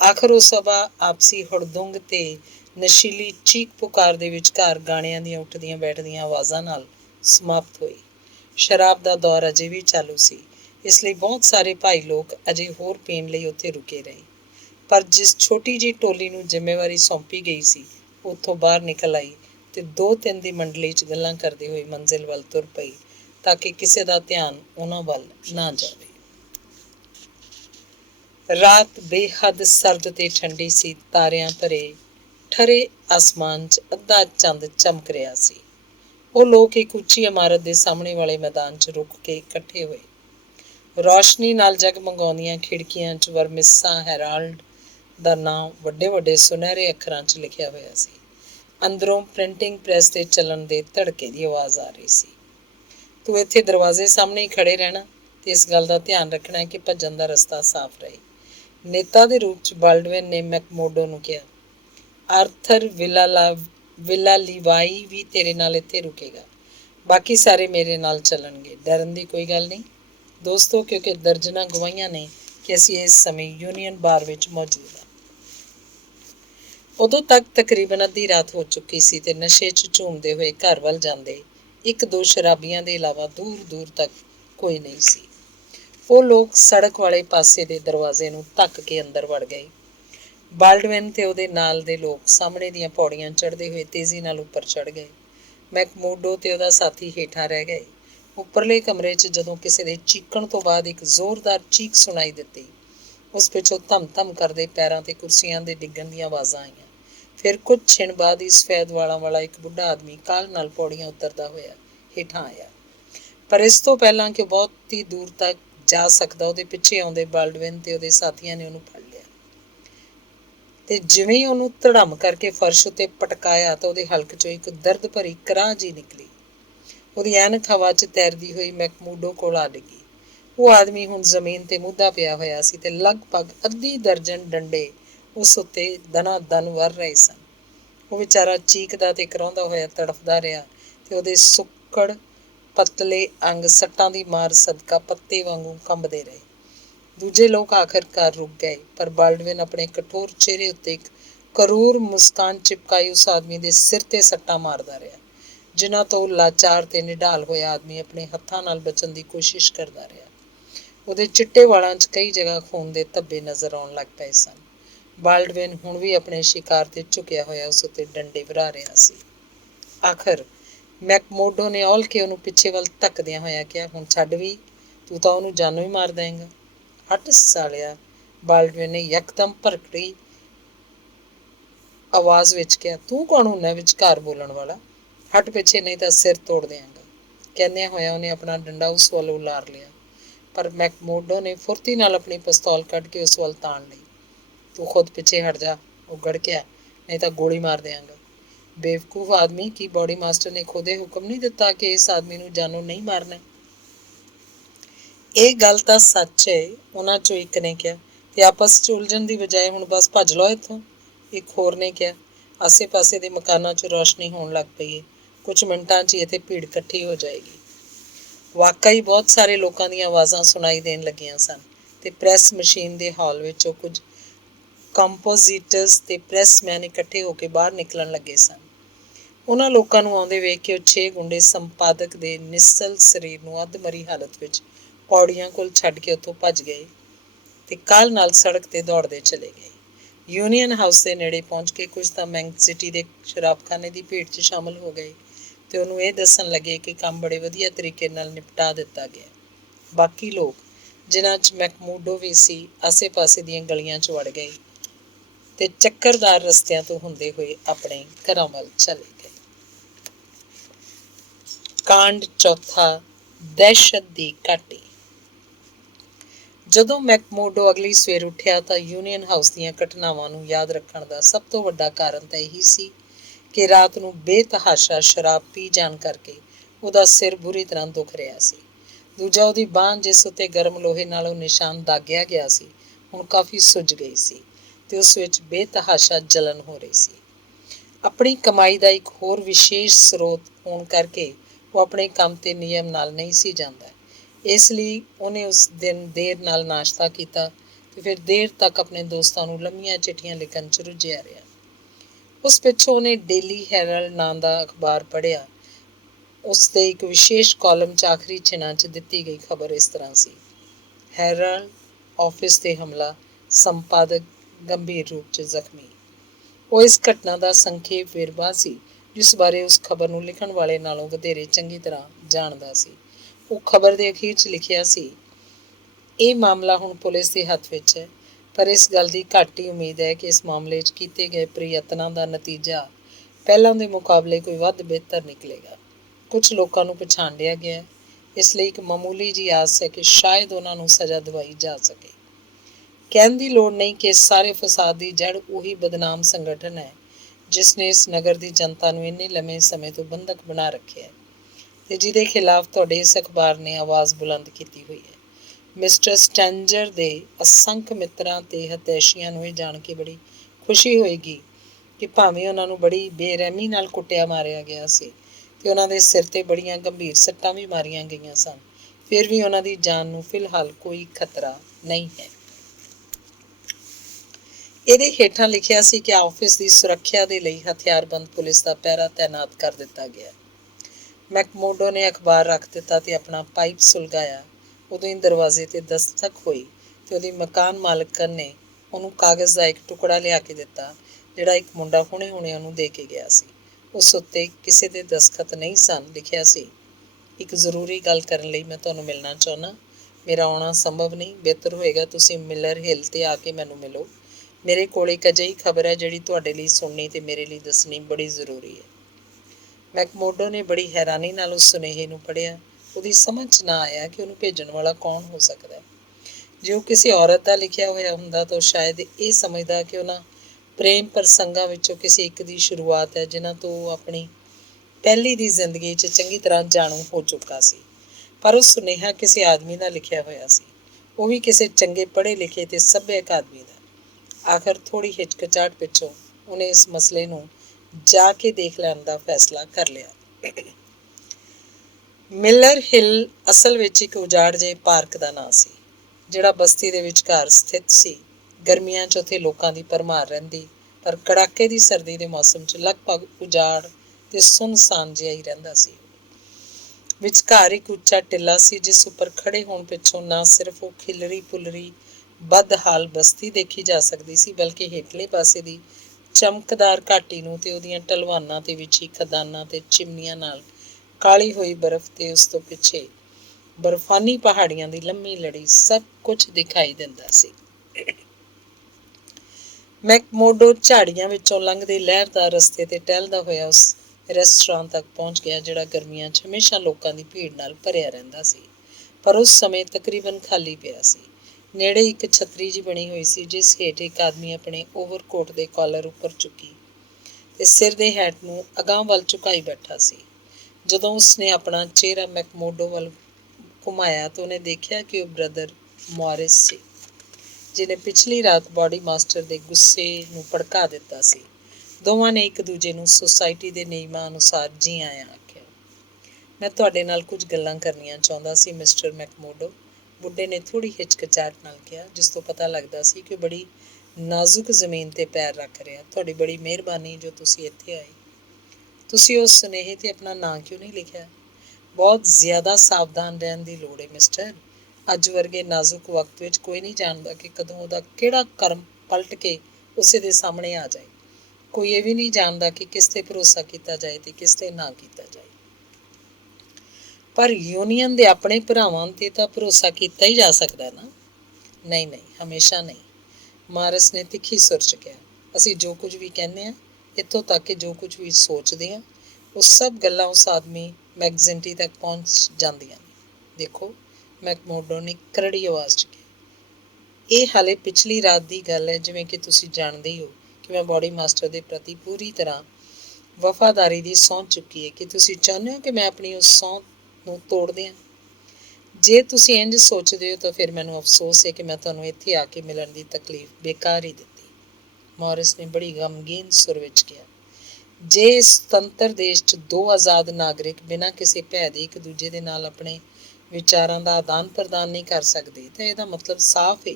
ਆਖਰ ਉਹ ਸਭਾ ਆਪਸੀ ਹੜਦੁੰਗ ਤੇ ਨਸ਼ੀਲੀ ਚੀਕ ਪੁਕਾਰ ਦੇ ਵਿਚਕਾਰ ਗਾਣਿਆਂ ਦੀਆਂ ਉੱਠਦੀਆਂ ਬੈਠਦੀਆਂ ਆਵਾਜ਼ਾਂ ਨਾਲ ਸਮਾਪਤ ਹੋਈ। ਸ਼ਰਾਬ ਦਾ ਦੌਰ ਅਜੇ ਵੀ ਚਾਲੂ ਸੀ, ਇਸ ਲਈ ਬਹੁਤ ਸਾਰੇ ਭਾਈ ਲੋਕ ਅਜੇ ਹੋਰ ਪੀਣ ਲਈ ਉੱਥੇ ਰੁਕੇ ਰਹੇ। ਪਰ ਜਿਸ ਛੋਟੀ ਜਿਹੀ ਟੋਲੀ ਨੂੰ ਜ਼ਿੰਮੇਵਾਰੀ ਸੌਂਪੀ ਗਈ ਸੀ, ਉੱਥੋਂ ਬਾਹਰ ਨਿਕਲ ਆਈ ਤੇ 2-3 ਦੀ ਮੰਡਲੀ 'ਚ ਗੱਲਾਂ ਕਰਦੇ ਹੋਏ ਮੰਜ਼ਿਲ ਵੱਲ ਤੁਰ ਪਈ ਤਾਂ ਕਿ ਕਿਸੇ ਦਾ ਧਿਆਨ ਉਹਨਾਂ ਵੱਲ ਨਾ ਜਾਵੇ। ਰਾਤ ਬੇਹੱਦ ਸਰਦ ਤੇ ਠੰਡੀ ਸੀ। ਤਾਰਿਆਂ ਭਰੇ ਠਰੇ ਆਸਮਾਨ 'ਚ ਅੱਧਾ ਚੰਦ ਚਮਕ ਰਿਹਾ ਸੀ। ਉਹ ਲੋਕ ਇੱਕ ਉੱਚੀ ਇਮਾਰਤ ਦੇ ਸਾਹਮਣੇ ਵਾਲੇ ਮੈਦਾਨ 'ਚ ਰੁਕ ਕੇ ਇਕੱਠੇ ਹੋਏ। ਰੌਸ਼ਨੀ ਨਾਲ ਜਗਮਗਾਉਂਦੀਆਂ ਖਿੜਕੀਆਂ 'ਚ ਵਰਮਿਸਾ ਹੈਰਾਲਡ ਦਾ ਨਾਂ ਵੱਡੇ ਵੱਡੇ ਸੁਨਹਿਰੇ ਅੱਖਰਾਂ 'ਚ ਲਿਖਿਆ ਹੋਇਆ ਸੀ। ਅੰਦਰੋਂ ਪ੍ਰਿੰਟਿੰਗ ਪ੍ਰੈਸ ਦੇ ਚੱਲਣ ਦੇ ਧੜਕੇ ਦੀ ਆਵਾਜ਼ ਆ ਰਹੀ ਸੀ। ਤੂੰ ਇੱਥੇ ਦਰਵਾਜ਼ੇ ਸਾਹਮਣੇ ਹੀ ਖੜੇ ਰਹਿਣਾ ਤੇ ਇਸ ਗੱਲ ਦਾ ਧਿਆਨ ਰੱਖਣਾ ਕਿ ਭੱਜਣ ਦਾ ਰਸਤਾ ਸਾਫ਼ ਰਹੇ, ਨੇਤਾ ਦੇ ਰੂਪ 'ਚ ਬਾਲਡਵਿਨ ਨੇ ਮੈਕਮੋਡੋ ਨੂੰ ਕਿਹਾ। ਆਰਥਰ ਵਿਲਾਲੀਵਾਈ ਵੀ ਤੇਰੇ ਨਾਲ ਇੱਥੇ ਰੁਕੇਗਾ। ਬਾਕੀ ਸਾਰੇ ਮੇਰੇ ਨਾਲ ਚੱਲਣਗੇ। ਡਰਨ ਦੀ ਕੋਈ ਗੱਲ ਨਹੀਂ ਦੋਸਤੋ, ਕਿਉਂਕਿ ਦਰਜਨਾਂ ਗਵਾਹੀਆਂ ਨੇ ਕਿ ਅਸੀਂ ਇਸ ਸਮੇਂ ਯੂਨੀਅਨ ਬਾਰ ਵਿੱਚ ਮੌਜੂਦ ਹਾਂ। ਉਦੋਂ ਤੱਕ ਤਕਰੀਬਨ ਅੱਧੀ ਰਾਤ ਹੋ ਚੁੱਕੀ ਸੀ ਤੇ ਨਸ਼ੇ 'ਚ ਝੂਮਦੇ ਹੋਏ ਘਰ ਵੱਲ ਜਾਂਦੇ 1-2 ਸ਼ਰਾਬੀਆਂ ਦੇ ਇਲਾਵਾ ਦੂਰ ਦੂਰ ਤੱਕ ਕੋਈ ਨਹੀਂ ਸੀ। ਉਹ ਲੋਕ ਸੜਕ ਵਾਲੇ ਪਾਸੇ ਦੇ ਦਰਵਾਜ਼ੇ ਨੂੰ ਧੱਕ ਕੇ ਅੰਦਰ ਵੜ ਗਏ। ਬਾਲਡਵਿਨ ਤੇ ਉਹਦੇ ਨਾਲ ਦੇ ਲੋਕ ਸਾਹਮਣੇ ਦੀਆਂ ਪੌੜੀਆਂ ਚੜ੍ਹਦੇ ਹੋਏ ਤੇਜ਼ੀ ਨਾਲ ਉੱਪਰ ਚੜ੍ਹ ਗਏ। ਮੈਕਮੋਡੋ ਤੇ ਉਹਦਾ ਸਾਥੀ ਹੇਠਾਂ ਰਹਿ ਗਏ। ਉੱਪਰਲੇ ਕਮਰੇ 'ਚ ਜਦੋਂ ਕਿਸੇ ਦੇ ਚੀਕਣ ਤੋਂ ਬਾਅਦ ਇੱਕ ਜ਼ੋਰਦਾਰ ਚੀਕ ਸੁਣਾਈ ਦਿੱਤੀ। ਉਸ ਪਿੱਛੋਂ ਧਮ-ਧਮ ਕਰਦੇ ਪੈਰਾਂ ਤੇ ਕੁਰਸੀਆਂ ਦੇ ਡਿੱਗਣ ਦੀਆਂ ਆਵਾਜ਼ਾਂ ਆਈਆਂ। ਫਿਰ ਕੁਝ ਛਿਣ ਬਾਅਦ ਹੀ ਸਫੈਦ ਵਾਲਾਂ ਵਾਲਾ ਇੱਕ ਬੁੱਢਾ ਆਦਮੀ ਕਾਹਲ ਨਾਲ ਪੌੜੀਆਂ ਉਤਰਦਾ ਹੋਇਆ ਹੇਠਾਂ ਆਇਆ। ਪਰ ਇਸ ਤੋਂ ਪਹਿਲਾਂ ਕਿ ਬਹੁਤੀ ਦੂਰ ਤੱਕ ਜਾ ਸਕਦਾ, ਉਹਦੇ ਪਿੱਛੇ ਆਉਂਦੇ ਬਾਲਡਵਿਨ ਤੇ ਉਹਦੇ ਸਾਥੀਆਂ ਨੇ ਉਹਨੂੰ ਫੜ ਲਿਆ ਤੇ ਜਿਵੇਂ ਹੀ ਉਹਨੂੰ ਧੜਮ ਕਰਕੇ ਫਰਸ਼ ਉੱਤੇ ਪਟਕਾਇਆ ਤਾਂ ਉਹਦੇ ਹਲਕ 'ਚੋਂ ਇੱਕ ਦਰਦ ਭਰੀ ਕਰਾਹ ਜਿਹੀ ਨਿਕਲੀ। ਉਹਦੀ ਐਨਕ ਹਵਾ 'ਚ ਤੈਰਦੀ ਹੋਈ ਮੈਕਮੂਡੋ ਕੋਲ ਆ ਡਿੱਗੀ। ਉਹ ਆਦਮੀ ਹੁਣ ਜ਼ਮੀਨ ਤੇ ਮੁੱਧਾ ਪਿਆ ਹੋਇਆ ਸੀ ਤੇ ਲਗਭਗ ਅੱਧੀ ਦਰਜਨ ਡੰਡੇ ਉਸ ਉੱਤੇ ਦਨਾ ਦਨ ਵਰ ਰਹੇ ਸਨ। ਉਹ ਵਿਚਾਰਾ ਚੀਕਦਾ ਤੇ ਕਰਾਉਂਦਾ ਹੋਇਆ ਤੜਫਦਾ ਰਿਹਾ ਤੇ ਉਹਦੇ ਸੁੱਕੜ ਪਤਲੇ ਅੰਗ ਸੱਟਾਂ ਦੀ ਮਾਰ ਸਦਕਾ ਪੱਤੇ ਵਾਂਗੂ ਕੰਬਦੇ ਰਹੇ। ਦੂਜੇ ਲੋਕ ਆਖਰਕਾਰ ਰੁਕ ਗਏ, ਪਰ ਬਾਲਡਵਿਨ ਆਪਣੇ ਕਠੋਰ ਚਿਹਰੇ ਉੱਤੇ ਇੱਕ ਕਰੂਰ ਮੁਸਕਾਨ ਚਿਪਕਾਈ ਉਸ ਆਦਮੀ ਦੇ ਸਿਰ ਤੇ ਸੱਟਾਂ ਮਾਰਦਾ ਰਿਹਾ, ਜਿਨ੍ਹਾਂ ਤੋਂ ਲਾਚਾਰ ਤੇ ਨਿਢਾਲ ਹੋਇਆ ਆਦਮੀ ਆਪਣੇ ਹੱਥਾਂ ਨਾਲ ਬਚਣ ਦੀ ਕੋਸ਼ਿਸ਼ ਕਰਦਾ ਰਿਹਾ। ਉਹਦੇ ਚਿੱਟੇ ਵਾਲਾਂ 'ਚ ਕਈ ਜਗ੍ਹਾ ਖੂਨ ਦੇ ਧੱਬੇ ਨਜ਼ਰ ਆਉਣ ਲੱਗ ਪਏ ਸਨ। ਬਾਲਡਵਿਨ ਹੁਣ ਵੀ ਆਪਣੇ ਸ਼ਿਕਾਰ ਤੇ ਝੁਕਿਆ ਹੋਇਆ ਉਸ ਉੱਤੇ ਡੰਡੇ ਵਰਾ ਰਿਹਾ ਸੀ। ਆਖਰ ਮੈਕਮੋਡੋ ਨੇ ਔਲ ਕੇ ਉਹਨੂੰ ਪਿੱਛੇ ਵੱਲ ਧੱਕਦਿਆਂ ਹੋਇਆ ਕਿਹਾ, ਹੁਣ ਛੱਡ ਵੀ, ਤੂੰ ਤਾਂ ਉਹਨੂੰ ਜਾਨੋਂ ਹੀ ਮਾਰ ਦੇਂਗਾ। ਹਟ ਸਾਲਿਆ, ਬਾਲਡਵਿਨ ਨੇ ਯਕਦਮ ਭੜਕੀ ਆਵਾਜ਼ ਵਿੱਚ ਕਿਹਾ। ਤੂੰ ਕੌਣ ਹੁੰਦਾ ਵਿਚਕਾਰ ਬੋਲਣ ਵਾਲਾ? ਹਟ ਪਿੱਛੇ, ਨਹੀਂ ਤਾਂ ਸਿਰ ਤੋੜ ਦਿਆਂਗਾ। ਕਹਿੰਦਿਆਂ ਹੋਇਆ ਉਹਨੇ ਆਪਣਾ ਡੰਡਾ ਉਸ ਵੱਲ ਉਲਾਰ ਲਿਆ, ਪਰ ਮੈਕਮੋਡੋ ਨੇ ਫੁਰਤੀ ਨਾਲ ਆਪਣੀ ਪਿਸਤੌਲ ਕੱਢ ਕੇ ਉਸ ਵੱਲ ਤਾਣ ਲਈ। ਤੂੰ ਖੁਦ ਪਿੱਛੇ ਹਟ ਜਾ, ਉਹ ਗੜਕਿਆ, ਨਹੀਂ ਤਾਂ ਗੋਲੀ ਮਾਰ ਦਿਆਂਗਾ। ਬੇਵਕੂਫ ਆਦਮੀ, ਕੀ ਬੌਡੀ ਮਾਸਟਰ ਨੇ ਖੁਦ ਇਹ ਹੁਕਮ ਨਹੀਂ ਦਿੱਤਾ ਕਿ ਇਸ ਆਦਮੀ ਨੂੰ ਜਾਨੋਂ ਨਹੀਂ ਮਾਰਨਾ? ਇਹ ਗੱਲ ਤਾਂ ਸੱਚ ਹੈ, ਉਹਨਾਂ 'ਚੋਂ ਇੱਕ ਨੇ ਕਿਹਾ, ਤੇ ਆਪਸ 'ਚ ਉਲਝਣ ਦੀ ਬਜਾਏ ਹੁਣ ਬਸ ਭੱਜ ਲਓ ਇੱਥੋਂ, ਇੱਕ ਹੋਰ ਨੇ ਕਿਹਾ। ਆਸੇ ਪਾਸੇ ਦੇ ਮਕਾਨਾਂ 'ਚ ਰੌਸ਼ਨੀ ਹੋਣ ਲੱਗ ਪਈ ਹੈ। ਕੁਝ ਮਿੰਟਾਂ 'ਚ ਹੀ ਇੱਥੇ ਭੀੜ ਇਕੱਠੀ ਹੋ ਜਾਏਗੀ। ਵਾਕਈ ਬਹੁਤ ਸਾਰੇ ਲੋਕਾਂ ਦੀਆਂ ਆਵਾਜ਼ਾਂ ਸੁਣਾਈ ਦੇਣ ਲੱਗੀਆਂ ਸਨ ਤੇ ਪ੍ਰੈਸ ਮਸ਼ੀਨ ਦੇ ਹਾਲ ਵਿੱਚੋਂ ਕੁਝ ਕੰਪੋਜ਼ਿਟਰਸ ਤੇ ਪ੍ਰੈਸਮੈਨ ਇਕੱਠੇ ਹੋ ਕੇ ਬਾਹਰ ਨਿਕਲਣ ਲੱਗੇ ਸਨ। ਉਹਨਾਂ ਲੋਕਾਂ ਨੂੰ ਆਉਂਦੇ ਵੇਖ ਕੇ ਉਹ 6 ਗੁੰਡੇ ਸੰਪਾਦਕ ਦੇ ਨਿੱਸਲ ਸਰੀਰ ਨੂੰ ਅੱਧਮਰੀ ਹਾਲਤ ਵਿੱਚ ਪੌੜੀਆਂ ਕੋਲ ਛੱਡ ਕੇ ਉੱਥੋਂ ਭੱਜ ਗਏ ਤੇ ਕਾਹਲ ਨਾਲ ਸੜਕ ਤੇ ਦੌੜਦੇ ਚਲੇ ਗਏ। ਯੂਨੀਅਨ ਹਾਊਸ ਦੇ ਨੇੜੇ ਪਹੁੰਚ ਕੇ ਕੁਝ ਤਾਂ ਮੈਕਸਿਟੀ ਦੇ ਸ਼ਰਾਬਖਾਨੇ ਦੀ ਭੀੜ 'ਚ ਸ਼ਾਮਲ ਹੋ ਗਏ ਤੇ ਉਹਨੂੰ ਇਹ ਦੱਸਣ ਲੱਗੇ ਕਿ ਕੰਮ ਬੜੇ ਵਧੀਆ ਤਰੀਕੇ ਨਾਲ ਨਿਪਟਾ ਦਿੱਤਾ ਗਿਆ। ਬਾਕੀ ਲੋਕ, ਜਿਨ੍ਹਾਂ 'ਚ ਮੈਕਮੂਡੋ ਵੀ ਸੀ, ਆਸੇ-ਪਾਸੇ ਦੀਆਂ ਗਲੀਆਂ 'ਚ ਵੜ ਗਏ ਤੇ ਚੱਕਰਦਾਰ ਰਸਤਿਆਂ ਤੋਂ ਹੁੰਦੇ ਹੋਏ ਆਪਣੇ ਘਰਾਂ ਵੱਲ ਚਲੇ ਗਏ। ਕਾਂਡ ਚੌਥਾ, ਦਹਿਸ਼ਤ ਦੀ ਘਾਟੀ। ਜਦੋਂ ਮੈਕਮੋਡੋ ਅਗਲੀ ਸਵੇਰ ਉੱਠਿਆ ਤਾਂ ਯੂਨੀਅਨ ਹਾਊਸ ਦੀਆਂ ਘਟਨਾਵਾਂ ਨੂੰ ਯਾਦ ਰੱਖਣ ਦਾ ਸਭ ਤੋਂ ਵੱਡਾ ਕਾਰਨ ਤਾਂ ਇਹੀ ਸੀ ਕਿ ਰਾਤ ਨੂੰ ਬੇਤਹਾਸ਼ਾ ਸ਼ਰਾਬ ਪੀ ਜਾਣ ਕਰਕੇ ਉਹਦਾ ਸਿਰ ਬੁਰੀ ਤਰ੍ਹਾਂ ਦੁਖ ਰਿਹਾ ਸੀ। ਦੂਜਾ, ਉਹਦੀ ਬਾਂਹ, ਜਿਸ ਉੱਤੇ ਗਰਮ ਲੋਹੇ ਨਾਲ ਉਹ ਨਿਸ਼ਾਨ ਦਾਗਿਆ ਗਿਆ ਸੀ, ਹੁਣ ਕਾਫੀ ਸੁੱਜ ਗਈ ਸੀ ਤੇ ਉਸ ਵਿੱਚ ਬੇਤਹਾਸ਼ਾ ਜਲਨ ਹੋ ਰਹੀ ਸੀ। ਆਪਣੀ ਕਮਾਈ ਦਾ ਇੱਕ ਹੋਰ ਵਿਸ਼ੇਸ਼ ਸਰੋਤ ਹੋਣ ਕਰਕੇ ਉਹ ਆਪਣੇ ਕੰਮ ਤੇ ਨਿਯਮ ਨਾਲ ਨਹੀਂ ਸੀ ਜਾਂਦਾ। ਇਸ ਲਈ ਉਹਨੇ ਉਸ ਦਿਨ ਦੇਰ ਨਾਲ ਨਾਸ਼ਤਾ ਕੀਤਾ ਤੇ ਫਿਰ ਦੇਰ ਤੱਕ ਆਪਣੇ ਦੋਸਤਾਂ ਨੂੰ ਲੰਮੀਆਂ ਚਿੱਠੀਆਂ ਲਿਖਣ 'ਚ ਰੁੱਝਿਆ ਰਿਹਾ। ਉਸ ਪਿੱਛੋਂ ਉਹਨੇ ਡੇਲੀ ਹੈਰਲਡ ਨਾਂ ਦਾ ਅਖਬਾਰ ਪੜ੍ਹਿਆ। ਉਸ ਦੇ ਇੱਕ ਵਿਸ਼ੇਸ਼ ਕਾਲਮ 'ਚ ਆਖਰੀ ਛਿਨਾਂ 'ਚ ਦਿੱਤੀ ਗਈ ਖਬਰ ਇਸ ਤਰ੍ਹਾਂ ਸੀ: ਹੈਰਲਡ ਆਫਿਸ 'ਤੇ ਹਮਲਾ, ਸੰਪਾਦਕ ਗੰਭੀਰ ਰੂਪ 'ਚ ਜ਼ਖਮੀ। ਉਹ ਇਸ ਘਟਨਾ ਦਾ ਸੰਖੇਪ ਵੇਰਵਾ ਸੀ ਜਿਸ ਬਾਰੇ ਉਸ ਖਬਰ ਨੂੰ ਲਿਖਣ ਵਾਲੇ ਨਾਲੋਂ ਵਧੇਰੇ ਚੰਗੀ ਤਰ੍ਹਾਂ ਜਾਣਦਾ ਸੀ। ਉਹ ਖਬਰ ਦੇ ਅਖੀਰ 'ਚ ਲਿਖਿਆ ਸੀ, ਇਹ ਮਾਮਲਾ ਹੁਣ ਪੁਲਿਸ ਦੇ ਹੱਥ ਵਿੱਚ ਹੈ, ਪਰ ਇਸ ਗੱਲ ਦੀ ਘੱਟ ਹੀ ਉਮੀਦ ਹੈ ਕਿ ਇਸ ਮਾਮਲੇ 'ਚ ਕੀਤੇ ਗਏ ਪ੍ਰਯਤਨਾਂ ਦਾ ਨਤੀਜਾ ਪਹਿਲਾਂ ਦੇ ਮੁਕਾਬਲੇ ਕੋਈ ਵੱਧ ਬਿਹਤਰ ਨਿਕਲੇਗਾ। ਕੁਝ ਲੋਕਾਂ ਨੂੰ ਪਛਾਣ ਲਿਆ ਗਿਆ, ਇਸ ਲਈ ਇੱਕ ਮਾਮੂਲੀ ਜਿਹੀ ਆਸ ਹੈ ਕਿ ਸ਼ਾਇਦ ਉਹਨਾਂ ਨੂੰ ਸਜ਼ਾ ਦਿਵਾਈ ਜਾ ਸਕੇ। ਕਹਿਣ ਦੀ ਲੋੜ ਨਹੀਂ ਕਿ ਇਸ ਸਾਰੇ ਫਸਾਦ ਦੀ ਜੜ ਉਹੀ ਬਦਨਾਮ ਸੰਗਠਨ ਹੈ ਜਿਸ ਨੇ ਇਸ ਨਗਰ ਦੀ ਜਨਤਾ ਨੂੰ ਇੰਨੇ ਲੰਮੇ ਸਮੇਂ ਤੋਂ ਬੰਧਕ ਬਣਾ ਰੱਖਿਆ ਹੈ ਤੇ ਜਿਹਦੇ ਖਿਲਾਫ ਤੁਹਾਡੇ ਇਸ ਅਖਬਾਰ ਨੇ ਆਵਾਜ਼ ਬੁਲੰਦ ਕੀਤੀ ਹੋਈ ਹੈ। ਮਿਸਟਰ ਸਟੈਂਜਰ ਦੇ ਅਸੰਖ ਮਿੱਤਰਾਂ ਤੇ ਹਤੈਸ਼ੀਆਂ ਨੂੰ ਇਹ ਜਾਣ ਕੇ ਬੜੀ ਖੁਸ਼ੀ ਹੋਏਗੀ ਕਿ ਭਾਵੇਂ ਉਹਨਾਂ ਨੂੰ ਬੜੀ ਬੇਰਹਿਮੀ ਨਾਲ ਕੁੱਟਿਆ ਮਾਰਿਆ ਗਿਆ ਸੀ ਤੇ ਉਹਨਾਂ ਦੇ ਸਿਰ 'ਤੇ ਬੜੀਆਂ ਗੰਭੀਰ ਸੱਟਾਂ ਵੀ ਮਾਰੀਆਂ ਗਈਆਂ ਸਨ, ਫਿਰ ਵੀ ਉਹਨਾਂ ਦੀ ਜਾਨ ਨੂੰ ਫਿਲਹਾਲ ਕੋਈ ਖਤਰਾ ਨਹੀਂ ਹੈ। ਇਹਦੇ ਹੇਠਾਂ ਲਿਖਿਆ ਸੀ ਕਿ ਆਫਿਸ ਦੀ ਸੁਰੱਖਿਆ ਦੇ ਲਈ ਹਥਿਆਰਬੰਦ ਪੁਲਿਸ ਦਾ ਪਹਿਰਾ ਤਾਇਨਾਤ ਕਰ ਦਿੱਤਾ ਗਿਆ। ਮੈਕਮੋਡੋ ਨੇ ਅਖਬਾਰ ਰੱਖ ਦਿੱਤਾ ਤੇ ਆਪਣਾ ਪਾਈਪ ਸੁਲਗਾਇਆ। ਉਦੋਂ ਹੀ ਦਰਵਾਜ਼ੇ 'ਤੇ ਦਸਤਕ ਹੋਈ ਤੇ ਉਹਦੀ ਮਕਾਨ ਮਾਲਕਣ ਨੇ ਉਹਨੂੰ ਕਾਗਜ਼ ਦਾ ਇੱਕ ਟੁਕੜਾ ਲਿਆ ਕੇ ਦਿੱਤਾ ਜਿਹੜਾ ਇੱਕ ਮੁੰਡਾ ਹੁਣੇ ਉਹਨੂੰ ਦੇ ਕੇ ਗਿਆ ਸੀ। ਉਸ ਉੱਤੇ ਕਿਸੇ ਦੇ ਦਸਤਖਤ ਨਹੀਂ ਸਨ। ਲਿਖਿਆ ਸੀ, ਇੱਕ ਜ਼ਰੂਰੀ ਗੱਲ ਕਰਨ ਲਈ ਮੈਂ ਤੁਹਾਨੂੰ ਮਿਲਣਾ ਚਾਹੁੰਦਾ। ਮੇਰਾ ਆਉਣਾ ਸੰਭਵ ਨਹੀਂ, ਬਿਹਤਰ ਹੋਏਗਾ ਤੁਸੀਂ ਮਿਲਰ ਹਿੱਲ 'ਤੇ ਆ ਕੇ ਮੈਨੂੰ ਮਿਲੋ। ਮੇਰੇ ਕੋਲ ਇੱਕ ਅਜਿਹੀ ਖਬਰ ਹੈ ਜਿਹੜੀ ਤੁਹਾਡੇ ਲਈ ਸੁਣਨੀ ਤੇ ਮੇਰੇ ਲਈ ਦੱਸਣੀ ਬੜੀ ਜ਼ਰੂਰੀ ਹੈ। ਮੈਕਮੋਡੋ ਨੇ ਬੜੀ ਹੈਰਾਨੀ ਨਾਲ ਉਸ ਸੁਨੇਹੇ ਨੂੰ ਪੜ੍ਹਿਆ। ਉਹਦੀ ਸਮਝ 'ਚ ਨਾ ਆਇਆ ਕਿ ਉਹਨੂੰ ਭੇਜਣ ਵਾਲਾ ਕੌਣ ਹੋ ਸਕਦਾ। ਜੇ ਉਹ ਕਿਸੇ ਔਰਤ ਦਾ ਲਿਖਿਆ ਹੋਇਆ ਹੁੰਦਾ ਤਾਂ ਉਹ ਸ਼ਾਇਦ ਇਹ ਸਮਝਦਾ ਕਿ ਉਹਨਾਂ ਪ੍ਰੇਮ ਪ੍ਰਸੰਗਾਂ ਵਿੱਚੋਂ ਕਿਸੇ ਇੱਕ ਦੀ ਸ਼ੁਰੂਆਤ ਹੈ ਜਿਨ੍ਹਾਂ ਤੋਂ ਉਹ ਆਪਣੀ ਪਹਿਲੀ ਦੀ ਜ਼ਿੰਦਗੀ 'ਚ ਚੰਗੀ ਤਰ੍ਹਾਂ ਜਾਣੂ ਹੋ ਚੁੱਕਾ ਸੀ। ਪਰ ਉਹ ਸੁਨੇਹਾ ਕਿਸੇ ਆਦਮੀ ਦਾ ਲਿਖਿਆ ਹੋਇਆ ਸੀ, ਉਹ ਵੀ ਕਿਸੇ ਚੰਗੇ ਪੜ੍ਹੇ ਲਿਖੇ ਤੇ ਸੱਭਿਅਕ ਆਦਮੀ ਦਾ। ਆਖਰ ਥੋੜ੍ਹੀ ਹਿਚਕਚਾਹਟ ਪਿੱਛੋਂ ਉਹਨੇ ਇਸ ਮਸਲੇ ਨੂੰ ਜਾ ਕੇ ਦੇਖ ਲੈਣ ਦਾ ਫੈਸਲਾ ਕਰ ਲਿਆ। ਮਿਲਰ ਹਿੱਲ ਅਸਲ ਵਿੱਚ ਇੱਕ ਉਜਾੜ ਜਿਹੇ ਪਾਰਕ ਦਾ ਨਾਂ ਸੀ ਜਿਹੜਾ ਬਸਤੀ ਦੇ ਵਿਚਕਾਰ ਸਥਿਤ ਸੀ। ਗਰਮੀਆਂ 'ਚ ਉੱਥੇ ਲੋਕਾਂ ਦੀ ਭਰਮਾਰ ਰਹਿੰਦੀ, ਪਰ ਕੜਾਕੇ ਦੀ ਸਰਦੀ ਦੇ ਮੌਸਮ 'ਚ ਲਗਭਗ ਉਜਾੜ ਤੇ ਸੁੰਨਸਾਨ ਜਿਹਾ ਹੀ ਰਹਿੰਦਾ ਸੀ। ਵਿਚਕਾਰ ਇੱਕ ਉੱਚਾ ਟਿੱਲਾ ਸੀ ਜਿਸ ਉੱਪਰ ਖੜ੍ਹੇ ਹੋਣ ਪਿੱਛੋਂ ਨਾ ਸਿਰਫ ਉਹ ਖਿਲਰੀ ਪੁਲਰੀ ਬਦਹਾਲ ਬਸਤੀ ਦੇਖੀ ਜਾ ਸਕਦੀ ਸੀ, ਬਲਕਿ ਹੇਠਲੇ ਪਾਸੇ ਦੀ ਚਮਕਦਾਰ ਘਾਟੀ ਨੂੰ ਤੇ ਉਹਦੀਆਂ ਢਲਵਾਨਾਂ ਤੇ ਵਿਛੀ ਖਦਾਨਾਂ ਤੇ ਚਿਮਨੀਆਂ ਨਾਲ ਕਾਲੀ ਹੋਈ ਬਰਫ਼ ਤੇ ਉਸ ਤੋਂ ਪਿੱਛੇ ਬਰਫਾਨੀ ਪਹਾੜੀਆਂ ਦੀ ਲੰਮੀ ਲੜੀ ਸਭ ਕੁਝ ਦਿਖਾਈ ਦਿੰਦਾ ਸੀ। ਮੈਕਮੋਡੋ ਝਾੜੀਆਂ ਵਿੱਚੋਂ ਲੰਘਦੇ ਲਹਿਰਦਾਰ ਰਸਤੇ ਤੇ ਟਹਿਲਦਾ ਹੋਇਆ ਉਸ ਰੈਸਟੋਰੈਂਟ ਤੱਕ ਪਹੁੰਚ ਗਿਆ ਜਿਹੜਾ ਗਰਮੀਆਂ 'ਚ ਹਮੇਸ਼ਾ ਲੋਕਾਂ ਦੀ ਭੀੜ ਨਾਲ ਭਰਿਆ ਰਹਿੰਦਾ ਸੀ, ਪਰ ਉਸ ਸਮੇਂ ਤਕਰੀਬਨ ਖਾਲੀ ਪਿਆ ਸੀ। ਨੇੜੇ ਇੱਕ ਛਤਰੀ ਜਿਹੀ ਬਣੀ ਹੋਈ ਸੀ ਜਿਸ ਹੇਠ ਇੱਕ ਆਦਮੀ ਆਪਣੇ ਓਵਰਕੋਟ ਦੇ ਕਾਲਰ ਉੱਪਰ ਚੁੱਕੀ ਤੇ ਸਿਰ ਦੇ ਹੈਟ ਨੂੰ ਅਗਾਂਹ ਵੱਲ ਝੁਕਾਈ ਬੈਠਾ ਸੀ। ਜਦੋਂ ਉਸਨੇ ਆਪਣਾ ਚਿਹਰਾ ਮੈਕਮੋਡੋ ਵੱਲ ਘੁਮਾਇਆ ਤਾਂ ਉਹਨੇ ਦੇਖਿਆ ਕਿ ਉਹ ਬ੍ਰਦਰ ਮੌਰਿਸ ਸੀ ਜਿਹਨੇ ਪਿਛਲੀ ਰਾਤ ਬਾਡੀ ਮਾਸਟਰ ਦੇ ਗੁੱਸੇ ਨੂੰ ਭੜਕਾ ਦਿੱਤਾ ਸੀ। ਦੋਵਾਂ ਨੇ ਇੱਕ ਦੂਜੇ ਨੂੰ ਸੁਸਾਇਟੀ ਦੇ ਨਿਯਮਾਂ ਅਨੁਸਾਰ ਜੀ ਆਇਆਂ ਆਖਿਆ। ਮੈਂ ਤੁਹਾਡੇ ਨਾਲ ਕੁਝ ਗੱਲਾਂ ਕਰਨੀਆਂ ਚਾਹੁੰਦਾ ਸੀ ਮਿਸਟਰ ਮੈਕਮੋਡੋ, ਬੁੱਢੇ ਨੇ ਥੋੜ੍ਹੀ ਹਿਚਕਚਾਹਟ ਨਾਲ ਕਿਹਾ, ਜਿਸ ਤੋਂ ਪਤਾ ਲੱਗਦਾ ਸੀ ਕਿ ਉਹ ਬੜੀ ਨਾਜ਼ੁਕ ਜ਼ਮੀਨ 'ਤੇ ਪੈਰ ਰੱਖ ਰਿਹਾ। ਤੁਹਾਡੀ ਬੜੀ ਮਿਹਰਬਾਨੀ ਜੋ ਤੁਸੀਂ ਇੱਥੇ ਆਏ। ਤੁਸੀਂ ਉਸ ਸੁਨੇਹੇ 'ਤੇ ਆਪਣਾ ਨਾਂ ਕਿਉਂ ਨਹੀਂ ਲਿਖਿਆ? ਬਹੁਤ ਜ਼ਿਆਦਾ ਸਾਵਧਾਨ ਰਹਿਣ ਦੀ ਲੋੜ ਹੈ ਮਿਸਟਰ। ਅੱਜ ਵਰਗੇ ਨਾਜ਼ੁਕ ਵਕਤ ਵਿੱਚ ਕੋਈ ਨਹੀਂ ਜਾਣਦਾ ਕਿ ਕਦੋਂ ਉਹਦਾ ਕਿਹੜਾ ਕਰਮ ਪਲਟ ਕੇ ਉਸੇ ਦੇ ਸਾਹਮਣੇ ਆ ਜਾਏ। ਕੋਈ ਇਹ ਵੀ ਨਹੀਂ ਜਾਣਦਾ ਕਿ ਕਿਸ 'ਤੇ ਭਰੋਸਾ ਕੀਤਾ ਜਾਏ ਤੇ ਕਿਸ 'ਤੇ ਨਾ ਕੀਤਾ ਜਾਏ। ਪਰ ਯੂਨੀਅਨ ਦੇ ਆਪਣੇ ਭਰਾਵਾਂ 'ਤੇ ਤਾਂ ਭਰੋਸਾ ਕੀਤਾ ਹੀ ਜਾ ਸਕਦਾ ਨਾ। ਨਹੀਂ ਨਹੀਂ, ਹਮੇਸ਼ਾ ਨਹੀਂ। ਮਾਰਸ ਨੇ ਤਿੱਖੀ ਸੁਰ 'ਚ ਕਿਹਾ। ਅਸੀਂ ਜੋ ਕੁਝ ਵੀ ਕਹਿੰਦੇ ਹਾਂ, ਇੱਥੋਂ ਤੱਕ ਕਿ ਜੋ ਕੁਝ ਵੀ ਸੋਚਦੇ ਹਾਂ, ਉਹ ਸਭ ਗੱਲਾਂ ਉਸ ਆਦਮੀ ਮੈਕਜ਼ਿੰਟੀ ਤੱਕ ਪਹੁੰਚ ਜਾਂਦੀਆਂ ਨੇ। ਦੇਖੋ, ਮੈਕਮੋਰਡੋ ਨੇ ਕਰੜੀ ਆਵਾਜ਼ 'ਚ ਕਿਹਾ, ਇਹ ਹਾਲੇ ਪਿਛਲੀ ਰਾਤ ਦੀ ਗੱਲ ਹੈ। ਜਿਵੇਂ ਕਿ ਤੁਸੀਂ ਜਾਣਦੇ ਹੀ ਹੋ ਕਿ ਮੈਂ ਬੌਡੀ ਮਾਸਟਰ ਦੇ ਪ੍ਰਤੀ ਪੂਰੀ ਤਰ੍ਹਾਂ ਵਫਾਦਾਰੀ ਦੀ ਸਹੁੰ ਚੁੱਕੀ ਹੈ। ਕਿ ਤੁਸੀਂ ਚਾਹੁੰਦੇ ਹੋ ਕਿ ਮੈਂ ਆਪਣੀ ਉਸ ਸਹੁੰ ਨੂੰ ਤੋੜ ਦਿਆਂ? ਜੇ ਤੁਸੀਂ ਇੰਝ ਸੋਚਦੇ ਹੋ ਤਾਂ ਫਿਰ ਮੈਨੂੰ ਅਫਸੋਸ ਹੈ ਕਿ ਮੈਂ ਤੁਹਾਨੂੰ ਇੱਥੇ ਆ ਕੇ ਮਿਲਣ ਦੀ ਤਕਲੀਫ ਬੇਕਾਰ ਹੀ ਦਿੱਤੀ। ਮੌਰਿਸ ਨੇ ਬੜੀ ਗਮਗੀਨ ਸੁਰ ਵਿੱਚ ਕਿਹਾ, ਜੇ ਇਸ ਸੁਤੰਤਰ ਦੇਸ਼ 'ਚ ਦੋ ਆਜ਼ਾਦ ਨਾਗਰਿਕ ਬਿਨਾਂ ਕਿਸੇ ਭੈ ਦੇ ਇੱਕ ਦੂਜੇ ਦੇ ਨਾਲ ਆਪਣੇ ਵਿਚਾਰਾਂ ਦਾ ਆਦਾਨ ਪ੍ਰਦਾਨ ਨਹੀਂ ਕਰ ਸਕਦੇ ਤਾਂ ਇਹਦਾ ਮਤਲਬ ਸਾਫ਼ ਹੈ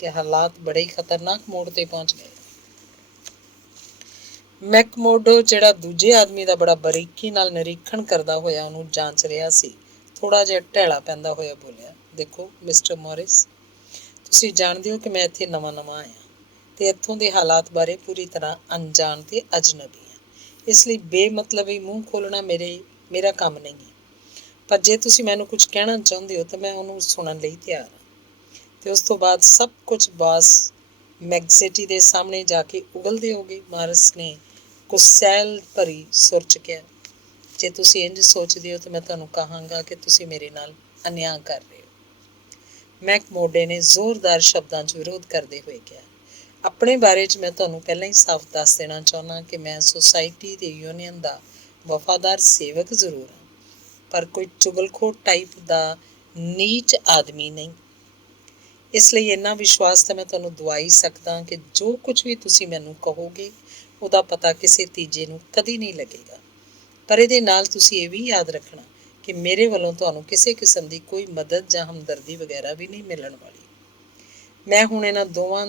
ਕਿ ਹਾਲਾਤ ਬੜੇ ਹੀ ਖਤਰਨਾਕ ਮੋੜ 'ਤੇ ਪਹੁੰਚ ਗਏ। ਮੈਕਮੋਰਡੋ, ਜਿਹੜਾ ਦੂਜੇ ਆਦਮੀ ਦਾ ਬੜਾ ਬਰੀਕੀ ਨਾਲ ਨਿਰੀਖਣ ਕਰਦਾ ਹੋਇਆ ਉਹਨੂੰ ਜਾਂਚ ਰਿਹਾ ਸੀ, ਥੋੜ੍ਹਾ ਜਿਹਾ ਢਹਿਲਾ ਪੈਂਦਾ ਹੋਇਆ ਬੋਲਿਆ, ਦੇਖੋ ਮਿਸਟਰ ਮੌਰਿਸ, ਤੁਸੀਂ ਜਾਣਦੇ ਹੋ ਕਿ ਮੈਂ ਇੱਥੇ ਨਵਾਂ ਆਇਆ ਅਤੇ ਇੱਥੋਂ ਦੇ ਹਾਲਾਤ ਬਾਰੇ ਪੂਰੀ ਤਰ੍ਹਾਂ ਅਣਜਾਣ ਅਤੇ ਅਜਨਬੀ ਹਾਂ। ਇਸ ਲਈ ਬੇਮਤਲਬੀ ਮੂੰਹ ਖੋਲ੍ਹਣਾ ਮੇਰਾ ਕੰਮ ਨਹੀਂ ਹੈ। ਪਰ ਜੇ ਤੁਸੀਂ ਮੈਨੂੰ ਕੁਝ ਕਹਿਣਾ ਚਾਹੁੰਦੇ ਹੋ ਤਾਂ ਮੈਂ ਉਹਨੂੰ ਸੁਣਨ ਲਈ ਤਿਆਰ ਹਾਂ। ਅਤੇ ਉਸ ਤੋਂ ਬਾਅਦ ਸਭ ਕੁਝ ਬਾਸ ਮੈਕਜ਼ਿੰਟੀ ਦੇ ਸਾਹਮਣੇ ਜਾ ਕੇ ਉਗਲਦੇ ਹੋਗੇ। ਮਾਰਸ ਨੇ ਗੁਸੈਲ ਭਰੀ ਸੁਰ 'ਚ ਕਿਹਾ, ਜੇ ਤੁਸੀਂ ਇੰਝ ਸੋਚਦੇ ਹੋ ਤਾਂ ਮੈਂ ਤੁਹਾਨੂੰ ਕਹਾਂਗਾ ਕਿ ਤੁਸੀਂ ਮੇਰੇ ਨਾਲ ਅਨਿਆਂ ਕਰ ਰਹੇ ਹੋ। ਮੈਕਮੋਰਡੋ ਨੇ ਜ਼ੋਰਦਾਰ ਸ਼ਬਦਾਂ 'ਚ ਵਿਰੋਧ ਕਰਦੇ ਹੋਏ ਕਿਹਾ, ਆਪਣੇ ਬਾਰੇ 'ਚ ਮੈਂ ਤੁਹਾਨੂੰ ਪਹਿਲਾਂ ਹੀ ਸਾਫ਼ ਦੱਸ ਦੇਣਾ ਚਾਹੁੰਦਾ ਕਿ ਮੈਂ ਸੁਸਾਇਟੀ ਤੇ ਯੂਨੀਅਨ ਦਾ ਵਫਾਦਾਰ ਸੇਵਕ ਜ਼ਰੂਰ ਹਾਂ, ਪਰ ਕੋਈ ਚੁਗਲਖੋਰ ਟਾਈਪ ਦਾ ਨੀਚ ਆਦਮੀ ਨਹੀਂ। ਇਸ ਲਈ ਇੰਨਾ ਵਿਸ਼ਵਾਸ ਤਾਂ ਮੈਂ ਤੁਹਾਨੂੰ ਦਵਾ ਹੀ ਸਕਦਾ ਕਿ ਜੋ ਕੁਝ ਵੀ ਤੁਸੀਂ ਮੈਨੂੰ ਕਹੋਗੇ ਉਹਦਾ ਪਤਾ ਕਿਸੇ ਤੀਜੇ ਨੂੰ ਕਦੀ ਨਹੀਂ ਲੱਗੇਗਾ। ਪਰ ਇਹਦੇ ਨਾਲ ਤੁਸੀਂ ਇਹ ਵੀ ਯਾਦ ਰੱਖਣਾ ਕਿ ਮੇਰੇ ਵੱਲੋਂ ਤੁਹਾਨੂੰ ਕਿਸੇ ਕਿਸਮ ਦੀ ਕੋਈ ਮਦਦ ਜਾਂ ਹਮਦਰਦੀ ਵਗੈਰਾ ਵੀ ਨਹੀਂ ਮਿਲਣ ਵਾਲੀ। ਮੈਂ ਹੁਣ ਇਹਨਾਂ ਦੋਵਾਂ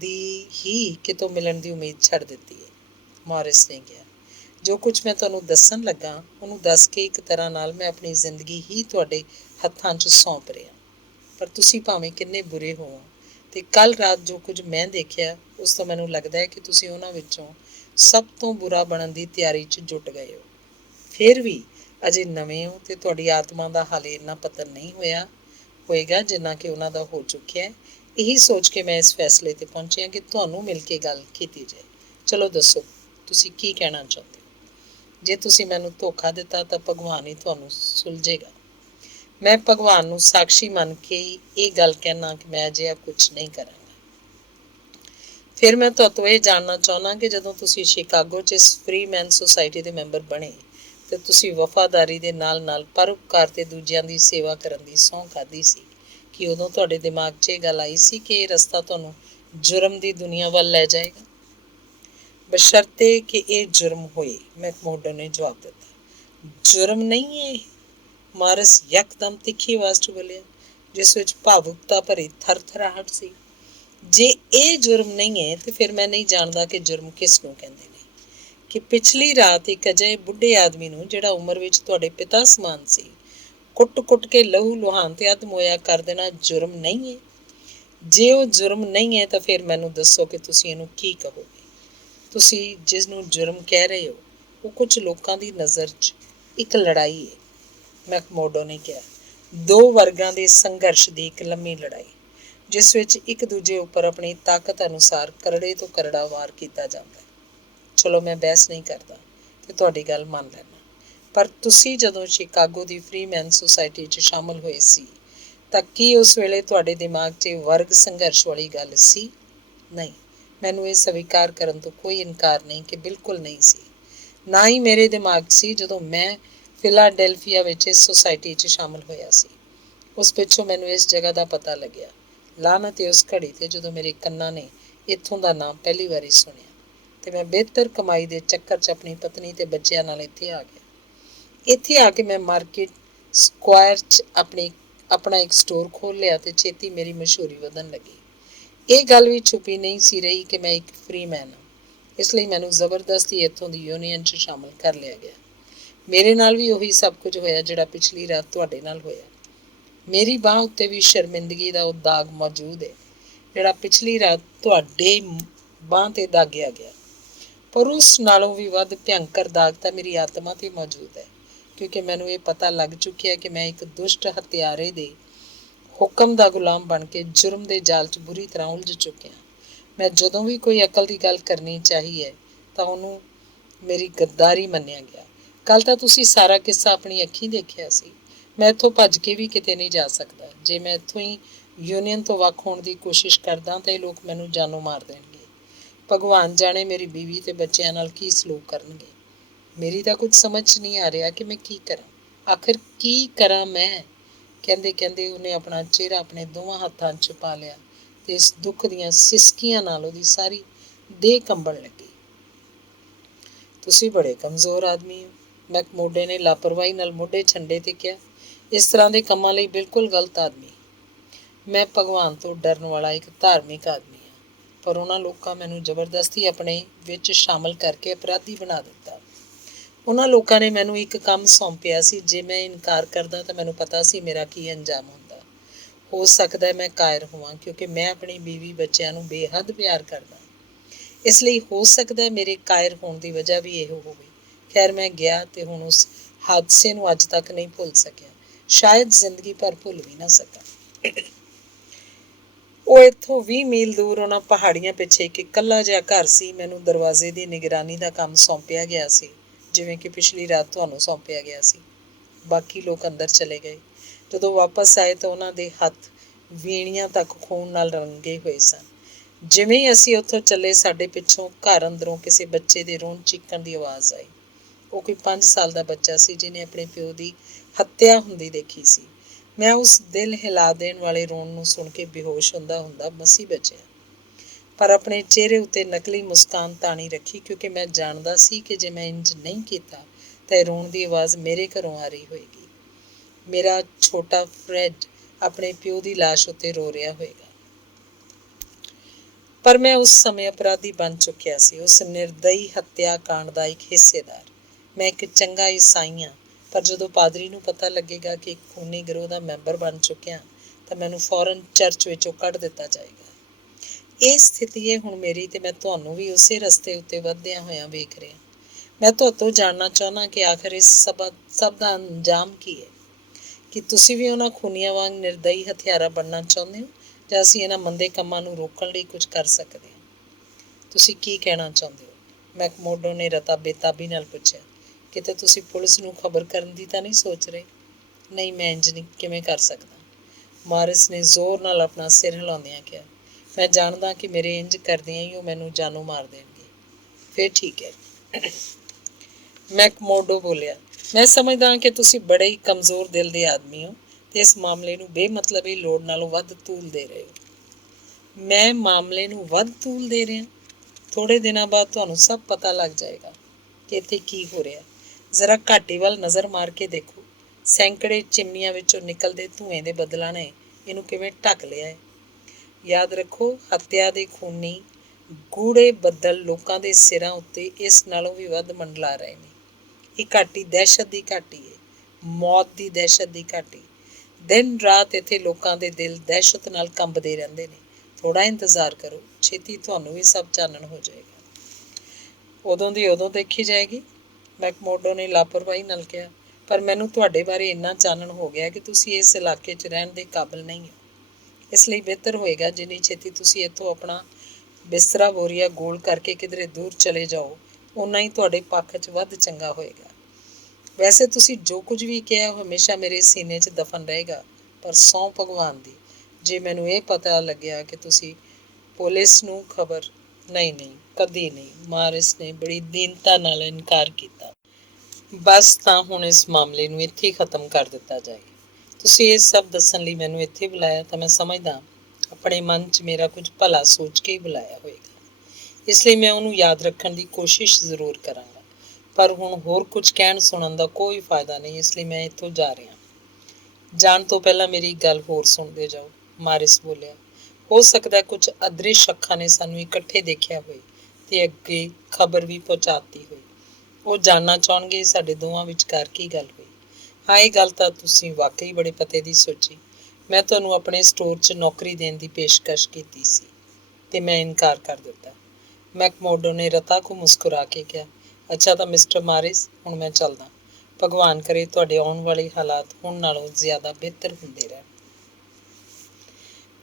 ਦੀ ਹੀ ਕਿਤੋਂ ਮਿਲਣ ਦੀ ਉਮੀਦ ਛੱਡ ਦਿੱਤੀ ਹੈ। ਮੌਰਿਸ ਨੇ ਕਿਹਾ, ਜੋ ਕੁਝ ਮੈਂ ਤੁਹਾਨੂੰ ਦੱਸਣ ਲੱਗਾ ਉਹਨੂੰ ਦੱਸ ਕੇ ਇੱਕ ਤਰ੍ਹਾਂ ਨਾਲ ਮੈਂ ਆਪਣੀ ਜ਼ਿੰਦਗੀ ਹੀ ਤੁਹਾਡੇ ਹੱਥਾਂ 'ਚ ਸੌਂਪ ਰਿਹਾ। ਪਰ ਤੁਸੀਂ ਭਾਵੇਂ ਕਿੰਨੇ ਬੁਰੇ ਹੋ ਅਤੇ ਕੱਲ੍ਹ ਰਾਤ ਜੋ ਕੁਝ ਮੈਂ ਦੇਖਿਆ ਉਸ ਤੋਂ ਮੈਨੂੰ ਲੱਗਦਾ ਹੈ ਕਿ ਤੁਸੀਂ ਉਹਨਾਂ ਵਿੱਚੋਂ ਸਭ ਤੋਂ ਬੁਰਾ ਬਣਨ ਦੀ ਤਿਆਰੀ 'ਚ ਜੁਟ ਗਏ ਹੋ। ਫਿਰ ਵੀ ਅਜੇ ਨਵੇਂ ਹੋ ਅਤੇ ਤੁਹਾਡੀ ਆਤਮਾ ਦਾ ਹਾਲੇ ਇੰਨਾ ਪਤਨ ਨਹੀਂ ਹੋਏਗਾ ਜਿੰਨਾ ਕਿ ਉਹਨਾਂ ਦਾ ਹੋ ਚੁੱਕਿਆ ਹੈ। ਇਹੀ ਸੋਚ ਕੇ ਮੈਂ ਇਸ ਫੈਸਲੇ 'ਤੇ ਪਹੁੰਚੀ ਹਾਂ ਕਿ ਤੁਹਾਨੂੰ ਮਿਲ ਕੇ ਗੱਲ ਕੀਤੀ ਜਾਏ। ਚਲੋ ਦੱਸੋ, ਤੁਸੀਂ ਕੀ ਕਹਿਣਾ ਚਾਹੁੰਦੇ ਹੋ? ਜੇ ਤੁਸੀਂ ਮੈਨੂੰ ਧੋਖਾ ਦਿੱਤਾ ਤਾਂ ਭਗਵਾਨ ਹੀ ਤੁਹਾਨੂੰ ਸੁਲਝੇਗਾ। ਮੈਂ ਭਗਵਾਨ ਨੂੰ ਸਾਕਸ਼ੀ ਮੰਨ ਕੇ ਇਹ ਗੱਲ ਕਹਿਣਾ ਕਿ ਮੈਂ ਅਜਿਹਾ ਕੁਝ ਨਹੀਂ ਕਰਾਂਗਾ। ਫਿਰ ਮੈਂ ਤੁਹਾਤੋਂ ਇਹ ਜਾਣਨਾ ਚਾਹੁੰਦਾ ਕਿ ਜਦੋਂ ਤੁਸੀਂ ਸ਼ਿਕਾਗੋ 'ਚ ਇਸ ਫ੍ਰੀਮੈਨ ਸੁਸਾਇਟੀ ਦੇ ਮੈਂਬਰ ਬਣੇ ਅਤੇ ਤੁਸੀਂ ਵਫਾਦਾਰੀ ਦੇ ਨਾਲ ਨਾਲ ਪਰਉਪਕਾਰ ਅਤੇ ਦੂਜਿਆਂ ਦੀ ਸੇਵਾ ਕਰਨ ਦੀ ਸਹੁੰ ਖਾਧੀ ਸੀ, ਕਿ ਉਦੋਂ ਤੁਹਾਡੇ ਦਿਮਾਗ 'ਚ ਇਹ ਗੱਲ ਆਈ ਸੀ ਕਿ ਇਹ ਰਸਤਾ ਤੁਹਾਨੂੰ ਜੁਰਮ ਦੀ ਦੁਨੀਆ ਵੱਲ ਲੈ ਜਾਏਗਾ? ਬਸ਼ਰਤੇ ਕਿ ਇਹ ਜੁਰਮ ਹੋਏ, ਮੈਕਮੋਰਡੋ ਨੇ ਜਵਾਬ ਦਿੱਤਾ। ਜੁਰਮ ਨਹੀਂ ਹੈ ਇਹ, ਮਾਰਸ ਯਕਦਮ ਤਿੱਖੀ ਆਵਾਜ਼ 'ਚ ਬੋਲਿਆ, ਜਿਸ ਵਿੱਚ ਭਾਵੁਕਤਾ ਭਰੀ ਥਰਥਰਾਹਟ ਸੀ। ਜੇ ਇਹ ਜੁਰਮ ਨਹੀਂ ਹੈ ਤੇ ਫਿਰ ਮੈਂ ਨਹੀਂ ਜਾਣਦਾ ਕਿ ਜੁਰਮ ਕਿਸ ਨੂੰ ਕਹਿੰਦੇ ਨੇ। ਕਿ ਪਿਛਲੀ ਰਾਤ ਇੱਕ ਅਜਿਹੇ ਬੁੱਢੇ ਆਦਮੀ ਨੂੰ, ਜਿਹੜਾ ਉਮਰ ਵਿੱਚ ਤੁਹਾਡੇ ਪਿਤਾ ਸਮਾਨ ਸੀ, ਕੁੱਟ ਕੇ ਲਹੂ ਲੁਹਾਨ ਤੇ ਅੱਧਮੋਇਆ ਕਰ ਦੇਣਾ ਜੁਰਮ ਨਹੀਂ ਹੈ? ਜੇ ਉਹ ਜੁਰਮ ਨਹੀਂ ਹੈ ਤਾਂ ਫਿਰ ਮੈਨੂੰ ਦੱਸੋ ਕਿ ਤੁਸੀਂ ਇਹਨੂੰ ਕੀ ਕਹੋਗੇ। ਤੁਸੀਂ ਜਿਸ ਨੂੰ ਜੁਰਮ ਕਹਿ ਰਹੇ ਹੋ ਉਹ ਕੁਝ ਲੋਕਾਂ ਦੀ ਨਜ਼ਰ 'ਚ ਇੱਕ ਲੜਾਈ ਹੈ, ਮੈਕਮੋਰਡੋ ਨੇ ਕਿਹਾ, ਦੋ ਵਰਗਾਂ ਦੇ ਸੰਘਰਸ਼ ਦੀ ਇੱਕ ਲੰਮੀ ਲੜਾਈ, ਜਿਸ ਵਿੱਚ ਇੱਕ ਦੂਜੇ ਉੱਪਰ ਆਪਣੀ ਤਾਕਤ ਅਨੁਸਾਰ ਕਰੜੇ ਤੋਂ ਕਰੜਾ ਵਾਰ ਕੀਤਾ ਜਾਂਦਾ ਹੈ। ਚਲੋ, ਮੈਂ ਬਹਿਸ ਨਹੀਂ ਕਰਦਾ ਅਤੇ ਤੁਹਾਡੀ ਗੱਲ ਮੰਨ ਲੈਂਦਾ, ਪਰ ਤੁਸੀਂ ਜਦੋਂ ਸ਼ਿਕਾਗੋ ਦੀ ਫ੍ਰੀਮੈਨ ਸੁਸਾਇਟੀ 'ਚ ਸ਼ਾਮਲ ਹੋਏ ਸੀ ਤਾਂ ਕੀ ਉਸ ਵੇਲੇ ਤੁਹਾਡੇ ਦਿਮਾਗ 'ਚ ਵਰਗ ਸੰਘਰਸ਼ ਵਾਲੀ ਗੱਲ ਸੀ? ਨਹੀਂ, ਮੈਨੂੰ ਇਹ ਸਵੀਕਾਰ ਕਰਨ ਤੋਂ ਕੋਈ ਇਨਕਾਰ ਨਹੀਂ ਕਿ ਬਿਲਕੁਲ ਨਹੀਂ ਸੀ। ਨਾ ਹੀ ਮੇਰੇ ਦਿਮਾਗ ਸੀ ਜਦੋਂ ਮੈਂ ਫਿਲਾਡੈਲਫੀਆ ਵਿੱਚ ਇਸ ਸੁਸਾਇਟੀ 'ਚ ਸ਼ਾਮਲ ਹੋਇਆ ਸੀ। ਉਸ ਪਿੱਛੋਂ ਮੈਨੂੰ ਇਸ ਜਗ੍ਹਾ ਦਾ ਪਤਾ ਲੱਗਿਆ। ਲਾਹਨਤ ਏ ਉਸ ਘੜੀ 'ਤੇ ਜਦੋਂ ਮੇਰੇ ਕੰਨਾਂ ਨੇ ਇੱਥੋਂ ਦਾ ਨਾਮ ਪਹਿਲੀ ਵਾਰੀ ਸੁਣਿਆ ਅਤੇ ਮੈਂ ਬਿਹਤਰ ਕਮਾਈ ਦੇ ਚੱਕਰ 'ਚ ਆਪਣੀ ਪਤਨੀ ਅਤੇ ਬੱਚਿਆਂ ਨਾਲ ਇੱਥੇ ਆ ਗਿਆ। ਇੱਥੇ ਆ ਕੇ ਮੈਂ ਮਾਰਕੀਟ ਸਕੁਆਇਰ 'ਚ ਆਪਣਾ ਇੱਕ ਸਟੋਰ ਖੋਲ੍ਹ ਲਿਆ ਅਤੇ ਛੇਤੀ ਮੇਰੀ ਮਸ਼ਹੂਰੀ ਵਧਣ ਲੱਗੀ। ਇਹ ਗੱਲ ਵੀ ਛੁਪੀ ਨਹੀਂ ਸੀ ਰਹੀ ਕਿ ਮੈਂ ਇੱਕ ਫ੍ਰੀਮੈਨ ਹਾਂ, ਇਸ ਲਈ ਮੈਨੂੰ ਜ਼ਬਰਦਸਤੀ ਇੱਥੋਂ ਦੀ ਯੂਨੀਅਨ 'ਚ ਸ਼ਾਮਲ ਕਰ ਲਿਆ ਗਿਆ। ਮੇਰੇ ਨਾਲ ਵੀ ਉਹੀ ਸਭ ਕੁਝ ਹੋਇਆ ਜਿਹੜਾ ਪਿਛਲੀ ਰਾਤ ਤੁਹਾਡੇ ਨਾਲ ਹੋਇਆ। ਮੇਰੀ ਬਾਂਹ ਉੱਤੇ ਵੀ ਸ਼ਰਮਿੰਦਗੀ ਦਾ ਉਹ ਦਾਗ ਮੌਜੂਦ ਹੈ ਜਿਹੜਾ ਪਿਛਲੀ ਰਾਤ ਤੁਹਾਡੇ ਬਾਂਹ 'ਤੇ ਦਾਗਿਆ ਗਿਆ, ਪਰ ਉਸ ਨਾਲੋਂ ਵੀ ਵੱਧ ਭਿਅੰਕਰ ਦਾਗ ਤਾਂ ਮੇਰੀ ਆਤਮਾ 'ਤੇ ਮੌਜੂਦ ਹੈ, ਕਿਉਂਕਿ ਮੈਨੂੰ ਇਹ ਪਤਾ ਲੱਗ ਚੁੱਕਿਆ ਕਿ ਮੈਂ ਇੱਕ ਦੁਸ਼ਟ ਹੱਤਿਆਰੇ ਦੇ ਹੁਕਮ ਦਾ ਗੁਲਾਮ ਬਣ ਕੇ ਜੁਰਮ ਦੇ ਜਾਲ 'ਚ ਬੁਰੀ ਤਰ੍ਹਾਂ ਉਲਝ ਚੁੱਕਿਆ। ਮੈਂ ਜਦੋਂ ਵੀ ਕੋਈ ਅਕਲ ਦੀ ਗੱਲ ਕਰਨੀ ਚਾਹੀ ਹੈ ਤਾਂ ਉਹਨੂੰ ਮੇਰੀ ਗੱਦਾਰੀ ਮੰਨਿਆ ਗਿਆ। ਕੱਲ ਤਾਂ ਤੁਸੀਂ ਸਾਰਾ ਕਿੱਸਾ ਆਪਣੀ ਅੱਖੀਂ ਦੇਖਿਆ ਸੀ। ਮੈਂ ਇੱਥੋਂ ਭੱਜ ਕੇ ਵੀ ਕਿਤੇ ਨਹੀਂ ਜਾ ਸਕਦਾ। ਜੇ ਮੈਂ ਇੱਥੋਂ ਹੀ ਯੂਨੀਅਨ ਤੋਂ ਵੱਖ ਹੋਣ ਦੀ ਕੋਸ਼ਿਸ਼ ਕਰਦਾ ਤਾਂ ਇਹ ਲੋਕ ਮੈਨੂੰ ਜਾਨੋਂ ਮਾਰ ਦੇਣਗੇ। ਭਗਵਾਨ ਜਾਣੇ ਮੇਰੀ ਬੀਵੀ ਤੇ ਬੱਚਿਆਂ ਨਾਲ ਕੀ ਸਲੂਕ ਕਰਨਗੇ। ਮੇਰੀ ਤਾਂ ਕੁਝ ਸਮਝ ਨਹੀਂ ਆ ਰਿਹਾ ਕਿ ਮੈਂ ਕੀ ਕਰਾਂ। ਆਖਿਰ ਕੀ ਕਰਾਂ ਮੈਂ? ਕਹਿੰਦੇ ਕਹਿੰਦੇ ਉਹਨੇ ਆਪਣਾ ਚਿਹਰਾ ਆਪਣੇ ਦੋਵਾਂ ਹੱਥਾਂ 'ਚ ਪਾ ਲਿਆ ਤੇ ਇਸ ਦੁੱਖ ਦੀਆਂ ਸਿਸਕੀਆਂ ਨਾਲ ਉਹਦੀ ਸਾਰੀ ਦੇਹ ਕੰਬਣ ਲੱਗੀ। ਤੁਸੀਂ ਬੜੇ ਕਮਜ਼ੋਰ ਆਦਮੀ ਹੋ, ਮੈਕਮੋਰਡੋ ਨੇ ਲਾਪਰਵਾਹੀ ਨਾਲ ਮੋਢੇ ਛੰਡੇ ਤੇ ਕਿਹਾ। ਇਸ ਤਰ੍ਹਾਂ ਦੇ ਕੰਮਾਂ ਲਈ ਬਿਲਕੁਲ ਗਲਤ ਆਦਮੀ। ਮੈਂ ਭਗਵਾਨ ਤੋਂ ਡਰਨ ਵਾਲਾ ਇੱਕ ਧਾਰਮਿਕ ਆਦਮੀ ਹਾਂ, ਪਰ ਉਹਨਾਂ ਲੋਕਾਂ ਮੈਨੂੰ ਜ਼ਬਰਦਸਤੀ ਆਪਣੇ ਵਿੱਚ ਸ਼ਾਮਲ ਕਰਕੇ ਅਪਰਾਧੀ ਬਣਾ ਦਿੱਤਾ। ਉਹਨਾਂ ਲੋਕਾਂ ਨੇ ਮੈਨੂੰ ਇੱਕ ਕੰਮ ਸੌਂਪਿਆ ਸੀ। ਜੇ ਮੈਂ ਇਨਕਾਰ ਕਰਦਾ ਤਾਂ ਮੈਨੂੰ ਪਤਾ ਸੀ ਮੇਰਾ ਕੀ ਅੰਜਾਮ ਹੁੰਦਾ। ਹੋ ਸਕਦਾ ਮੈਂ ਕਾਇਰ ਹੋਵਾਂ, ਕਿਉਂਕਿ ਮੈਂ ਆਪਣੀ ਬੀਵੀ ਬੱਚਿਆਂ ਨੂੰ ਬੇਹੱਦ ਪਿਆਰ ਕਰਦਾ। ਇਸ ਲਈ ਹੋ ਸਕਦਾ ਮੇਰੇ ਕਾਇਰ ਹੋਣ ਦੀ ਵਜ੍ਹਾ ਵੀ ਇਹੋ ਹੋਵੇ। ਖੈਰ ਮੈਂ ਗਿਆ ਤੇ ਹੁਣ ਉਸ ਹਾਦਸੇ ਨੂੰ ਅੱਜ ਤੱਕ ਨਹੀਂ ਭੁੱਲ ਸਕਿਆ। ਸ਼ਾਇਦ ਜ਼ਿੰਦਗੀ ਭਰ ਭੁੱਲ ਵੀ ਨਾ ਸਕਾਂ। ਉਹ ਇੱਥੋਂ 20 ਮੀਲ ਦੂਰ ਉਹਨਾਂ ਪਹਾੜੀਆਂ ਪਿੱਛੇ ਇੱਕ ਇਕੱਲਾ ਜਿਹਾ ਘਰ ਸੀ। ਮੈਨੂੰ ਦਰਵਾਜ਼ੇ ਦੀ ਨਿਗਰਾਨੀ ਦਾ ਕੰਮ ਸੌਂਪਿਆ ਗਿਆ ਸੀ, ਜਿਵੇਂ ਕਿ ਪਿਛਲੀ ਰਾਤ ਤੁਹਾਨੂੰ ਸੌਂਪਿਆ ਗਿਆ ਸੀ। ਬਾਕੀ ਲੋਕ ਅੰਦਰ ਚਲੇ ਗਏ। ਜਦੋਂ ਵਾਪਸ ਆਏ ਤਾਂ ਉਹਨਾਂ ਦੇ ਹੱਥ ਵੀਣੀਆਂ ਤੱਕ ਖੂਨ ਨਾਲ ਰੰਗੇ ਹੋਏ ਸਨ। ਜਿਵੇਂ ਹੀ ਅਸੀਂ ਉੱਥੋਂ ਚੱਲੇ, ਸਾਡੇ ਪਿੱਛੋਂ ਘਰ ਅੰਦਰੋਂ ਕਿਸੇ ਬੱਚੇ ਦੇ ਰੋਣ ਚੀਕਣ ਦੀ ਆਵਾਜ਼ ਆਈ। ਉਹ ਕੋਈ 5 ਸਾਲ ਦਾ ਬੱਚਾ ਸੀ, ਜਿਹਨੇ ਆਪਣੇ ਪਿਓ ਦੀ ਹੱਤਿਆ ਹੁੰਦੀ ਦੇਖੀ ਸੀ। ਮੈਂ ਉਸ ਦਿਲ ਹਿਲਾ ਦੇਣ ਵਾਲੇ ਰੋਣ ਨੂੰ ਸੁਣ ਕੇ ਬੇਹੋਸ਼ ਹੁੰਦਾ ਹੁੰਦਾ ਮਸੀਂ ਬਚਿਆ, ਪਰ ਆਪਣੇ ਚਿਹਰੇ ਉੱਤੇ ਨਕਲੀ ਮੁਸਕਾਨ ਤਾਣੀ ਰੱਖੀ, ਕਿਉਂਕਿ ਮੈਂ ਜਾਣਦਾ ਸੀ ਕਿ ਜੇ ਮੈਂ ਇੰਜ ਨਹੀਂ ਕੀਤਾ ਤਾਂ ਇਹ ਰੋਣ ਦੀ ਆਵਾਜ਼ ਮੇਰੇ ਘਰੋਂ ਆ ਰਹੀ ਹੋਏਗੀ। ਮੇਰਾ ਛੋਟਾ ਫਰੈਡ ਆਪਣੇ ਪਿਓ ਦੀ ਲਾਸ਼ ਉੱਤੇ ਰੋ ਰਿਹਾ ਹੋਏਗਾ। ਪਰ ਮੈਂ ਉਸ ਸਮੇਂ ਅਪਰਾਧੀ ਬਣ ਚੁੱਕਿਆ ਸੀ, ਉਸ ਨਿਰਦਈ ਹੱਤਿਆ ਕਾਂਡ ਦਾ ਇੱਕ ਹਿੱਸੇਦਾਰ। ਮੈਂ ਇੱਕ ਚੰਗਾ ਈਸਾਈ ਹਾਂ, ਪਰ ਜਦੋਂ ਪਾਦਰੀ ਨੂੰ ਪਤਾ ਲੱਗੇਗਾ ਕਿ ਇੱਕ ਖੂਨੀ ਗਿਰੋਹ ਦਾ ਮੈਂਬਰ ਬਣ ਚੁੱਕਿਆ ਤਾਂ ਮੈਨੂੰ ਫੌਰਨ ਚਰਚ ਵਿੱਚੋਂ ਕੱਢ ਦਿੱਤਾ ਜਾਏਗਾ। ਇਹ ਸਥਿਤੀ ਹੈ ਹੁਣ ਮੇਰੀ, ਤੇ ਮੈਂ ਤੁਹਾਨੂੰ ਵੀ ਉਸੇ ਰਸਤੇ ਉੱਤੇ ਵਧਦਿਆਂ ਹੋਇਆਂ ਵੇਖ ਰਿਹਾ। ਮੈਂ ਤੁਹਾਤੋਂ ਜਾਣਨਾ ਚਾਹੁੰਦਾ ਕਿ ਆਖਰ ਇਸ ਸਭ ਦਾ ਅੰਜਾਮ ਕੀ ਹੈ। ਕਿ ਤੁਸੀਂ ਵੀ ਉਹਨਾਂ ਖੂਨੀਆਂ ਵਾਂਗ ਨਿਰਦਈ ਹਥਿਆਰਾ ਬਣਨਾ ਚਾਹੁੰਦੇ ਹੋ, ਜਾਂ ਅਸੀਂ ਇਹਨਾਂ ਮੰਦੇ ਕੰਮਾਂ ਨੂੰ ਰੋਕਣ ਲਈ ਕੁਝ ਕਰ ਸਕਦੇ ਹਾਂ? ਤੁਸੀਂ ਕੀ ਕਹਿਣਾ ਚਾਹੁੰਦੇ ਹੋ? ਮੈਕਮੋਰਡੋ ਨੇ ਰਤਾ ਬੇਤਾਬੀ ਨਾਲ ਪੁੱਛਿਆ। ਕਿਤੇ ਤੁਸੀਂ ਪੁਲਿਸ ਨੂੰ ਖਬਰ ਕਰਨ ਦੀ ਤਾਂ ਨਹੀਂ ਸੋਚ ਰਹੇ? ਨਹੀਂ, ਮੈਂ ਇੰਜ ਨਹੀਂ ਕਿਵੇਂ ਕਰ ਸਕਦਾ। ਮਾਰਿਸ ਨੇ ਜ਼ੋਰ ਨਾਲ ਆਪਣਾ ਸਿਰ ਹਿਲਾਉਂਦਿਆਂ ਕਿਹਾ। ਮੈਂ ਜਾਣਦਾ ਕਿ ਮੇਰੇ ਇੰਜ ਕਰਦਿਆਂ ਹੀ ਉਹ ਮੈਨੂੰ ਜਾਨੋਂ ਮਾਰ ਦੇਣਗੇ। ਫਿਰ ਠੀਕ ਹੈ, ਮੈਕਮੋਰਡੋ ਬੋਲਿਆ। ਮੈਂ ਸਮਝਦਾ ਹਾਂ ਕਿ ਤੁਸੀਂ ਬੜੇ ਹੀ ਕਮਜ਼ੋਰ ਦਿਲ ਦੇ ਆਦਮੀ ਹੋ ਤੇ ਇਸ ਮਾਮਲੇ ਨੂੰ ਬੇਮਤਲਬੀ ਲੋੜ ਨਾਲੋਂ ਵੱਧ ਤੂਲ ਦੇ ਰਹੇ ਹੋ। ਮੈਂ ਮਾਮਲੇ ਨੂੰ ਵੱਧ ਤੂਲ ਦੇ ਰਿਹਾ? ਥੋੜ੍ਹੇ ਦਿਨਾਂ ਬਾਅਦ ਤੁਹਾਨੂੰ ਸਭ ਪਤਾ ਲੱਗ ਜਾਏਗਾ ਕਿ ਇੱਥੇ ਕੀ ਹੋ ਰਿਹਾ। ਜ਼ਰਾ ਘਾਟੀ ਵੱਲ ਨਜ਼ਰ ਮਾਰ ਕੇ ਦੇਖੋ। ਸੈਂਕੜੇ ਚਿਮਨੀਆਂ ਵਿੱਚੋਂ ਨਿਕਲਦੇ ਧੂਏਂ ਦੇ ਬੱਦਲਾਂ ਨੇ ਇਹਨੂੰ ਕਿਵੇਂ ਢੱਕ ਲਿਆ ਹੈ। ਯਾਦ ਰੱਖੋ, ਹੱਤਿਆ ਦੇ ਖੂਨੀ ਗੂੜੇ ਬੱਦਲ ਲੋਕਾਂ ਦੇ ਸਿਰਾਂ ਉੱਤੇ ਇਸ ਨਾਲੋਂ ਵੀ ਵੱਧ ਮੰਡਲਾ ਰਹੇ ਨੇ। ਇਹ ਘਾਟੀ ਦਹਿਸ਼ਤ ਦੀ ਘਾਟੀ ਹੈ, ਮੌਤ ਦੀ ਦਹਿਸ਼ਤ ਦੀ ਘਾਟੀ। ਦਿਨ ਰਾਤ ਇੱਥੇ ਲੋਕਾਂ ਦੇ ਦਿਲ ਦਹਿਸ਼ਤ ਨਾਲ ਕੰਬਦੇ ਰਹਿੰਦੇ ਨੇ। ਥੋੜ੍ਹਾ ਇੰਤਜ਼ਾਰ ਕਰੋ, ਛੇਤੀ ਤੁਹਾਨੂੰ ਵੀ ਸਭ ਚਾਨਣ ਹੋ ਜਾਏਗਾ। ਉਦੋਂ ਦੀ ਉਦੋਂ ਦੇਖੀ ਜਾਏਗੀ, ਮੈਕਮੋਰਡੋ ਨੇ ਲਾਪਰਵਾਹੀ ਨਾਲ ਕਿਹਾ। ਪਰ ਮੈਨੂੰ ਤੁਹਾਡੇ ਬਾਰੇ ਇੰਨਾ ਚਾਨਣ ਹੋ ਗਿਆ ਕਿ ਤੁਸੀਂ ਇਸ ਇਲਾਕੇ 'ਚ ਰਹਿਣ ਦੇ ਕਾਬਿਲ ਨਹੀਂ ਹੋ। ਇਸ ਲਈ ਬਿਹਤਰ ਹੋਏਗਾ ਜਿੰਨੀ ਛੇਤੀ ਤੁਸੀਂ ਇੱਥੋਂ ਆਪਣਾ ਬਿਸਤਰਾ ਬੋਰੀਆ ਗੋਲ ਕਰਕੇ ਕਿਧਰੇ ਦੂਰ ਚਲੇ ਜਾਓ, ਓਨਾ ਹੀ ਤੁਹਾਡੇ ਪੱਖ 'ਚ ਵੱਧ ਚੰਗਾ ਹੋਏਗਾ। ਵੈਸੇ ਤੁਸੀਂ ਜੋ ਕੁਝ ਵੀ ਕਿਹਾ ਉਹ ਹਮੇਸ਼ਾ ਮੇਰੇ ਸੀਨੇ 'ਚ ਦਫਨ ਰਹੇਗਾ, ਪਰ ਸਹੁੰ ਭਗਵਾਨ ਦੀ, ਜੇ ਮੈਨੂੰ ਇਹ ਪਤਾ ਲੱਗਿਆ ਕਿ ਤੁਸੀਂ ਪੁਲਿਸ ਨੂੰ ਖਬਰ... ਨਹੀਂ ਨਹੀਂ, ਕਦੀ ਨਹੀਂ, ਮਾਰਿਸ ਨੇ ਬੜੀ ਦੀਨਤਾ ਨਾਲ ਇਨਕਾਰ ਕੀਤਾ। ਬਸ ਤਾਂ ਹੁਣ ਇਸ ਮਾਮਲੇ ਨੂੰ ਇੱਥੇ ਹੀ ਖਤਮ ਕਰ ਦਿੱਤਾ ਜਾਏ। ਤੁਸੀਂ ਇਹ ਸਭ ਦੱਸਣ ਲਈ ਮੈਨੂੰ ਇੱਥੇ ਬੁਲਾਇਆ ਤਾਂ ਮੈਂ ਸਮਝਦਾ ਆਪਣੇ ਮਨ 'ਚ ਮੇਰਾ ਕੁਝ ਭਲਾ ਸੋਚ ਕੇ ਹੀ ਬੁਲਾਇਆ ਹੋਏਗਾ। ਇਸ ਲਈ ਮੈਂ ਉਹਨੂੰ ਯਾਦ ਰੱਖਣ ਦੀ ਕੋਸ਼ਿਸ਼ ਜ਼ਰੂਰ ਕਰਾਂਗਾ। ਪਰ ਹੁਣ ਹੋਰ ਕੁਝ ਕਹਿਣ ਸੁਣਨ ਦਾ ਕੋਈ ਫਾਇਦਾ ਨਹੀਂ, ਇਸ ਲਈ ਮੈਂ ਇੱਥੋਂ ਜਾ ਰਿਹਾ। ਜਾਣ ਤੋਂ ਪਹਿਲਾਂ ਮੇਰੀ ਗੱਲ ਹੋਰ ਸੁਣਦੇ ਜਾਓ, ਮਾਰਿਸ ਬੋਲਿਆ। ਹੋ ਸਕਦਾ ਕੁਝ ਅਦ੍ਰਿਸ਼ ਅੱਖਾਂ ਨੇ ਸਾਨੂੰ ਇਕੱਠੇ ਦੇਖਿਆ ਹੋਏ ਤੇ ਅੱਗੇ ਖਬਰ ਵੀ ਪਹੁੰਚਾਤੀ ਹੋਈ। ਉਹ ਜਾਣਨਾ ਚਾਹੁਣਗੇ ਸਾਡੇ ਦੋਵਾਂ ਵਿਚਕਾਰ ਕੀ ਗੱਲ ਹੋਈ। ਹਾਂ, ਇਹ ਗੱਲ ਤਾਂ ਤੁਸੀਂ ਵਾਕਈ ਬੜੇ ਪਤੇ ਦੀ ਸੋਚੀ। ਮੈਂ ਤੁਹਾਨੂੰ ਆਪਣੇ ਸਟੋਰ 'ਚ ਨੌਕਰੀ ਦੇਣ ਦੀ ਪੇਸ਼ਕਸ਼ ਕੀਤੀ ਸੀ ਤੇ ਮੈਂ ਇਨਕਾਰ ਕਰ ਦਿੱਤਾ। ਮੈਕਮੋਰਡੋ ਨੇ ਰਤਾ ਕੋ ਮੁਸਕਰਾ ਕੇ ਕਿਹਾ। ਅੱਛਾ ਤਾਂ ਮਿਸਟਰ ਮਾਰਿਸ, ਹੁਣ ਮੈਂ ਚੱਲਦਾ, ਭਗਵਾਨ ਕਰੇ ਤੁਹਾਡੇ ਆਉਣ ਵਾਲੇ ਹਾਲਾਤ ਹੁਣ ਨਾਲੋਂ ਜ਼ਿਆਦਾ ਬਿਹਤਰ ਹੁੰਦੇ ਰਹਿਣ।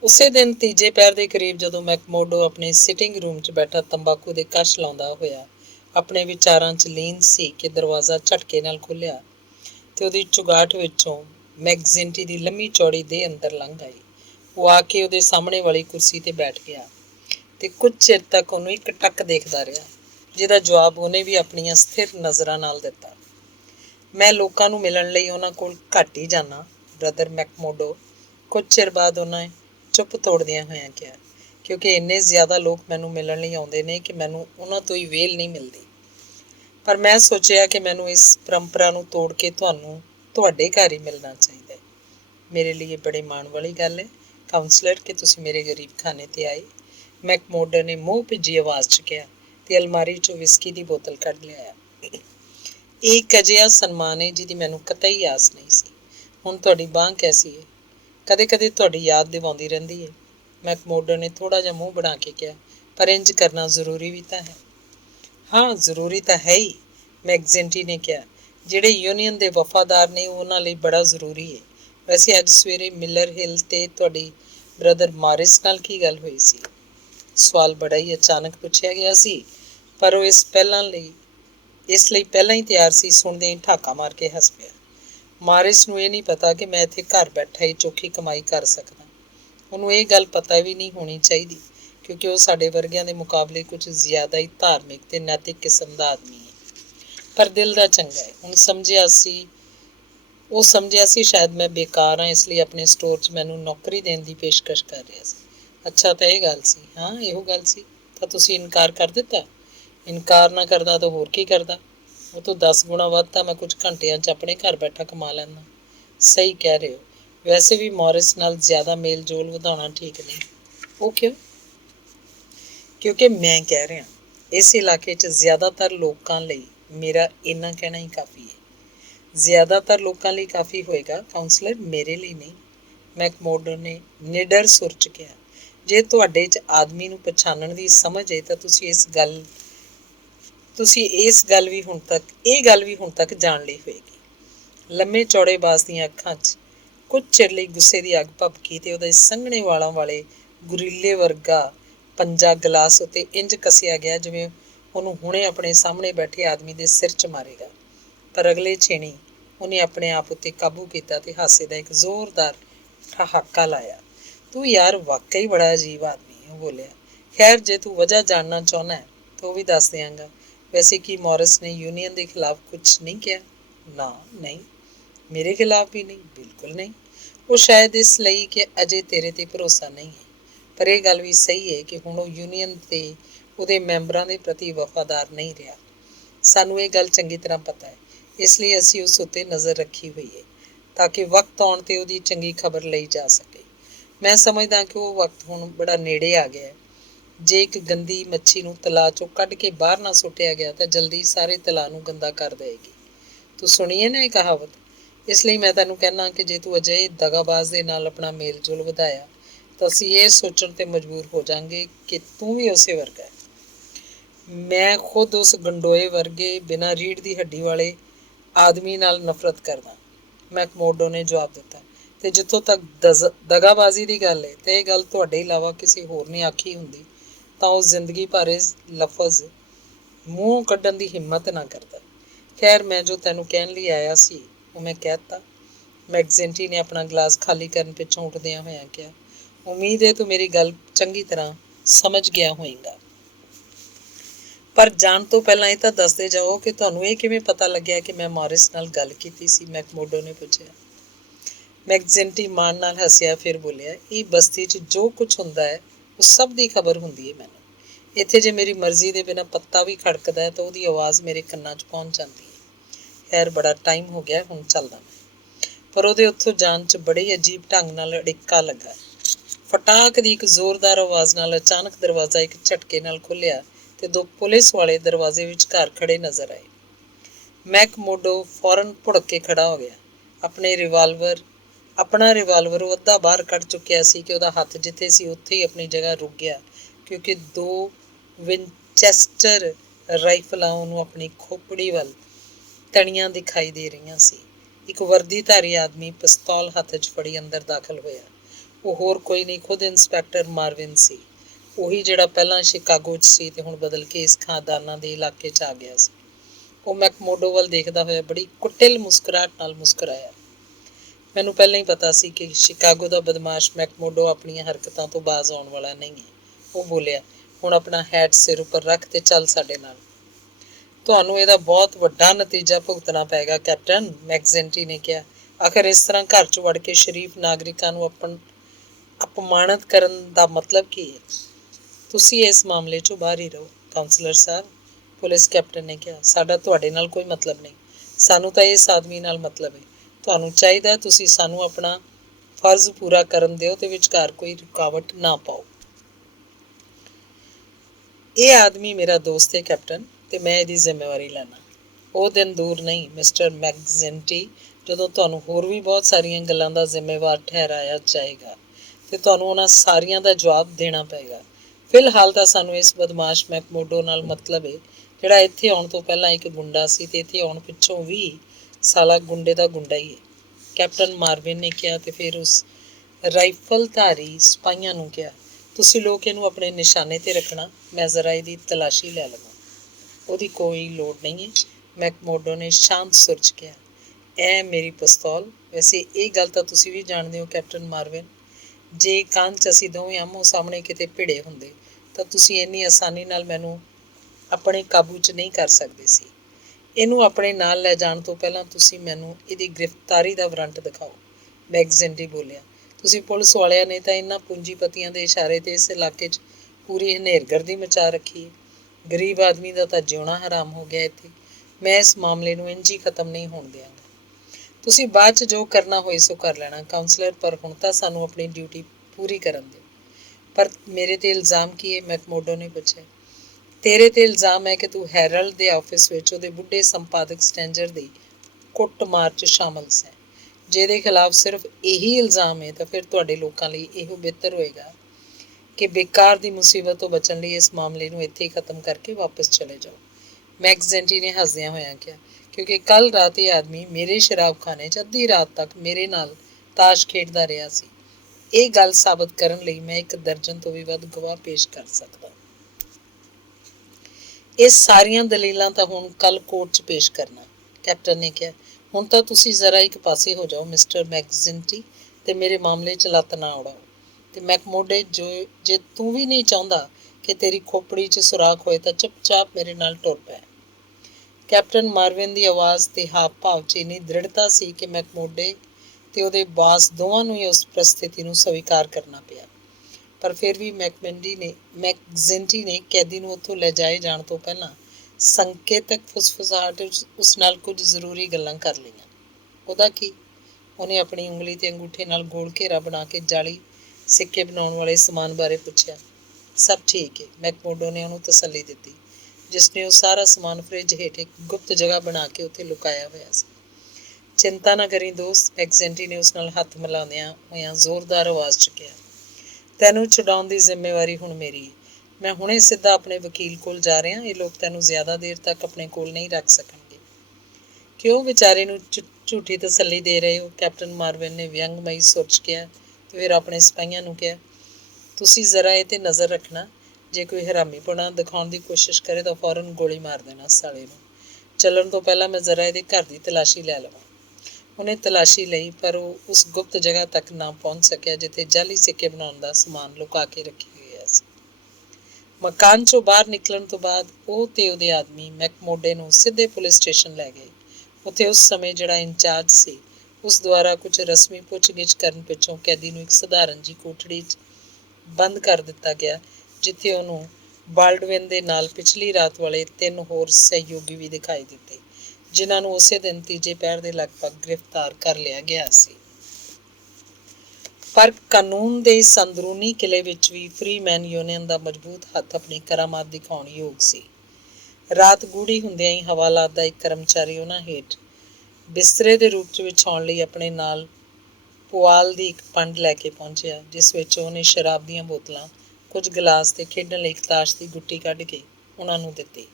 ਉਸੇ ਦਿਨ ਤੀਜੇ ਪਹਿਰ ਦੇ ਕਰੀਬ ਜਦੋਂ ਮੈਕਮੋਡੋ ਆਪਣੇ ਸਿਟਿੰਗ ਰੂਮ 'ਚ ਬੈਠਾ ਤੰਬਾਕੂ ਦੇ ਕਸ਼ ਲਾਉਂਦਾ ਹੋਇਆ ਆਪਣੇ ਵਿਚਾਰਾਂ 'ਚ ਲੀਨ ਸੀ ਕਿ ਦਰਵਾਜ਼ਾ ਝਟਕੇ ਨਾਲ ਖੁੱਲ੍ਹਿਆ ਤੇ ਉਹਦੀ ਚੁਗਾਠ ਵਿੱਚੋਂ ਮੈਕਜ਼ਿੰਟੀ ਦੀ ਲੰਮੀ ਚੌੜੀ ਦੇਹ ਅੰਦਰ ਲੰਘ ਆਈ। ਉਹ ਆ ਕੇ ਉਹਦੇ ਸਾਹਮਣੇ ਵਾਲੀ ਕੁਰਸੀ ਤੇ ਬੈਠ ਗਿਆ ਤੇ ਕੁਝ ਚਿਰ ਤੱਕ ਉਹਨੂੰ ਇੱਕ ਟੱਕ ਦੇਖਦਾ ਰਿਹਾ, ਜਿਹਦਾ ਜਵਾਬ ਉਹਨੇ ਵੀ ਆਪਣੀਆਂ ਸਥਿਰ ਨਜ਼ਰਾਂ ਨਾਲ ਦਿੱਤਾ। ਮੈਂ ਲੋਕਾਂ ਨੂੰ ਮਿਲਣ ਲਈ ਉਹਨਾਂ ਕੋਲ ਘੱਟ ਹੀ ਜਾਂਦਾ, ਬ੍ਰਦਰ ਮੈਕਮੋਡੋ। ਕੁਝ ਚਿਰ ਬਾਅਦ ਉਹਨਾਂ ਚੁੱਪ ਤੋੜਦਿਆਂ ਹੋਇਆਂ ਕਿਹਾ, ਕਿਉਂਕਿ ਇੰਨੇ ਜ਼ਿਆਦਾ ਲੋਕ ਮੈਨੂੰ ਮਿਲਣ ਲਈ ਆਉਂਦੇ ਨੇ ਕਿ ਮੈਨੂੰ ਉਹਨਾਂ ਤੋਂ ਹੀ ਵੇਲ ਨਹੀਂ ਮਿਲਦੀ। ਪਰ ਮੈਂ ਸੋਚਿਆ ਕਿ ਮੈਨੂੰ ਇਸ ਪਰੰਪਰਾ ਨੂੰ ਤੋੜ ਕੇ ਤੁਹਾਨੂੰ ਤੁਹਾਡੇ ਘਰ ਹੀ ਮਿਲਣਾ ਚਾਹੀਦਾ ਹੈ। ਮੇਰੇ ਲਈ ਇਹ ਬੜੇ ਮਾਣ ਵਾਲੀ ਗੱਲ ਹੈ ਕਾਉਂਸਲਰ ਕਿ ਤੁਸੀਂ ਮੇਰੇ ਗਰੀਬ ਖਾਨੇ 'ਤੇ ਆਏ। ਮੈਕਮੋਡੋ ਨੇ ਮੂੰਹ ਭਿੱਜੀ ਆਵਾਜ਼ 'ਚ ਕਿਹਾ ਤੇ ਅਲਮਾਰੀ 'ਚੋਂ ਵਿਸਕੀ ਦੀ ਬੋਤਲ ਕੱਢ ਲਿਆਇਆ। ਇਹ ਇੱਕ ਅਜਿਹਾ ਸਨਮਾਨ ਹੈ ਜਿਹਦੀ ਮੈਨੂੰ ਕਤਈ ਆਸ ਨਹੀਂ ਸੀ। ਹੁਣ ਤੁਹਾਡੀ ਬਾਂਹ ਕੈਸੀ ਹੈ? ਕਦੇ ਕਦੇ ਤੁਹਾਡੀ ਯਾਦ ਦਿਵਾਉਂਦੀ ਰਹਿੰਦੀ ਹੈ। ਮੈਕਮੋਡੋ ਨੇ ਥੋੜ੍ਹਾ ਜਿਹਾ ਮੂੰਹ ਬਣਾ ਕੇ ਕਿਹਾ, ਪਰ ਇੰਝ ਕਰਨਾ ਜ਼ਰੂਰੀ ਵੀ ਤਾਂ ਹੈ। ਹਾਂ, ਜ਼ਰੂਰੀ ਤਾਂ ਹੈ ਹੀ, ਮੈਕਜ਼ਿੰਟੀ ਨੇ ਕਿਹਾ। ਜਿਹੜੇ ਯੂਨੀਅਨ ਦੇ ਵਫਾਦਾਰ ਨੇ ਉਹਨਾਂ ਲਈ ਬੜਾ ਜ਼ਰੂਰੀ ਹੈ। ਵੈਸੇ ਅੱਜ ਸਵੇਰੇ ਮਿਲਰ ਹਿੱਲ 'ਤੇ ਤੁਹਾਡੀ ਬ੍ਰਦਰ ਮਾਰਿਸ ਨਾਲ ਕੀ ਗੱਲ ਹੋਈ ਸੀ? ਸਵਾਲ ਬੜਾ ਹੀ ਅਚਾਨਕ ਪੁੱਛਿਆ ਗਿਆ ਸੀ, ਪਰ ਉਹ ਇਸ ਲਈ ਪਹਿਲਾਂ ਹੀ ਤਿਆਰ ਸੀ। ਸੁਣਦਿਆਂ ਹੀ ਠਾਕਾ ਮਾਰ ਕੇ ਹੱਸ ਪਿਆ। ਮਾਰਿਸ ਨੂੰ ਇਹ ਨਹੀਂ ਪਤਾ ਕਿ ਮੈਂ ਇੱਥੇ ਘਰ ਬੈਠਾ ਹੀ ਚੋਖੀ ਕਮਾਈ ਕਰ ਸਕਦਾ। ਉਹਨੂੰ ਇਹ ਗੱਲ ਪਤਾ ਵੀ ਨਹੀਂ ਹੋਣੀ ਚਾਹੀਦੀ, ਕਿਉਂਕਿ ਉਹ ਸਾਡੇ ਵਰਗਿਆਂ ਦੇ ਮੁਕਾਬਲੇ ਕੁਝ ਜ਼ਿਆਦਾ ਹੀ ਧਾਰਮਿਕ ਤੇ ਨੈਤਿਕ ਕਿਸਮ ਦਾ ਆਦਮੀ ਹੈ। ਪਰ ਦਿਲ ਦਾ ਚੰਗਾ ਹੈ। ਉਹ ਸਮਝਿਆ ਸੀ ਸ਼ਾਇਦ ਮੈਂ ਬੇਕਾਰ ਹਾਂ, ਇਸ ਲਈ ਆਪਣੇ ਸਟੋਰ 'ਚ ਮੈਨੂੰ ਨੌਕਰੀ ਦੇਣ ਦੀ ਪੇਸ਼ਕਸ਼ ਕਰ ਰਿਹਾ ਸੀ। ਅੱਛਾ, ਤਾਂ ਇਹ ਗੱਲ ਸੀ। ਹਾਂ, ਇਹੋ ਗੱਲ ਸੀ। ਤਾਂ ਤੁਸੀਂ ਇਨਕਾਰ ਕਰ ਦਿੱਤਾ? ਇਨਕਾਰ ਨਾ ਕਰਦਾ ਤਾਂ ਹੋਰ ਕੀ ਕਰਦਾ? ਉਹ ਤੋਂ 10 ਗੁਣਾ ਵੱਧ ਤਾਂ ਮੈਂ ਕੁਝ ਘੰਟਿਆਂ 'ਚ ਆਪਣੇ ਘਰ ਬੈਠਾ ਕਮਾ ਲੈਂਦਾ। ਸਹੀ ਕਹਿ ਰਹੇ ਹੋ। ਵੈਸੇ ਵੀ ਮੌਰਿਸ ਨਾਲ ਜ਼ਿਆਦਾ ਮੇਲ ਜੋਲ ਵਧਾਉਣਾ ਠੀਕ ਨਹੀਂ। ਉਹ ਕਿਉਂ? ਕਿਉਂਕਿ ਮੈਂ ਕਹਿ ਰਿਹਾ, ਇਸ ਇਲਾਕੇ 'ਚ ਜ਼ਿਆਦਾਤਰ ਲੋਕਾਂ ਲਈ ਮੇਰਾ ਇੰਨਾ ਕਹਿਣਾ ਹੀ ਕਾਫੀ ਹੈ। ਜ਼ਿਆਦਾਤਰ ਲੋਕਾਂ ਲਈ ਕਾਫੀ ਹੋਏਗਾ ਕਾਉਂਸਲਰ, ਮੇਰੇ ਲਈ ਨਹੀਂ, ਮੈਕਮੋਡੋ ਨੇ ਨਿਡਰ ਸੁਰ 'ਚ ਕਿਹਾ। ਜੇ ਤੁਹਾਡੇ 'ਚ ਆਦਮੀ ਨੂੰ ਪਛਾਣਨ ਦੀ ਸਮਝ ਹੈ ਤਾਂ ਤੁਸੀਂ ਇਹ ਗੱਲ ਵੀ ਹੁਣ ਤੱਕ ਜਾਣ ਲਈ ਹੋਏਗੀ। ਲੰਮੇ ਚੌੜੇ ਬਾਜ਼ ਦੀਆਂ ਅੱਖਾਂ 'ਚ ਕੁਝ ਚਿਰ ਲਈ ਗੁੱਸੇ ਦੀ ਅੱਗ ਭਬਕੀ ਤੇ ਉਹਦੇ ਸੰਘਣੇ ਵਾਲਾਂ ਵਾਲੇ ਗੁਰੀਲੇ ਵਰਗਾ ਪੰਜਾ ਗਲਾਸ ਉੱਤੇ ਇੰਝ ਕੱਸਿਆ ਗਿਆ ਜਿਵੇਂ ਉਹਨੂੰ ਹੁਣੇ ਆਪਣੇ ਸਾਹਮਣੇ ਬੈਠੇ ਆਦਮੀ ਦੇ ਸਿਰ 'ਚ ਮਾਰੇਗਾ। ਪਰ ਅਗਲੇ ਛੇਣੀ ਉਹਨੇ ਆਪਣੇ ਆਪ ਉੱਤੇ ਕਾਬੂ ਕੀਤਾ ਤੇ ਹਾਸੇ ਦਾ ਇੱਕ ਜ਼ੋਰਦਾਰ ਠਹਾਕਾ ਲਾਇਆ। ਤੂੰ ਯਾਰ ਵਾਕਈ ਬੜਾ ਅਜੀਬ ਆਦਮੀ ਹੈ, ਉਹ ਬੋਲਿਆ। ਖੈਰ, ਜੇ ਤੂੰ ਵਜ੍ਹਾ ਜਾਣਨਾ ਚਾਹੁੰਦਾ ਹੈ ਤਾਂ ਉਹ ਵੀ ਦੱਸ ਦਿਆਂਗਾ। ਵੈਸੇ ਕੀ ਮੌਰਿਸ ਨੇ ਯੂਨੀਅਨ ਦੇ ਖਿਲਾਫ ਕੁਝ ਨਹੀਂ ਕਿਹਾ? ਨਾ, ਨਹੀਂ। ਮੇਰੇ ਖਿਲਾਫ ਵੀ ਨਹੀਂ? ਬਿਲਕੁਲ ਨਹੀਂ। ਉਹ ਸ਼ਾਇਦ ਇਸ ਲਈ ਕਿ ਅਜੇ ਤੇਰੇ 'ਤੇ ਭਰੋਸਾ ਨਹੀਂ ਹੈ। ਪਰ ਇਹ ਗੱਲ ਵੀ ਸਹੀ ਹੈ ਕਿ ਹੁਣ ਉਹ ਯੂਨੀਅਨ ਤੇ ਉਹਦੇ ਮੈਂਬਰਾਂ ਦੇ ਪ੍ਰਤੀ ਵਫਾਦਾਰ ਨਹੀਂ ਰਿਹਾ। ਸਾਨੂੰ ਇਹ ਗੱਲ ਚੰਗੀ ਤਰ੍ਹਾਂ ਪਤਾ ਹੈ, ਇਸ ਲਈ ਅਸੀਂ ਉਸ ਉੱਤੇ ਨਜ਼ਰ ਰੱਖੀ ਹੋਈ ਹੈ ਤਾਂ ਕਿ ਵਕਤ ਆਉਣ 'ਤੇ ਉਹਦੀ ਚੰਗੀ ਖਬਰ ਲਈ ਜਾ ਸਕੇ। ਮੈਂ ਸਮਝਦਾ ਕਿ ਉਹ ਵਕਤ ਹੁਣ ਬੜਾ ਨੇੜੇ ਆ ਗਿਆ ਹੈ। ਜੇ ਇੱਕ ਗੰਦੀ ਮੱਛੀ ਨੂੰ ਤਲਾਅ 'ਚੋਂ ਕੱਢ ਕੇ ਬਾਹਰ ਨਾ ਸੁੱਟਿਆ ਗਿਆ ਤਾਂ ਜਲਦੀ ਸਾਰੇ ਤਲਾਅ ਨੂੰ ਗੰਦਾ ਕਰ ਦੇਵੇਗੀ। ਤੂੰ ਸੁਣੀ ਹੈ ਨਾ ਇਹ ਕਹਾਵਤ? ਇਸ ਲਈ ਮੈਂ ਤੈਨੂੰ ਕਹਿੰਦਾ ਕਿ ਜੇ ਤੂੰ ਅਜਿਹੇ ਦਗਾਬਾਜ਼ ਦੇ ਨਾਲ ਆਪਣਾ ਮੇਲ ਜੋਲ ਵਧਾਇਆ ਤਾਂ ਅਸੀਂ ਇਹ ਸੋਚਣ 'ਤੇ ਮਜਬੂਰ ਹੋ ਜਾਵਾਂਗੇ ਕਿ ਤੂੰ ਵੀ ਉਸੇ ਵਰਗਾ ਹੈ। ਮੈਂ ਖੁਦ ਉਸ ਗੰਡੋਏ ਵਰਗੇ ਬਿਨਾਂ ਰੀੜ੍ਹ ਦੀ ਹੱਡੀ ਵਾਲੇ ਆਦਮੀ ਨਾਲ ਨਫ਼ਰਤ ਕਰਦਾ, ਮੈਕਮੋਡੋ ਨੇ ਜਵਾਬ ਦਿੱਤਾ। ਤੇ ਜਿੱਥੋਂ ਤੱਕ ਦਗਾਬਾਜ਼ੀ ਦੀ ਗੱਲ ਹੈ ਤੇ ਇਹ ਗੱਲ ਤੁਹਾਡੇ ਇਲਾਵਾ ਕਿਸੇ ਹੋਰ ਨੇ ਆਖੀ ਹੁੰਦੀ ਤਾਂ ਉਹ ਜ਼ਿੰਦਗੀ ਭਰ ਇਸ ਲਫ਼ਜ਼ ਮੂੰਹੋਂ ਕੱਢਣ ਦੀ ਹਿੰਮਤ ਨਾ ਕਰਦਾ। ਖੈਰ, ਮੈਂ ਜੋ ਤੈਨੂੰ ਕਹਿਣ ਲਈ ਆਇਆ ਸੀ ਉਹ ਮੈਂ ਕਹਿ ਦਿੱਤਾ, ਮੈਕਜ਼ਿੰਟੀ ਨੇ ਆਪਣਾ ਗਲਾਸ ਖਾਲੀ ਕਰਨ ਪਿੱਛੋਂ ਉੱਠਦਿਆਂ ਹੋਇਆਂ ਕਿਹਾ। ਉਮੀਦ ਹੈ ਤੂੰ ਮੇਰੀ ਗੱਲ ਚੰਗੀ ਤਰ੍ਹਾਂ ਸਮਝ ਗਿਆ ਹੋਏਗਾ। ਪਰ ਜਾਣ ਤੋਂ ਪਹਿਲਾਂ ਇਹ ਤਾਂ ਦੱਸਦੇ ਜਾਓ ਕਿ ਤੁਹਾਨੂੰ ਇਹ ਕਿਵੇਂ ਪਤਾ ਲੱਗਿਆ ਕਿ ਮੈਂ ਮੌਰਿਸ ਨਾਲ ਗੱਲ ਕੀਤੀ ਸੀ? ਮੈਕਮੋਡੋ ਨੇ ਪੁੱਛਿਆ। ਮੈਕਜ਼ਿੰਟੀ ਮਾਣ ਨਾਲ ਹੱਸਿਆ, ਫਿਰ ਬੋਲਿਆ, ਇਹ ਬਸਤੀ 'ਚ ਜੋ ਕੁਝ ਹੁੰਦਾ ਹੈ ਉਹ ਸਭ ਦੀ ਖਬਰ ਹੁੰਦੀ ਹੈ ਮੈਨੂੰ। ਇੱਥੇ ਜੇ ਮੇਰੀ ਮਰਜ਼ੀ ਦੇ ਬਿਨਾਂ ਪੱਤਾ ਵੀ ਖੜਕਦਾ ਹੈ ਤਾਂ ਉਹਦੀ ਆਵਾਜ਼ ਮੇਰੇ ਕੰਨਾਂ 'ਚ ਪਹੁੰਚ ਜਾਂਦੀ ਹੈ। ਖੈਰ, ਬੜਾ ਟਾਈਮ ਹੋ ਗਿਆ, ਹੁਣ ਚੱਲਦਾ ਮੈਂ। ਪਰ ਉਹਦੇ ਉੱਥੋਂ ਜਾਣ 'ਚ ਬੜੇ ਹੀ ਅਜੀਬ ਢੰਗ ਨਾਲ ਅੜਿੱਕਾ ਲੱਗਾ। ਫਟਾਕ ਦੀ ਇੱਕ ਜ਼ੋਰਦਾਰ ਆਵਾਜ਼ ਨਾਲ ਅਚਾਨਕ ਦਰਵਾਜ਼ਾ ਇੱਕ ਝਟਕੇ ਨਾਲ ਖੁੱਲ੍ਹਿਆ ਤੇ 2 ਪੁਲਿਸ ਵਾਲੇ ਦਰਵਾਜ਼ੇ ਵਿਚਕਾਰ ਖੜੇ ਨਜ਼ਰ ਆਏ। ਮੈਕਮੋਡੋ ਫੌਰਨ ਭੁੜਕ ਕੇ ਖੜਾ ਹੋ ਗਿਆ। ਆਪਣਾ ਰਿਵਾਲਵਰ ਉਹ ਅੱਧਾ ਬਾਹਰ ਕੱਢ ਚੁੱਕਿਆ ਸੀ ਕਿ ਉਹਦਾ ਹੱਥ ਜਿੱਥੇ ਸੀ ਉੱਥੇ ਹੀ ਆਪਣੀ ਜਗ੍ਹਾ ਰੁਕ ਗਿਆ, ਕਿਉਂਕਿ 2 ਵਿਨਚੈਸਟਰ ਰਾਈਫਲਾਂ ਉਹਨੂੰ ਆਪਣੀ ਖੋਪੜੀ ਵੱਲ ਤਣੀਆਂ ਦਿਖਾਈ ਦੇ ਰਹੀਆਂ ਸੀ। ਇੱਕ ਵਰਦੀਧਾਰੀ ਆਦਮੀ ਪਿਸਤੌਲ ਹੱਥ 'ਚ ਫੜੀ ਅੰਦਰ ਦਾਖਲ ਹੋਇਆ। ਉਹ ਹੋਰ ਕੋਈ ਨਹੀਂ, ਖੁਦ ਇੰਸਪੈਕਟਰ ਮਾਰਵਿਨ ਸੀ। ਉਹੀ ਜਿਹੜਾ ਪਹਿਲਾਂ ਸ਼ਿਕਾਗੋ 'ਚ ਸੀ ਤੇ ਹੁਣ ਬਦਲ ਕੇ ਇਸ ਖਾਦਾਨਾਂ ਦੇ ਇਲਾਕੇ 'ਚ ਆ ਗਿਆ ਸੀ। ਉਹ ਮੈਕਮੋਡੋ ਵੱਲ ਦੇਖਦਾ ਹੋਇਆ ਬੜੀ ਕੁਟਿਲ ਮੁਸਕਰਾਹਟ ਨਾਲ ਮੁਸਕਰਾਇਆ। ਮੈਨੂੰ ਪਹਿਲਾਂ ਹੀ ਪਤਾ ਸੀ ਕਿ ਸ਼ਿਕਾਗੋ ਦਾ ਬਦਮਾਸ਼ ਮੈਕਮੋਡੋ ਆਪਣੀਆਂ ਹਰਕਤਾਂ ਤੋਂ ਬਾਜ਼ ਆਉਣ ਵਾਲਾ ਨਹੀਂ ਹੈ। ਉਹ ਬੋਲਿਆ, ਹੁਣ ਆਪਣਾ ਹੈਟ ਸਿਰ ਉੱਪਰ ਰੱਖ ਤੇ ਚੱਲ ਸਾਡੇ ਨਾਲ। ਤੁਹਾਨੂੰ ਇਹਦਾ ਬਹੁਤ ਵੱਡਾ ਨਤੀਜਾ ਭੁਗਤਣਾ ਪਏਗਾ ਕੈਪਟਨ, ਮੈਕਜ਼ੈਂਟੀ ਨੇ ਕਿਹਾ। ਆਖਰ ਇਸ ਤਰ੍ਹਾਂ ਘਰ 'ਚ ਵੜ ਕੇ ਸ਼ਰੀਫ ਨਾਗਰਿਕਾਂ ਨੂੰ ਅਪਮਾਨਿਤ ਕਰਨ ਦਾ ਮਤਲਬ ਕੀ ਹੈ? ਤੁਸੀਂ ਇਸ ਮਾਮਲੇ 'ਚੋਂ ਬਾਹਰ ਹੀ ਰਹੋ ਕਾਉਂਸਲਰ ਸਾਹਿਬ, ਪੁਲਿਸ ਕੈਪਟਨ ਨੇ ਕਿਹਾ। ਸਾਡਾ ਤੁਹਾਡੇ ਨਾਲ ਕੋਈ ਮਤਲਬ ਨਹੀਂ, ਸਾਨੂੰ ਤਾਂ ਇਸ ਆਦਮੀ ਨਾਲ ਮਤਲਬ ਹੈ। ਤੁਹਾਨੂੰ ਚਾਹੀਦਾ ਤੁਸੀਂ ਸਾਨੂੰ ਆਪਣਾ ਫਰਜ਼ ਪੂਰਾ ਕਰਨ ਦਿਓ ਤੇ ਵਿਚਕਾਰ ਕੋਈ ਰੁਕਾਵਟ ਨਾ ਪਾਓ। ਇਹ ਆਦਮੀ ਮੇਰਾ ਦੋਸਤ ਹੈ ਕੈਪਟਨ, ਤੇ ਮੈਂ ਇਹਦੀ ਜ਼ਿੰਮੇਵਾਰੀ ਲੈਣਾ। ਉਹ ਦਿਨ ਦੂਰ ਨਹੀਂ ਮਿਸਟਰ ਮੈਕਜ਼ੈਂਟੀ ਜਦੋਂ ਤੁਹਾਨੂੰ ਹੋਰ ਵੀ ਬਹੁਤ ਸਾਰੀਆਂ ਗੱਲਾਂ ਦਾ ਜ਼ਿੰਮੇਵਾਰ ਠਹਿਰਾਇਆ ਜਾਏਗਾ ਤੇ ਤੁਹਾਨੂੰ ਉਹਨਾਂ ਸਾਰੀਆਂ ਦਾ ਜਵਾਬ ਦੇਣਾ ਪਏਗਾ। ਫਿਲਹਾਲ ਤਾਂ ਸਾਨੂੰ ਇਸ ਬਦਮਾਸ਼ ਮੈਕਮੋਡੋ ਨਾਲ ਮਤਲਬ ਹੈ, ਜਿਹੜਾ ਇੱਥੇ ਆਉਣ ਤੋਂ ਪਹਿਲਾਂ ਇੱਕ ਗੁੰਡਾ ਸੀ ਤੇ ਇੱਥੇ ਆਉਣ ਪਿੱਛੋਂ ਵੀ ਸਾਲਾ ਗੁੰਡੇ ਦਾ ਗੁੰਡਾ ਹੀ ਹੈ, ਕੈਪਟਨ ਮਾਰਵਿਨ ਨੇ ਕਿਹਾ। ਤੇ ਫਿਰ ਉਸ ਰਾਈਫਲਧਾਰੀ ਸਿਪਾਹੀਆਂ ਨੂੰ ਕਿਹਾ, ਤੁਸੀਂ ਲੋਕ ਇਹਨੂੰ ਆਪਣੇ ਨਿਸ਼ਾਨੇ 'ਤੇ ਰੱਖਣਾ, ਮੈਂ ਜ਼ਰਾ ਇਹਦੀ ਤਲਾਸ਼ੀ ਲੈ ਲਵਾਂ। ਉਹਦੀ ਕੋਈ ਲੋੜ ਨਹੀਂ ਹੈ, ਮੈਕਮੋਡੋ ਨੇ ਸ਼ਾਂਤ ਸੁਰ 'ਚ ਕਿਹਾ। ਇਹ ਮੇਰੀ ਪਿਸਤੌਲ। ਵੈਸੇ ਇਹ ਗੱਲ ਤਾਂ ਤੁਸੀਂ ਵੀ ਜਾਣਦੇ ਹੋ ਕੈਪਟਨ ਮਾਰਵਿਨ, ਜੇ ਕੰਨ 'ਚ ਅਸੀਂ ਦੋਵੇਂ ਆਮੋ ਸਾਹਮਣੇ ਕਿਤੇ ਭਿੜੇ ਹੁੰਦੇ ਤਾਂ ਤੁਸੀਂ ਇੰਨੀ ਆਸਾਨੀ ਨਾਲ ਮੈਨੂੰ ਆਪਣੇ ਕਾਬੂ 'ਚ ਨਹੀਂ ਕਰ ਸਕਦੇ ਸੀ। ਇਹਨੂੰ ਆਪਣੇ ਨਾਲ ਲੈ ਜਾਣ ਤੋਂ ਪਹਿਲਾਂ ਤੁਸੀਂ ਮੈਨੂੰ ਇਹਦੀ ਗ੍ਰਿਫਤਾਰੀ ਦਾ ਵਾਰੰਟ ਦਿਖਾਓ, ਮੈਕਜ਼ੈਂਟੀ ਬੋਲਿਆ। ਤੁਸੀਂ ਪੁਲਿਸ ਵਾਲਿਆਂ ਨੇ ਤਾਂ ਇਹਨਾਂ ਪੂੰਜੀਪਤੀਆਂ ਦੇ ਇਸ਼ਾਰੇ 'ਤੇ ਇਸ ਇਲਾਕੇ 'ਚ ਪੂਰੀ ਹਨੇਰਗਰਦੀ ਮਚਾ ਰੱਖੀ ਹੈ। ਗਰੀਬ ਆਦਮੀ ਦਾ ਤਾਂ ਜਿਉਣਾ ਹਰਾਮ ਹੋ ਗਿਆ ਇੱਥੇ। ਮੈਂ ਇਸ ਮਾਮਲੇ ਨੂੰ ਇੰਝ ਹੀ ਖਤਮ ਨਹੀਂ ਹੋਣ ਦਿਆਂਗਾ। ਤੁਸੀਂ ਬਾਅਦ 'ਚ ਜੋ ਕਰਨਾ ਹੋਏ ਸੋ ਕਰ ਲੈਣਾ ਕਾਉਂਸਲਰ, ਪਰ ਹੁਣ ਤਾਂ ਸਾਨੂੰ ਆਪਣੀ ਡਿਊਟੀ ਪੂਰੀ ਕਰਨ ਦਿਓ। ਪਰ ਮੇਰੇ 'ਤੇ ਇਲਜ਼ਾਮ ਕੀ ਹੈ? ਮੈਕਮੋਡੋ ਨੇ ਪੁੱਛਿਆ। ਤੇਰੇ 'ਤੇ ਇਲਜ਼ਾਮ ਹੈ ਕਿ ਤੂੰ ਹੈਰਲਡ ਦੇ ਆਫਿਸ ਵਿੱਚ ਉਹਦੇ ਬੁੱਢੇ ਸੰਪਾਦਕ ਸਟੈਂਜਰ ਦੀ ਕੁੱਟਮਾਰ 'ਚ ਸ਼ਾਮਲ ਸੈਂ। ਜੇ ਇਹਦੇ ਖਿਲਾਫ ਸਿਰਫ ਇਹੀ ਇਲਜ਼ਾਮ ਹੈ ਤਾਂ ਫਿਰ ਤੁਹਾਡੇ ਲੋਕਾਂ ਲਈ ਇਹੋ ਬਿਹਤਰ ਹੋਏਗਾ ਕਿ ਬੇਕਾਰ ਦੀ ਮੁਸੀਬਤ ਤੋਂ ਬਚਣ ਲਈ ਇਸ ਮਾਮਲੇ ਨੂੰ ਇੱਥੇ ਹੀ ਖਤਮ ਕਰਕੇ ਵਾਪਸ ਚਲੇ ਜਾਓ, ਮੈਕਜ਼ੈਂਟੀ ਨੇ ਹੱਸਦਿਆਂ ਹੋਇਆਂ ਕਿਹਾ। ਕਿਉਂਕਿ ਕੱਲ੍ਹ ਰਾਤ ਇਹ ਆਦਮੀ ਮੇਰੇ ਸ਼ਰਾਬਖਾਨੇ 'ਚ ਅੱਧੀ ਰਾਤ ਤੱਕ ਮੇਰੇ ਨਾਲ ਤਾਸ਼ ਖੇਡਦਾ ਰਿਹਾ ਸੀ। ਇਹ ਗੱਲ ਸਾਬਤ ਕਰਨ ਲਈ ਮੈਂ 1 ਦਰਜਨ ਤੋਂ ਵੀ ਵੱਧ ਗਵਾਹ ਪੇਸ਼ ਕਰ ਸਕਦਾ। ਇਹ ਸਾਰੀਆਂ ਦਲੀਲਾਂ ਤਾਂ ਹੁਣ ਕੱਲ੍ਹ ਕੋਰਟ 'ਚ ਪੇਸ਼ ਕਰਨਾ, ਕੈਪਟਨ ਨੇ ਕਿਹਾ। ਹੁਣ ਤਾਂ ਤੁਸੀਂ ਜ਼ਰਾ ਇੱਕ ਪਾਸੇ ਹੋ ਜਾਓ ਮਿਸਟਰ ਮੈਕਜ਼ੈਂਟੀ ਤੇ ਮੇਰੇ ਮਾਮਲੇ 'ਚ ਲੱਤ ਨਾ ਉਡਾਓ। ਤੇ ਮੈਕਮੋਡੇ, ਜੇ ਤੂੰ ਵੀ ਨਹੀਂ ਚਾਹੁੰਦਾ ਕਿ ਤੇਰੀ ਖੋਪੜੀ 'ਚ ਸੁਰਾਖ ਹੋਏ ਤਾਂ ਚੁੱਪਚਾਪ ਮੇਰੇ ਨਾਲ ਟੁਰ ਪੈ। ਕੈਪਟਨ ਮਾਰਵਿਨ ਦੀ ਆਵਾਜ਼ ਤੇ ਹਾਵ ਭਾਵ 'ਚ ਇੰਨੀ ਦ੍ਰਿੜਤਾ ਸੀ ਕਿ ਮੈਕਮੋਡੇ ਤੇ ਉਹਦੇ ਬਾਸ ਦੋਵਾਂ ਨੂੰ ਹੀ ਉਸ ਪ੍ਰਸਥਿਤੀ ਨੂੰ ਸਵੀਕਾਰ ਕਰਨਾ ਪਿਆ। ਪਰ ਫਿਰ ਵੀ ਮੈਕਜ਼ੈਂਟੀ ਨੇ ਕੈਦੀ ਨੂੰ ਉੱਥੋਂ ਲੈ ਜਾਏ ਜਾਣ ਤੋਂ ਪਹਿਲਾਂ ਸੰਕੇਤਕ ਫੁਸਫੁਸਾਹਟ ਉਸ ਨਾਲ ਕੁਝ ਜ਼ਰੂਰੀ ਗੱਲਾਂ ਕਰ ਲਈਆਂ। ਉਹਦਾ ਕੀ? ਉਹਨੇ ਆਪਣੀ ਉਂਗਲੀ ਤੇ ਅੰਗੂਠੇ ਨਾਲ ਗੋਲ ਘੇਰਾ ਬਣਾ ਕੇ ਜਾਲੀ ਸਿੱਕੇ ਬਣਾਉਣ ਵਾਲੇ ਸਮਾਨ ਬਾਰੇ ਪੁੱਛਿਆ। ਸਭ ਠੀਕ ਹੈ, ਮੈਕਮੋਡੋ ਨੇ ਉਹਨੂੰ ਤਸੱਲੀ ਦਿੱਤੀ, ਜਿਸਨੇ ਉਹ ਸਾਰਾ ਸਮਾਨ ਫਰਿੱਜ ਹੇਠ ਇੱਕ ਗੁਪਤ ਜਗ੍ਹਾ ਬਣਾ ਕੇ ਉੱਥੇ ਲੁਕਾਇਆ ਹੋਇਆ ਸੀ। ਚਿੰਤਾ ਨਾ ਕਰੀ ਦੋਸਤ, ਮੈਕਜ਼ੈਂਟੀ ਨੇ ਉਸ ਨਾਲ ਹੱਥ ਮਿਲਾਉਂਦਿਆਂ ਹੋਇਆਂ ਜ਼ੋਰਦਾਰ ਆਵਾਜ਼ 'ਚ ਕਿਹਾ। ਤੈਨੂੰ ਛੁਡਾਉਣ ਦੀ ਜ਼ਿੰਮੇਵਾਰੀ ਹੁਣ ਮੇਰੀ ਹੈ। ਮੈਂ ਹੁਣੇ ਸਿੱਧਾ ਆਪਣੇ ਵਕੀਲ ਕੋਲ ਜਾ ਰਿਹਾ। ਇਹ ਲੋਕ ਤੈਨੂੰ ਜ਼ਿਆਦਾ ਦੇਰ ਤੱਕ ਆਪਣੇ ਕੋਲ ਨਹੀਂ ਰੱਖ ਸਕਣਗੇ। ਕਿਉਂ ਵਿਚਾਰੇ ਨੂੰ ਝੂਠੀ ਤਸੱਲੀ ਦੇ ਰਹੇ ਹੋ? ਕੈਪਟਨ ਮਾਰਵਿਨ ਨੇ ਵਿਅੰਗਮਈ ਸੁਰ 'ਚ ਕਿਹਾ। ਤੇ ਫਿਰ ਆਪਣੇ ਸਿਪਾਹੀਆਂ ਨੂੰ ਕਿਹਾ, ਤੁਸੀਂ ਜ਼ਰਾ ਇਹ 'ਤੇ ਨਜ਼ਰ ਰੱਖਣਾ। ਜੇ ਕੋਈ ਹਰਾਮੀਪੁਣਾ ਦਿਖਾਉਣ ਦੀ ਕੋਸ਼ਿਸ਼ ਕਰੇ ਤਾਂ ਫੌਰਨ ਗੋਲੀ ਮਾਰ ਦੇਣਾ ਸਾਲੇ ਨੂੰ। ਚੱਲਣ ਤੋਂ ਪਹਿਲਾਂ ਮੈਂ ਜ਼ਰਾ ਇਹਦੇ ਘਰ ਦੀ ਤਲਾਸ਼ੀ ਲੈ ਲਵਾਂ। ਉਹਨੇ ਤਲਾਸ਼ੀ ਲਈ, ਪਰ ਉਹ ਉਸ ਗੁਪਤ ਜਗ੍ਹਾ ਤੱਕ ਨਾ ਪਹੁੰਚ ਸਕਿਆ ਜਿੱਥੇ ਜਾਲੀ ਸਿੱਕੇ ਬਣਾਉਣ ਦਾ ਸਮਾਨ ਲੁਕਾ ਕੇ ਰੱਖਿਆ ਹੋਇਆ ਸੀ। ਮਕਾਨ 'ਚੋਂ ਬਾਹਰ ਨਿਕਲਣ ਤੋਂ ਬਾਅਦ ਉਹ ਤੇ ਉਹਦੇ ਆਦਮੀ ਮੈਕਮੋਡੇ ਨੂੰ ਸਿੱਧੇ ਪੁਲਿਸ ਸਟੇਸ਼ਨ ਲੈ ਗਏ। ਉੱਥੇ ਉਸ ਸਮੇਂ ਜਿਹੜਾ ਇੰਚਾਰਜ ਸੀ, ਉਸ ਦੁਆਰਾ ਕੁਝ ਰਸਮੀ ਪੁੱਛਗਿੱਛ ਕਰਨ ਪਿੱਛੋਂ ਕੈਦੀ ਨੂੰ ਇੱਕ ਸਧਾਰਨ ਜਿਹੀ ਕੋਠੜੀ 'ਚ ਬੰਦ ਕਰ ਦਿੱਤਾ ਗਿਆ, ਜਿੱਥੇ ਉਹਨੂੰ ਬਾਲਡਵਿਨ ਦੇ ਨਾਲ ਪਿਛਲੀ ਰਾਤ ਵਾਲੇ 3 ਹੋਰ ਸਹਿਯੋਗੀ ਵੀ ਦਿਖਾਈ ਦਿੱਤੇ, ਜਿਨ੍ਹਾਂ ਨੂੰ ਉਸੇ ਦਿਨ ਤੀਜੇ ਪਹਿਰ ਦੇ ਲਗਭਗ ਗ੍ਰਿਫਤਾਰ ਕਰ ਲਿਆ ਗਿਆ ਸੀ। ਪਰ ਕਾਨੂੰਨ ਦੇ ਇਸ ਅੰਦਰੂਨੀ ਕਿਲੇ ਵਿੱਚ ਵੀ ਫ੍ਰੀਮੈਨ ਯੂਨੀਅਨ ਦਾ ਮਜ਼ਬੂਤ ਹੱਥ ਆਪਣੀ ਕਰਾਮਾਤ ਦਿਖਾਉਣ ਯੋਗ ਸੀ। ਰਾਤ ਗੂੜੀ ਹੁੰਦਿਆਂ ਹੀ ਹਵਾਲਾਤ ਦਾ ਇੱਕ ਕਰਮਚਾਰੀ ਉਹਨਾਂ ਹੇਠ ਬਿਸਤਰੇ ਦੇ ਰੂਪ 'ਚ ਵਿਛਾਉਣ ਲਈ ਆਪਣੇ ਨਾਲ ਪੁਆਲ ਦੀ ਇੱਕ ਪੰਡ ਲੈ ਕੇ ਪਹੁੰਚਿਆ, ਜਿਸ ਵਿੱਚ ਉਹਨੇ ਸ਼ਰਾਬ ਦੀਆਂ ਬੋਤਲਾਂ, ਕੁਝ ਗਲਾਸ ਤੇ ਖੇਡਣ ਲਈ ਇੱਕ ਤਾਸ਼ ਦੀ ਗੁੱਟੀ ਕੱਢ ਕੇ ਉਹਨਾਂ ਨੂੰ ਦਿੱਤੀ।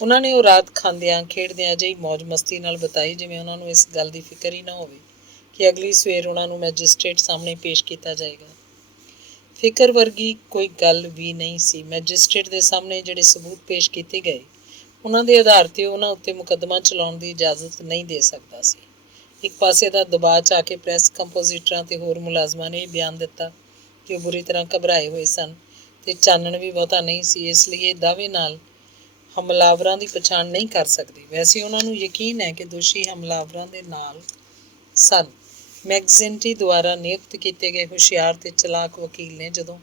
ਉਹਨਾਂ ਨੇ ਉਹ ਰਾਤ ਖਾਂਦਿਆਂ ਖੇਡਦਿਆਂ ਅਜਿਹੀ ਮੌਜ ਮਸਤੀ ਨਾਲ ਬਿਤਾਈ ਜਿਵੇਂ ਉਹਨਾਂ ਨੂੰ ਇਸ ਗੱਲ ਦੀ ਫਿਕਰ ਹੀ ਨਾ ਹੋਵੇ ਕਿ ਅਗਲੀ ਸਵੇਰ ਉਹਨਾਂ ਨੂੰ ਮੈਜਿਸਟ੍ਰੇਟ ਸਾਹਮਣੇ ਪੇਸ਼ ਕੀਤਾ ਜਾਏਗਾ। ਫਿਕਰ ਵਰਗੀ ਕੋਈ ਗੱਲ ਵੀ ਨਹੀਂ ਸੀ। ਮੈਜਿਸਟ੍ਰੇਟ ਦੇ ਸਾਹਮਣੇ ਜਿਹੜੇ ਸਬੂਤ ਪੇਸ਼ ਕੀਤੇ ਗਏ ਉਹਨਾਂ ਦੇ ਆਧਾਰ 'ਤੇ ਉਹਨਾਂ ਉੱਤੇ ਮੁਕੱਦਮਾ ਚਲਾਉਣ ਦੀ ਇਜਾਜ਼ਤ ਨਹੀਂ ਦੇ ਸਕਦਾ ਸੀ। ਇੱਕ ਪਾਸੇ ਦਾ ਦਬਾਅ 'ਚ ਆ ਕੇ ਪ੍ਰੈਸ ਕੰਪੋਜ਼ਿਟਰਾਂ ਅਤੇ ਹੋਰ ਮੁਲਾਜ਼ਮਾਂ ਨੇ ਇਹ ਬਿਆਨ ਦਿੱਤਾ ਕਿ ਉਹ ਬੁਰੀ ਤਰ੍ਹਾਂ ਘਬਰਾਏ ਹੋਏ ਸਨ ਅਤੇ ਚਾਨਣ ਵੀ ਬਹੁਤਾ ਨਹੀਂ ਸੀ, ਇਸ ਲਈ ਇਹ ਦਾਅਵੇ ਨਾਲ ਹਮਲਾਵਰਾਂ ਦੀ ਪਛਾਣ ਨਹੀਂ ਕਰ ਸਕਦੇ। ਵੈਸੇ ਉਹਨਾਂ ਨੂੰ ਯਕੀਨ ਹੈ ਕਿ ਦੋਸ਼ੀ ਹਮਲਾਵਰਾਂ ਦੇ ਨਾਲ ਸਨ। ਮੈਕਜ਼ਿੰਟੀ ਦੁਆਰਾ ਨਿਯੁਕਤ ਕੀਤੇ ਗਏ ਹੁਸ਼ਿਆਰ ਤੇ ਚਲਾਕ ਵਕੀਲ ਨੇ ਜਦੋਂ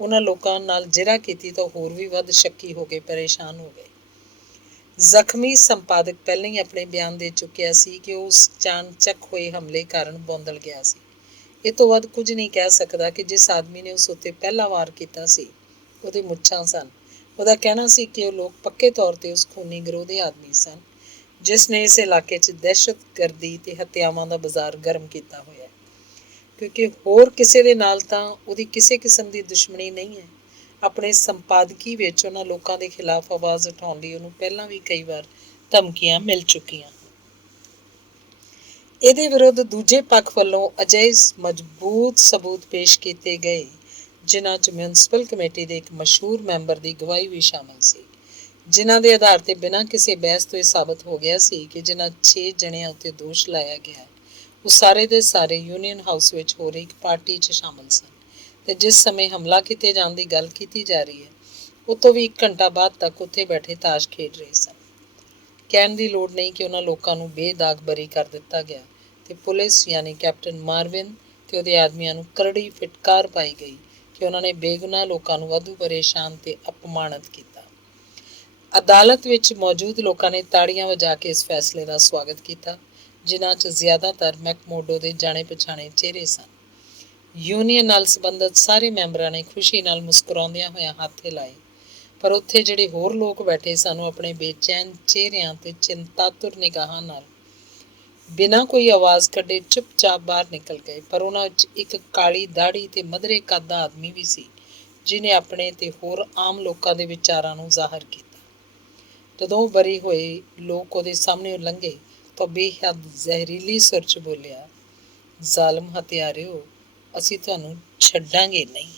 ਉਹਨਾਂ ਲੋਕਾਂ ਨਾਲ ਜ਼ਿਰਾ ਕੀਤੀ ਤਾਂ ਹੋਰ ਵੀ ਵੱਧ ਸ਼ੱਕੀ ਹੋ ਕੇ ਪਰੇਸ਼ਾਨ ਹੋ ਗਏ। ਜ਼ਖਮੀ ਸੰਪਾਦਕ ਪਹਿਲਾਂ ਹੀ ਆਪਣੇ ਬਿਆਨ ਦੇ ਚੁੱਕਿਆ ਸੀ ਕਿ ਉਹ ਉਸ ਚਾਣਚੱਕ ਹੋਏ ਹਮਲੇ ਕਾਰਨ ਬੌਂਦਲ ਗਿਆ ਸੀ। ਇਹ ਤੋਂ ਵੱਧ ਕੁਝ ਨਹੀਂ ਕਹਿ ਸਕਦਾ ਕਿ ਜਿਸ ਆਦਮੀ ਨੇ ਉਸ ਉੱਤੇ ਪਹਿਲਾ ਵਾਰ ਕੀਤਾ ਸੀ ਉਹਦੇ ਮੁੱਛਾਂ ਸਨ। ਉਹਦਾ ਕਹਿਣਾ ਸੀ ਕਿ ਉਹ ਲੋਕ ਪੱਕੇ ਤੌਰ 'ਤੇ ਉਸ ਖੂਨੀ ਗਿਰੋਹ ਦੇ ਆਦਮੀ ਸਨ ਜਿਸ ਨੇ ਇਸ ਇਲਾਕੇ 'ਚ ਦਹਿਸ਼ਤਗਰਦੀ ਅਤੇ ਹੱਤਿਆਵਾਂ ਦਾ ਬਾਜ਼ਾਰ ਗਰਮ ਕੀਤਾ ਹੋਇਆ, ਕਿਉਂਕਿ ਹੋਰ ਕਿਸੇ ਦੇ ਨਾਲ ਤਾਂ ਉਹਦੀ ਕਿਸੇ ਕਿਸਮ ਦੀ ਦੁਸ਼ਮਣੀ ਨਹੀਂ ਹੈ। ਆਪਣੇ ਸੰਪਾਦਕੀ ਵਿੱਚ ਉਹਨਾਂ ਲੋਕਾਂ ਦੇ ਖਿਲਾਫ ਆਵਾਜ਼ ਉਠਾਉਣ ਲਈ ਉਹਨੂੰ ਪਹਿਲਾਂ ਵੀ ਕਈ ਵਾਰ ਧਮਕੀਆਂ ਮਿਲ ਚੁੱਕੀਆਂ। ਇਹਦੇ ਵਿਰੁੱਧ ਦੂਜੇ ਪੱਖ ਵੱਲੋਂ ਅਜਿਹੇ ਮਜ਼ਬੂਤ ਸਬੂਤ ਪੇਸ਼ ਕੀਤੇ ਗਏ ਜਿਨ੍ਹਾਂ 'ਚ ਮਿਊਨਿਸਪਲ ਕਮੇਟੀ ਦੇ ਇੱਕ ਮਸ਼ਹੂਰ ਮੈਂਬਰ ਦੀ ਗਵਾਹੀ ਵੀ ਸ਼ਾਮਲ ਸੀ, ਜਿਨ੍ਹਾਂ ਦੇ ਆਧਾਰ 'ਤੇ ਬਿਨਾਂ ਕਿਸੇ ਬਹਿਸ ਤੋਂ ਇਹ ਸਾਬਤ ਹੋ ਗਿਆ ਸੀ ਕਿ ਜਿਨ੍ਹਾਂ 6 ਜਣਿਆਂ ਉੱਤੇ ਦੋਸ਼ ਲਾਇਆ ਗਿਆ ਉਹ ਸਾਰੇ ਦੇ ਸਾਰੇ ਯੂਨੀਅਨ ਹਾਊਸ ਵਿੱਚ ਹੋ ਰਹੀ ਇੱਕ ਪਾਰਟੀ 'ਚ ਸ਼ਾਮਲ ਸਨ ਅਤੇ ਜਿਸ ਸਮੇਂ ਹਮਲਾ ਕੀਤੇ ਜਾਣ ਦੀ ਗੱਲ ਕੀਤੀ ਜਾ ਰਹੀ ਹੈ ਉਹ ਤੋਂ ਵੀ 1 ਘੰਟਾ ਬਾਅਦ ਤੱਕ ਉੱਥੇ ਬੈਠੇ ਤਾਸ਼ ਖੇਡ ਰਹੇ ਸਨ। ਕਹਿਣ ਦੀ ਲੋੜ ਨਹੀਂ ਕਿ ਉਹਨਾਂ ਲੋਕਾਂ ਨੂੰ ਬੇਦਾਗ ਬਰੀ ਕਰ ਦਿੱਤਾ ਗਿਆ ਅਤੇ ਪੁਲਿਸ ਯਾਨੀ ਕੈਪਟਨ ਮਾਰਵਿਨ ਅਤੇ ਉਹਦੇ ਆਦਮੀਆਂ ਨੂੰ ਕਰੜੀ ਫਿਟਕਾਰ ਪਾਈ ਗਈ ਕਿ ਉਹਨਾਂ ਨੇ ਬੇਗੁਨਾਹ ਲੋਕਾਂ ਨੂੰ ਵਾਧੂ ਪਰੇਸ਼ਾਨ ਅਤੇ ਅਪਮਾਨਿਤ ਕੀਤਾ। ਅਦਾਲਤ ਵਿੱਚ ਮੌਜੂਦ ਲੋਕਾਂ ਨੇ ਤਾੜੀਆਂ ਵਜਾ ਕੇ ਇਸ ਫੈਸਲੇ ਦਾ ਸਵਾਗਤ ਕੀਤਾ, ਜਿਨ੍ਹਾਂ 'ਚ ਜ਼ਿਆਦਾਤਰ ਮੈਕਮੋਡੋ ਦੇ ਜਾਣੇ ਪਛਾਣੇ ਚਿਹਰੇ ਸਨ। ਯੂਨੀਅਨ ਨਾਲ ਸੰਬੰਧਿਤ ਸਾਰੇ ਮੈਂਬਰਾਂ ਨੇ ਖੁਸ਼ੀ ਨਾਲ ਮੁਸਕਰਾਉਂਦਿਆਂ ਹੋਇਆਂ ਹੱਥ ਹਿਲਾਏ, ਪਰ ਉੱਥੇ ਜਿਹੜੇ ਹੋਰ ਲੋਕ ਬੈਠੇ ਸਨ ਉਹ ਆਪਣੇ ਬੇਚੈਨ ਚਿਹਰਿਆਂ ਅਤੇ ਚਿੰਤਾਤੁਰ ਨਿਗਾਹਾਂ ਨਾਲ ਬਿਨਾਂ ਕੋਈ ਆਵਾਜ਼ ਕੱਢੇ ਚੁੱਪਚਾਪ ਬਾਹਰ ਨਿਕਲ ਗਏ। ਪਰ ਉਹਨਾਂ ਵਿੱਚ ਇੱਕ ਕਾਲੀ ਦਾੜੀ ਅਤੇ ਮਧਰੇ ਕੱਦ ਦਾ ਆਦਮੀ ਵੀ ਸੀ ਜਿਹਨੇ ਆਪਣੇ ਤੇ ਹੋਰ ਆਮ ਲੋਕਾਂ ਦੇ ਵਿਚਾਰਾਂ ਨੂੰ ਜ਼ਾਹਰ ਕੀਤਾ। ਜਦੋਂ ਉਹ ਬਰੀ ਹੋਏ ਲੋਕ ਉਹਦੇ ਸਾਹਮਣੇ ਲੰਘੇ ਤਾਂ ਬੇਹੱਦ ਜ਼ਹਿਰੀਲੀ ਸੁਰ 'ਚ ਬੋਲਿਆ, ਜ਼ਾਲਮ ਹੱਤਿਆਰਿਓ, ਅਸੀਂ ਤੁਹਾਨੂੰ ਛੱਡਾਂਗੇ ਨਹੀਂ।